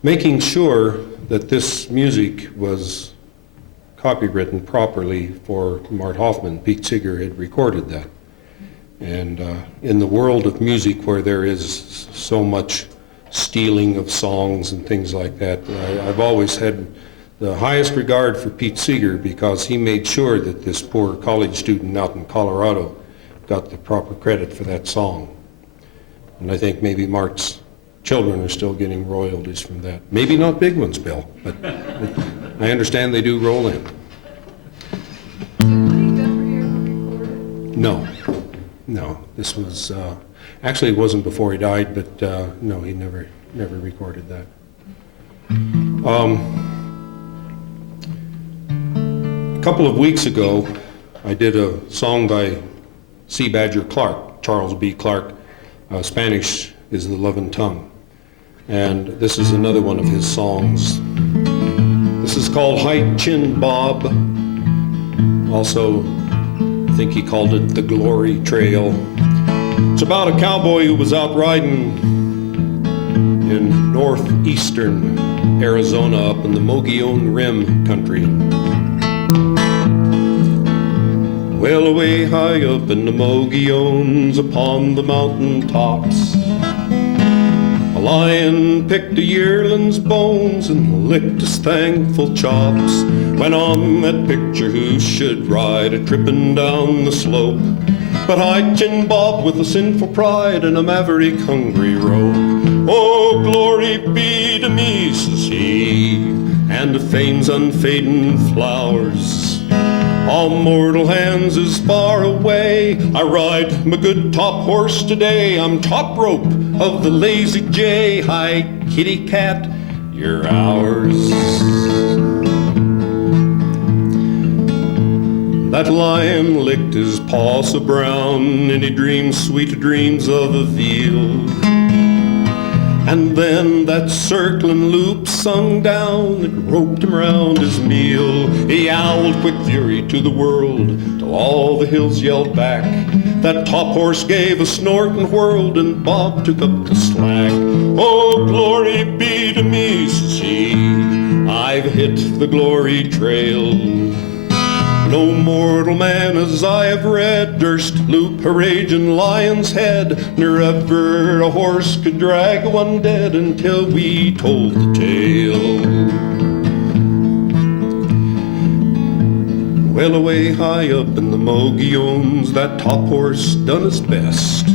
making sure that this music was copywritten properly for Mart Hoffman. Pete Seeger had recorded that. And in the world of music, where there is so much stealing of songs and things like that, I've always had the highest regard for Pete Seeger, because he made sure that this poor college student out in Colorado got the proper credit for that song. And I think maybe Mart's children are still getting royalties from that. Maybe not big ones, Bill, but I understand they do roll in. No, this was, actually it wasn't before he died, but no, he never recorded that. A couple of weeks ago, I did a song by C. Badger Clark, Charles B. Clark. Spanish is the loving tongue. And this is another one of his songs. This is called High Chin Bob. Also, I think he called it The Glory Trail. It's about a cowboy who was out riding in northeastern Arizona up in the Mogollon Rim country. Well, away high up in the Mogollons upon the mountain tops, a lion picked a yearling's bones and licked his thankful chops. When on that picture who should ride a-trippin' down the slope, but High Chin Bob with a sinful pride and a maverick hungry rope. Oh, glory be to me, says he, and to fame's unfading flowers. All mortal hands is far away. I ride my good top horse today. I'm top rope of the lazy J. Hi, kitty cat, you're ours. That lion licked his paw so brown, and he dreamed sweet dreams of a veal. And then that circling loop sung down, it roped him round his meal. He howled quick fury to the world, till all the hills yelled back. That top horse gave a snort and whirled, and Bob took up the slack. Oh, glory be to me, says he, I've hit the glory trail. No mortal man, as I have read, durst loop a raging lion's head, nor ever a horse could drag one dead until we told the tale. Well, away high up in the Mogollons, that top horse done his best.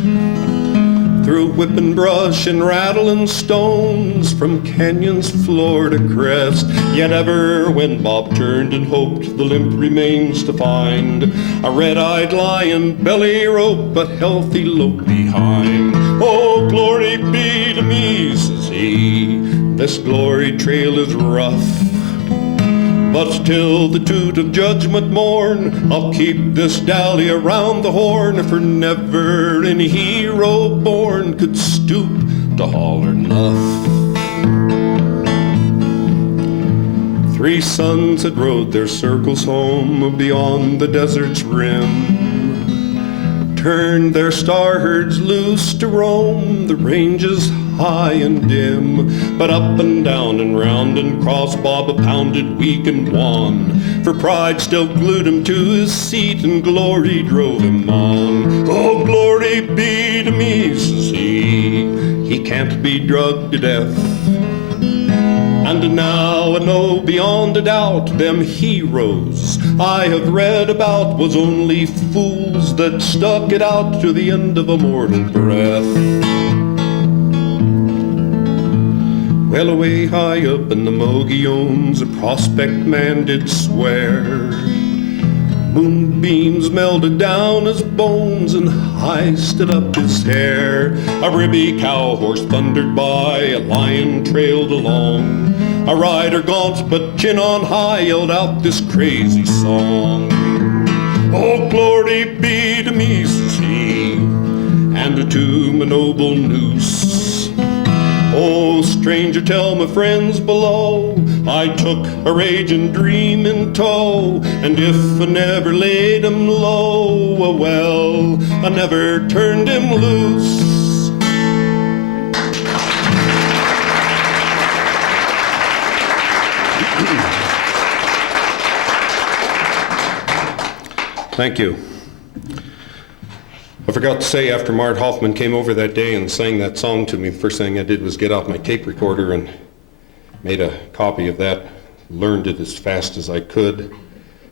through whipping brush and rattling stones from canyon's floor to crest. Yet ever when Bob turned and hoped, the limp remains to find a red-eyed lion, belly rope, a healthy lope behind. Oh, glory be to me, says he, this glory trail is rough, but till the toot of judgment morn, I'll keep this dally around the horn, for never any hero born could stoop to holler enough. 3 sons had rode their circles home beyond the desert's rim, turned their star herds loose to roam the ranges high and dim. But up and down and round and cross Bob pounded weak and wan, for pride still glued him to his seat and glory drove him on. Oh, glory be to me, says he can't be drugged to death. And now I know beyond a doubt them heroes I have read about was only fools that stuck it out to the end of a mortal breath. Well, away high up in the Mogollons, a prospect man did swear, moonbeams melted down his bones and heisted up his hair. A ribby cow horse thundered by, a lion trailed along, a rider gaunt but chin on high yelled out this crazy song. Oh, glory be to me, says he, and to my noble noose. Oh, stranger, tell my friends below, I took a raging dream in tow, and if I never laid him low, well, I never turned him loose. Thank you. I forgot to say, after Mart Hoffman came over that day and sang that song to me, first thing I did was get out my tape recorder and made a copy of that, learned it as fast as I could,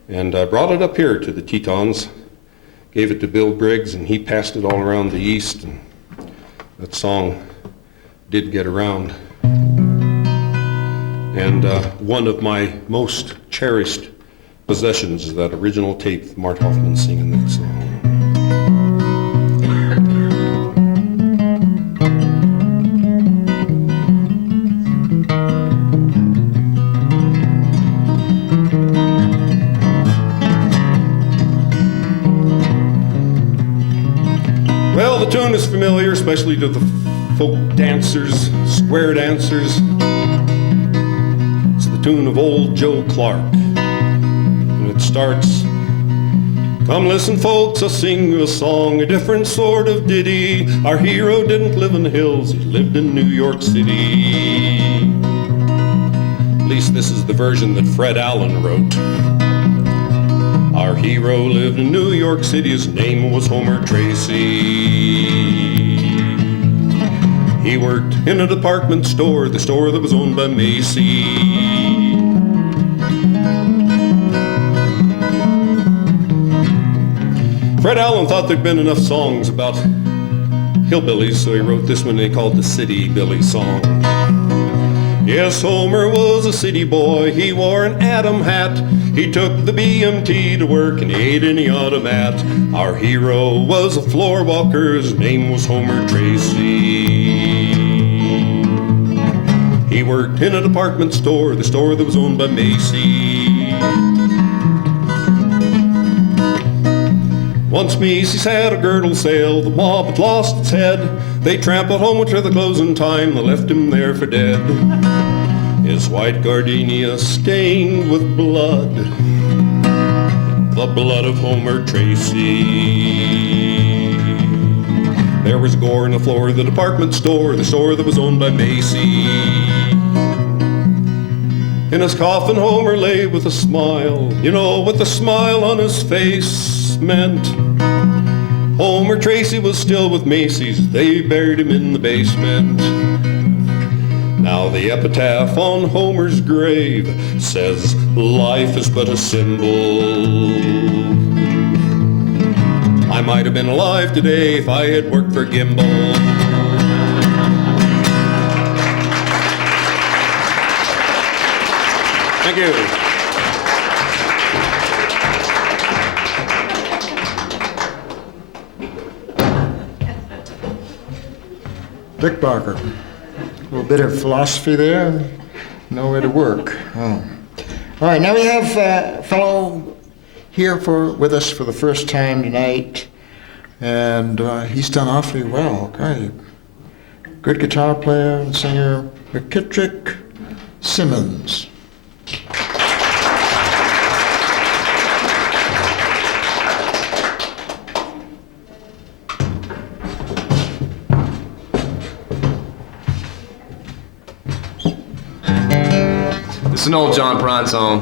and I brought it up here to the Tetons, gave it to Bill Briggs, and he passed it all around the East, and that song did get around. And one of my most cherished possessions is that original tape of Mart Hoffman singing that song. Well, the tune is familiar, especially to the folk dancers, square dancers. It's the tune of Old Joe Clark. And it starts, come listen folks, I'll sing you a song, a different sort of ditty. Our hero didn't live in the hills, he lived in New York City. At least this is the version that Fred Allen wrote. Our hero lived in New York City, his name was Homer Tracy. He worked in a department store, the store that was owned by Macy. Fred Allen thought there'd been enough songs about hillbillies, so he wrote this one they called the City Billy Song. Yes, Homer was a city boy, he wore an Adam hat. He took the BMT to work and he ate in the automat. Our hero was a floor walker, his name was Homer Tracy. He worked in a department store, the store that was owned by Macy. Once Macy's had a girdle sale, the mob had lost its head. They trampled Homer to the closing time, they left him there for dead. His white gardenia stained with blood, the blood of Homer Tracy. There was gore on the floor of the department store, the store that was owned by Macy. In his coffin Homer lay with a smile, you know what the smile on his face meant. Homer Tracy was still with Macy's, they buried him in the basement. Now the epitaph on Homer's grave says, life is but a symbol. I might have been alive today if I had worked for Gimbel. Thank you. Dick Barker. A little bit of philosophy there, no way to work. Oh. All right, now we have a fellow here with us for the first time tonight, and he's done awfully well. Okay. Good guitar player and singer, McKittrick Simmons. It's an old John Prine song.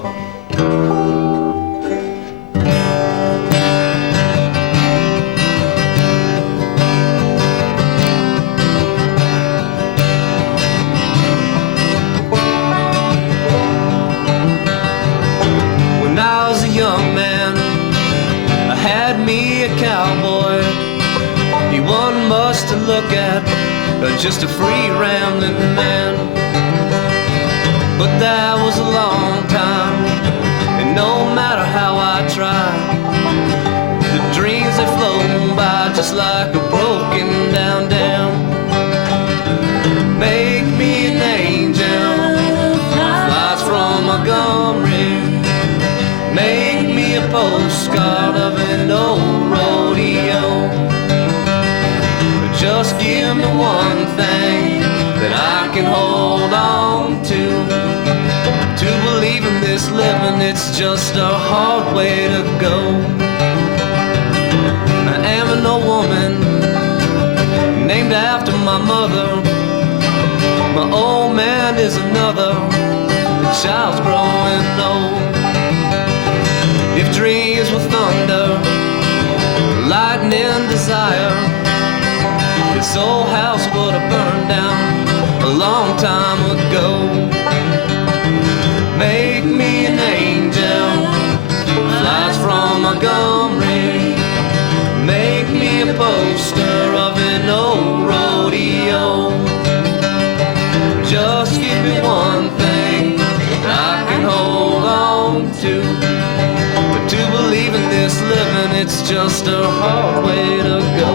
When I was a young man, I had me a cowboy. He wasn't much to look at, just a free rambling man. But that was a long time, and no matter how I tried, the dreams they flown by just like a broken down dam. Make me an angel, flies from Montgomery. Make me a postcard of an old rodeo. Just give me one thing that I can hold on to. To believe in this living, it's just a hard way to go. I am an old woman, named after my mother. My old man is another, the child's growing old. If dreams were thunder, lightning, desire, this old house would have burned down a long time ago. Make me an angel, flies from Montgomery. Make me a poster of an old rodeo. Just give me one thing I can hold on to. But to believe in this living, it's just a hard way to go.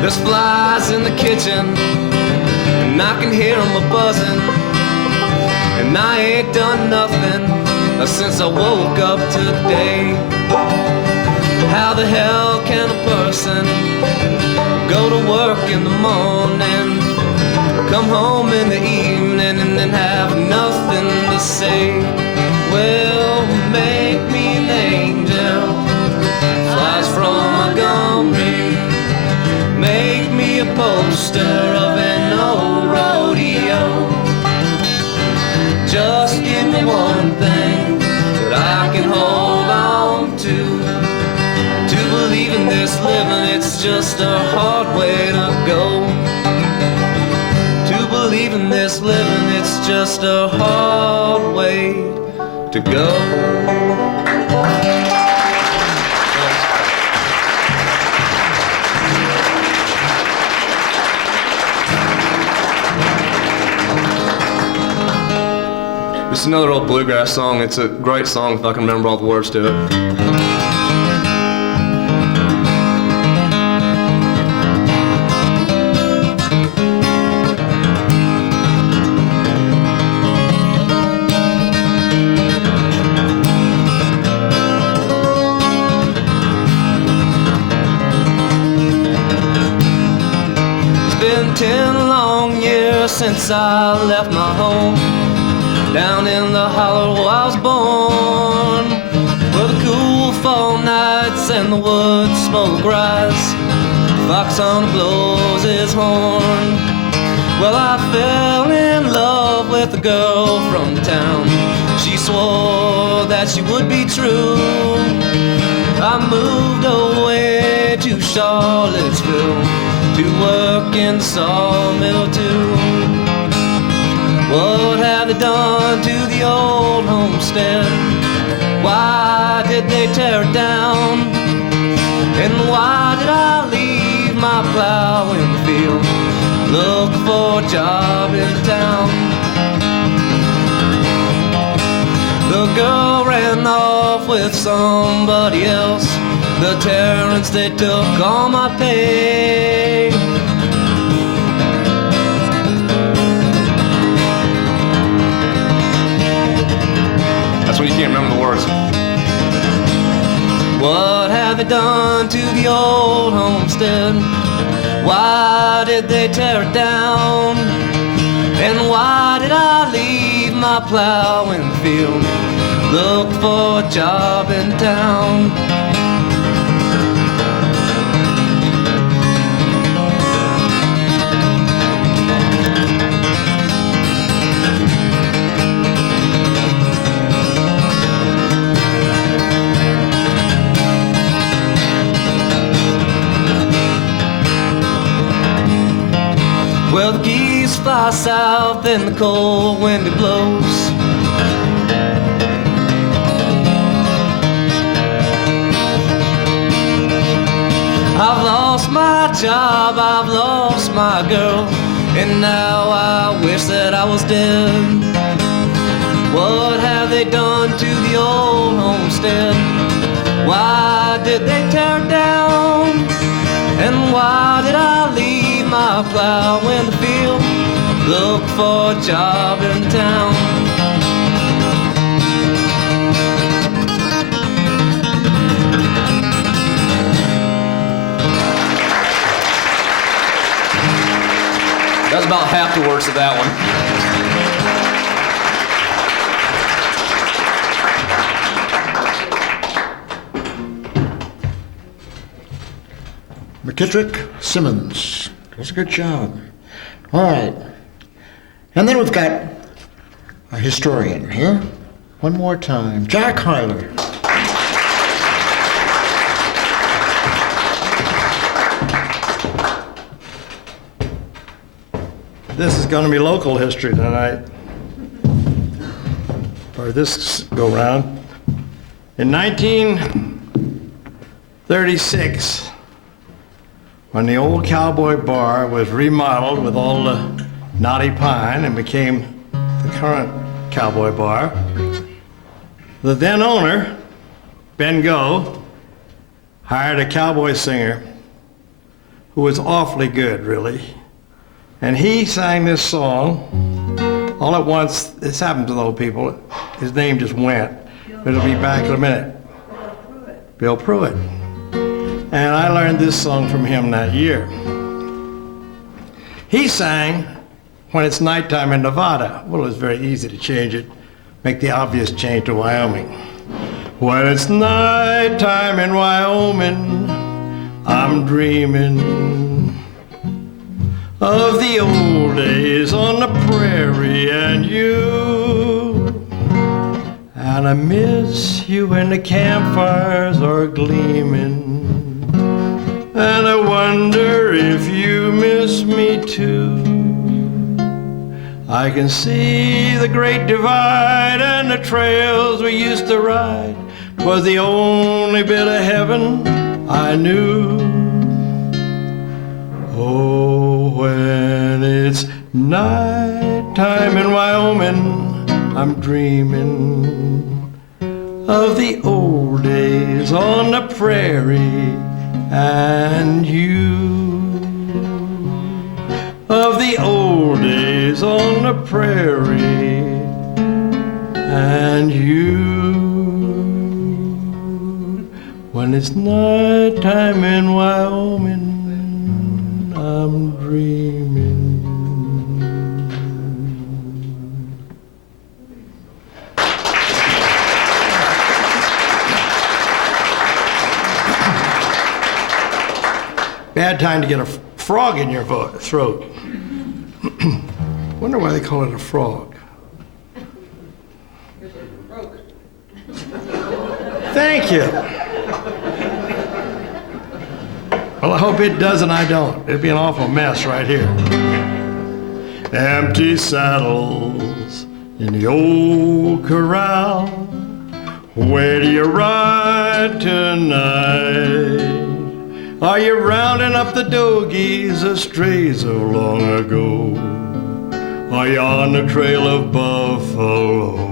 There's flies in the kitchen, and I can hear them a-buzzing. And I ain't done nothing since I woke up today. How the hell can a person go to work in the morning, come home in the evening, and then have nothing to say? Well, make me an angel, flies from Montgomery. Make me a poster of an old rodeo. Just give me one thing that I can hold on to. To believe in this living, it's just a hard way to go. To believe in this living, it's just a hard way to go. It's another old bluegrass song. It's a great song if I can remember all the words to it. It's been 10 long years since I left my home. Down in the hollow where I was born, where the cool fall nights and the wood smoke rise, fox hunter blows his horn. Well, I fell in love with a girl from town. She swore that she would be true, I moved away to Charlottesville to work in the sawmill too. What have they done to the old homestead? Why did they tear it down? And why did I leave my plow in the field, looking for a job in town? The girl ran off with somebody else. The Terrans, they took all my pay. That's when you can't remember the words. What have they done to the old homestead? Why did they tear it down? And why did I leave my plow in the field, look for a job in town? Well, the geese fly south and the cold wind it blows. I've lost my job, I've lost my girl, and now I wish that I was dead. What have they done to the old homestead? Why did they tear it down? And why did I leave my plow in the field, look for a job in town? That's about half the words of that one. McKittrick Simmons. Does a good job. All right. And then we've got a historian here. One more time. Jack Hyler. This is going to be local history tonight, or this go round. In 1936, when the old Cowboy Bar was remodeled with all the knotty pine and became the current Cowboy Bar, the then owner, Ben Go, hired a cowboy singer who was awfully good, really. And he sang this song all at once. This happens to those people. His name just went, but it'll be back in a minute. Bill Pruitt. And I learned this song from him that year. He sang When It's Nighttime in Nevada. Well, it was very easy to change it, make the obvious change to Wyoming. When it's nighttime in Wyoming, I'm dreaming of the old days on the prairie and you. And I miss you when the campfires are gleaming. And I wonder if you miss me too. I can see the great divide and the trails we used to ride. 'Twas the only bit of heaven I knew. Oh, when it's nighttime in Wyoming, I'm dreaming of the old days on the prairie and you. Of the old days on the prairie and you. When it's nighttime in Wyoming, I'm dreaming. Bad time to get a frog in your throat. Wonder why they call it a frog. Thank you. Well, I hope it does and I don't. It'd be an awful mess right here. Empty saddles in the old corral. Where do you ride tonight? Are you rounding up the dogies that strayed so long ago? Are you on the trail of buffalo?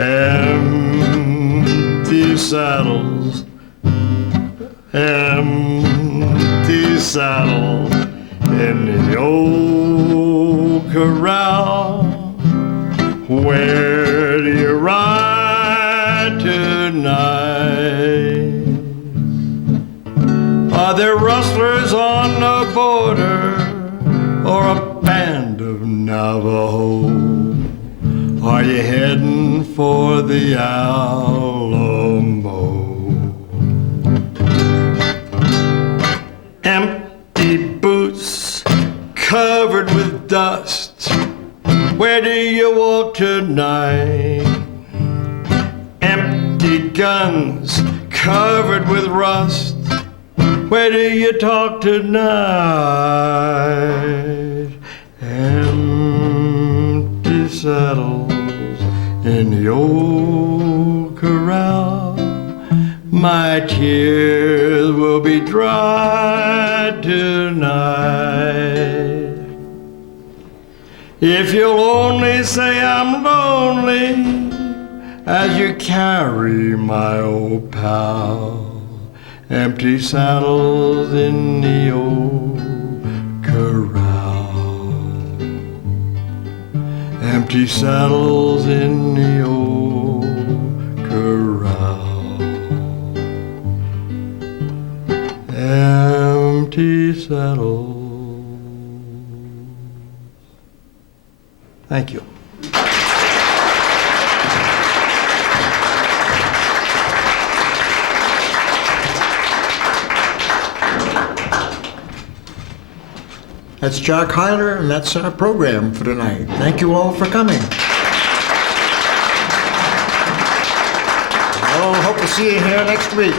Empty saddles, empty saddles in the old corral. Where do you ride tonight? Are there rustlers on the border or a band of Navajo? Are you heading for the Alamo? Empty boots covered with dust. Where do you walk tonight? Empty guns covered with rust. Where do you talk tonight? Empty saddles in the old corral. My tears will be dry tonight. If you'll only say I'm lonely as you carry my old pal. Empty saddles in the old corral. Empty saddles in the old corral. Empty saddles. Thank you. That's Jack Hyler, and that's our program for tonight. Thank you all for coming. Well, hope to see you here next week.